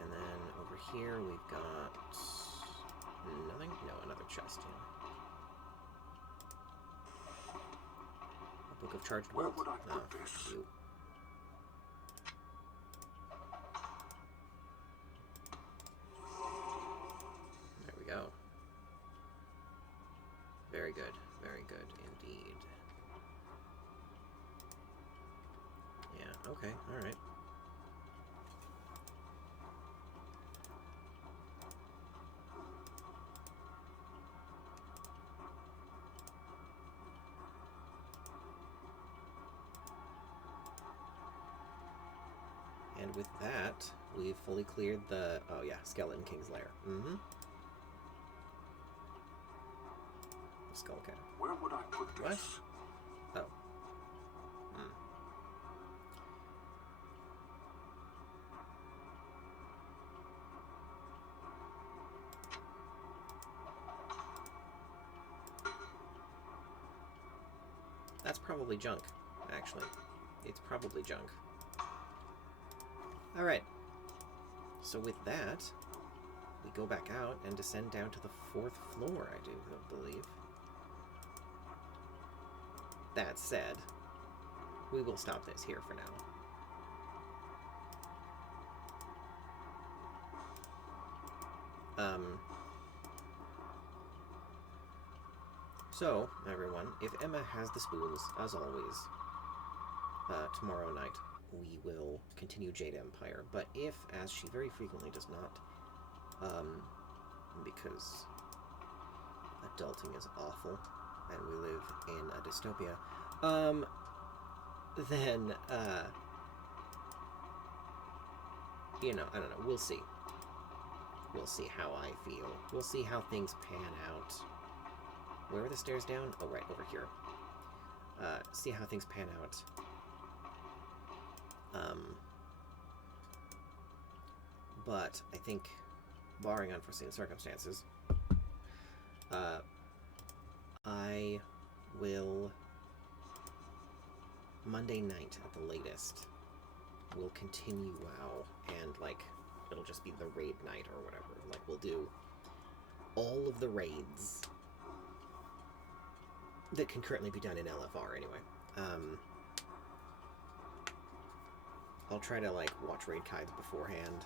And then over here we've got nothing? No, another chest, yeah. A book of charged Where bolt. would I put Oh, this? fuck you. There we go. Very good indeed. Yeah, okay, alright. And with that, we've fully cleared the... oh yeah, Skeleton King's Lair. Mm-hmm. Skull Cap. Where would I put What? this? Oh. Hmm. That's probably junk, actually. It's probably junk. Alright. So with that, we go back out and descend down to the 4th floor, I do believe. That said, we will stop this here for now. So, everyone, if Emma has the spools, as always, tomorrow night we will continue Jade Empire. But if, as she very frequently does not, because adulting is awful, and we live in a dystopia, then, you know, I don't know, we'll see. We'll see how I feel. We'll see how things pan out. Where are the stairs down? Oh, right, over here. See how things pan out. But I think, barring unforeseen circumstances, I will, Monday night at the latest, we'll continue WoW, and, like, it'll just be the raid night or whatever. Like, we'll do all of the raids that can currently be done in LFR, anyway. I'll try to, like, watch raid guides beforehand.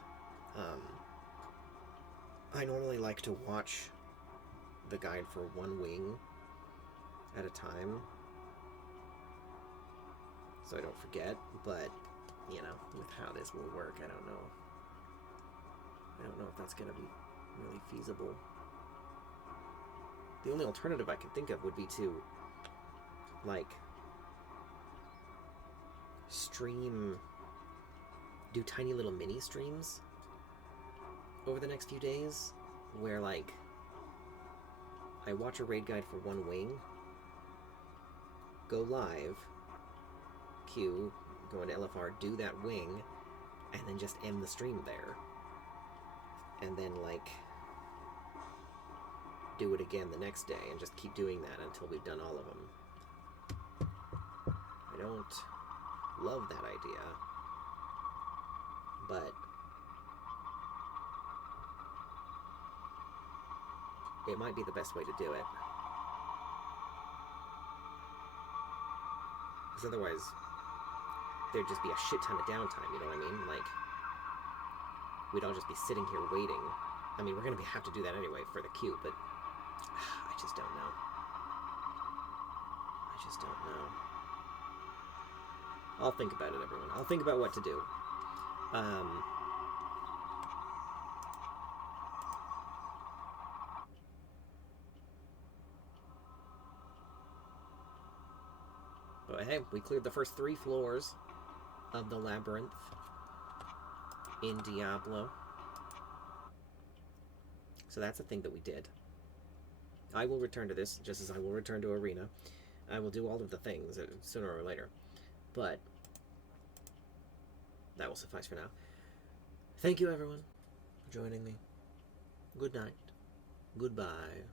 I normally like to watch the guide for one wing at a time, so I don't forget, but, you know, with how this will work, I don't know. I don't know if that's going to be really feasible. The only alternative I can think of would be to, like, do tiny little mini streams over the next few days, where, like, I watch a raid guide for one wing, go live, queue, go into LFR, do that wing, and then just end the stream there. And then, like, do it again the next day, and just keep doing that until we've done all of them. I don't love that idea, but it might be the best way to do it. Because otherwise, there'd just be a shit ton of downtime, you know what I mean? Like, we'd all just be sitting here waiting. I mean, we're going to have to do that anyway for the queue, but I just don't know. I just don't know. I'll think about it, everyone. I'll think about what to do. But hey, we cleared the first 3 floors of the labyrinth in Diablo. So that's a thing that we did. I will return to this, just as I will return to Arena. I will do all of the things sooner or later. But that will suffice for now. Thank you, everyone, for joining me. Good night. Goodbye.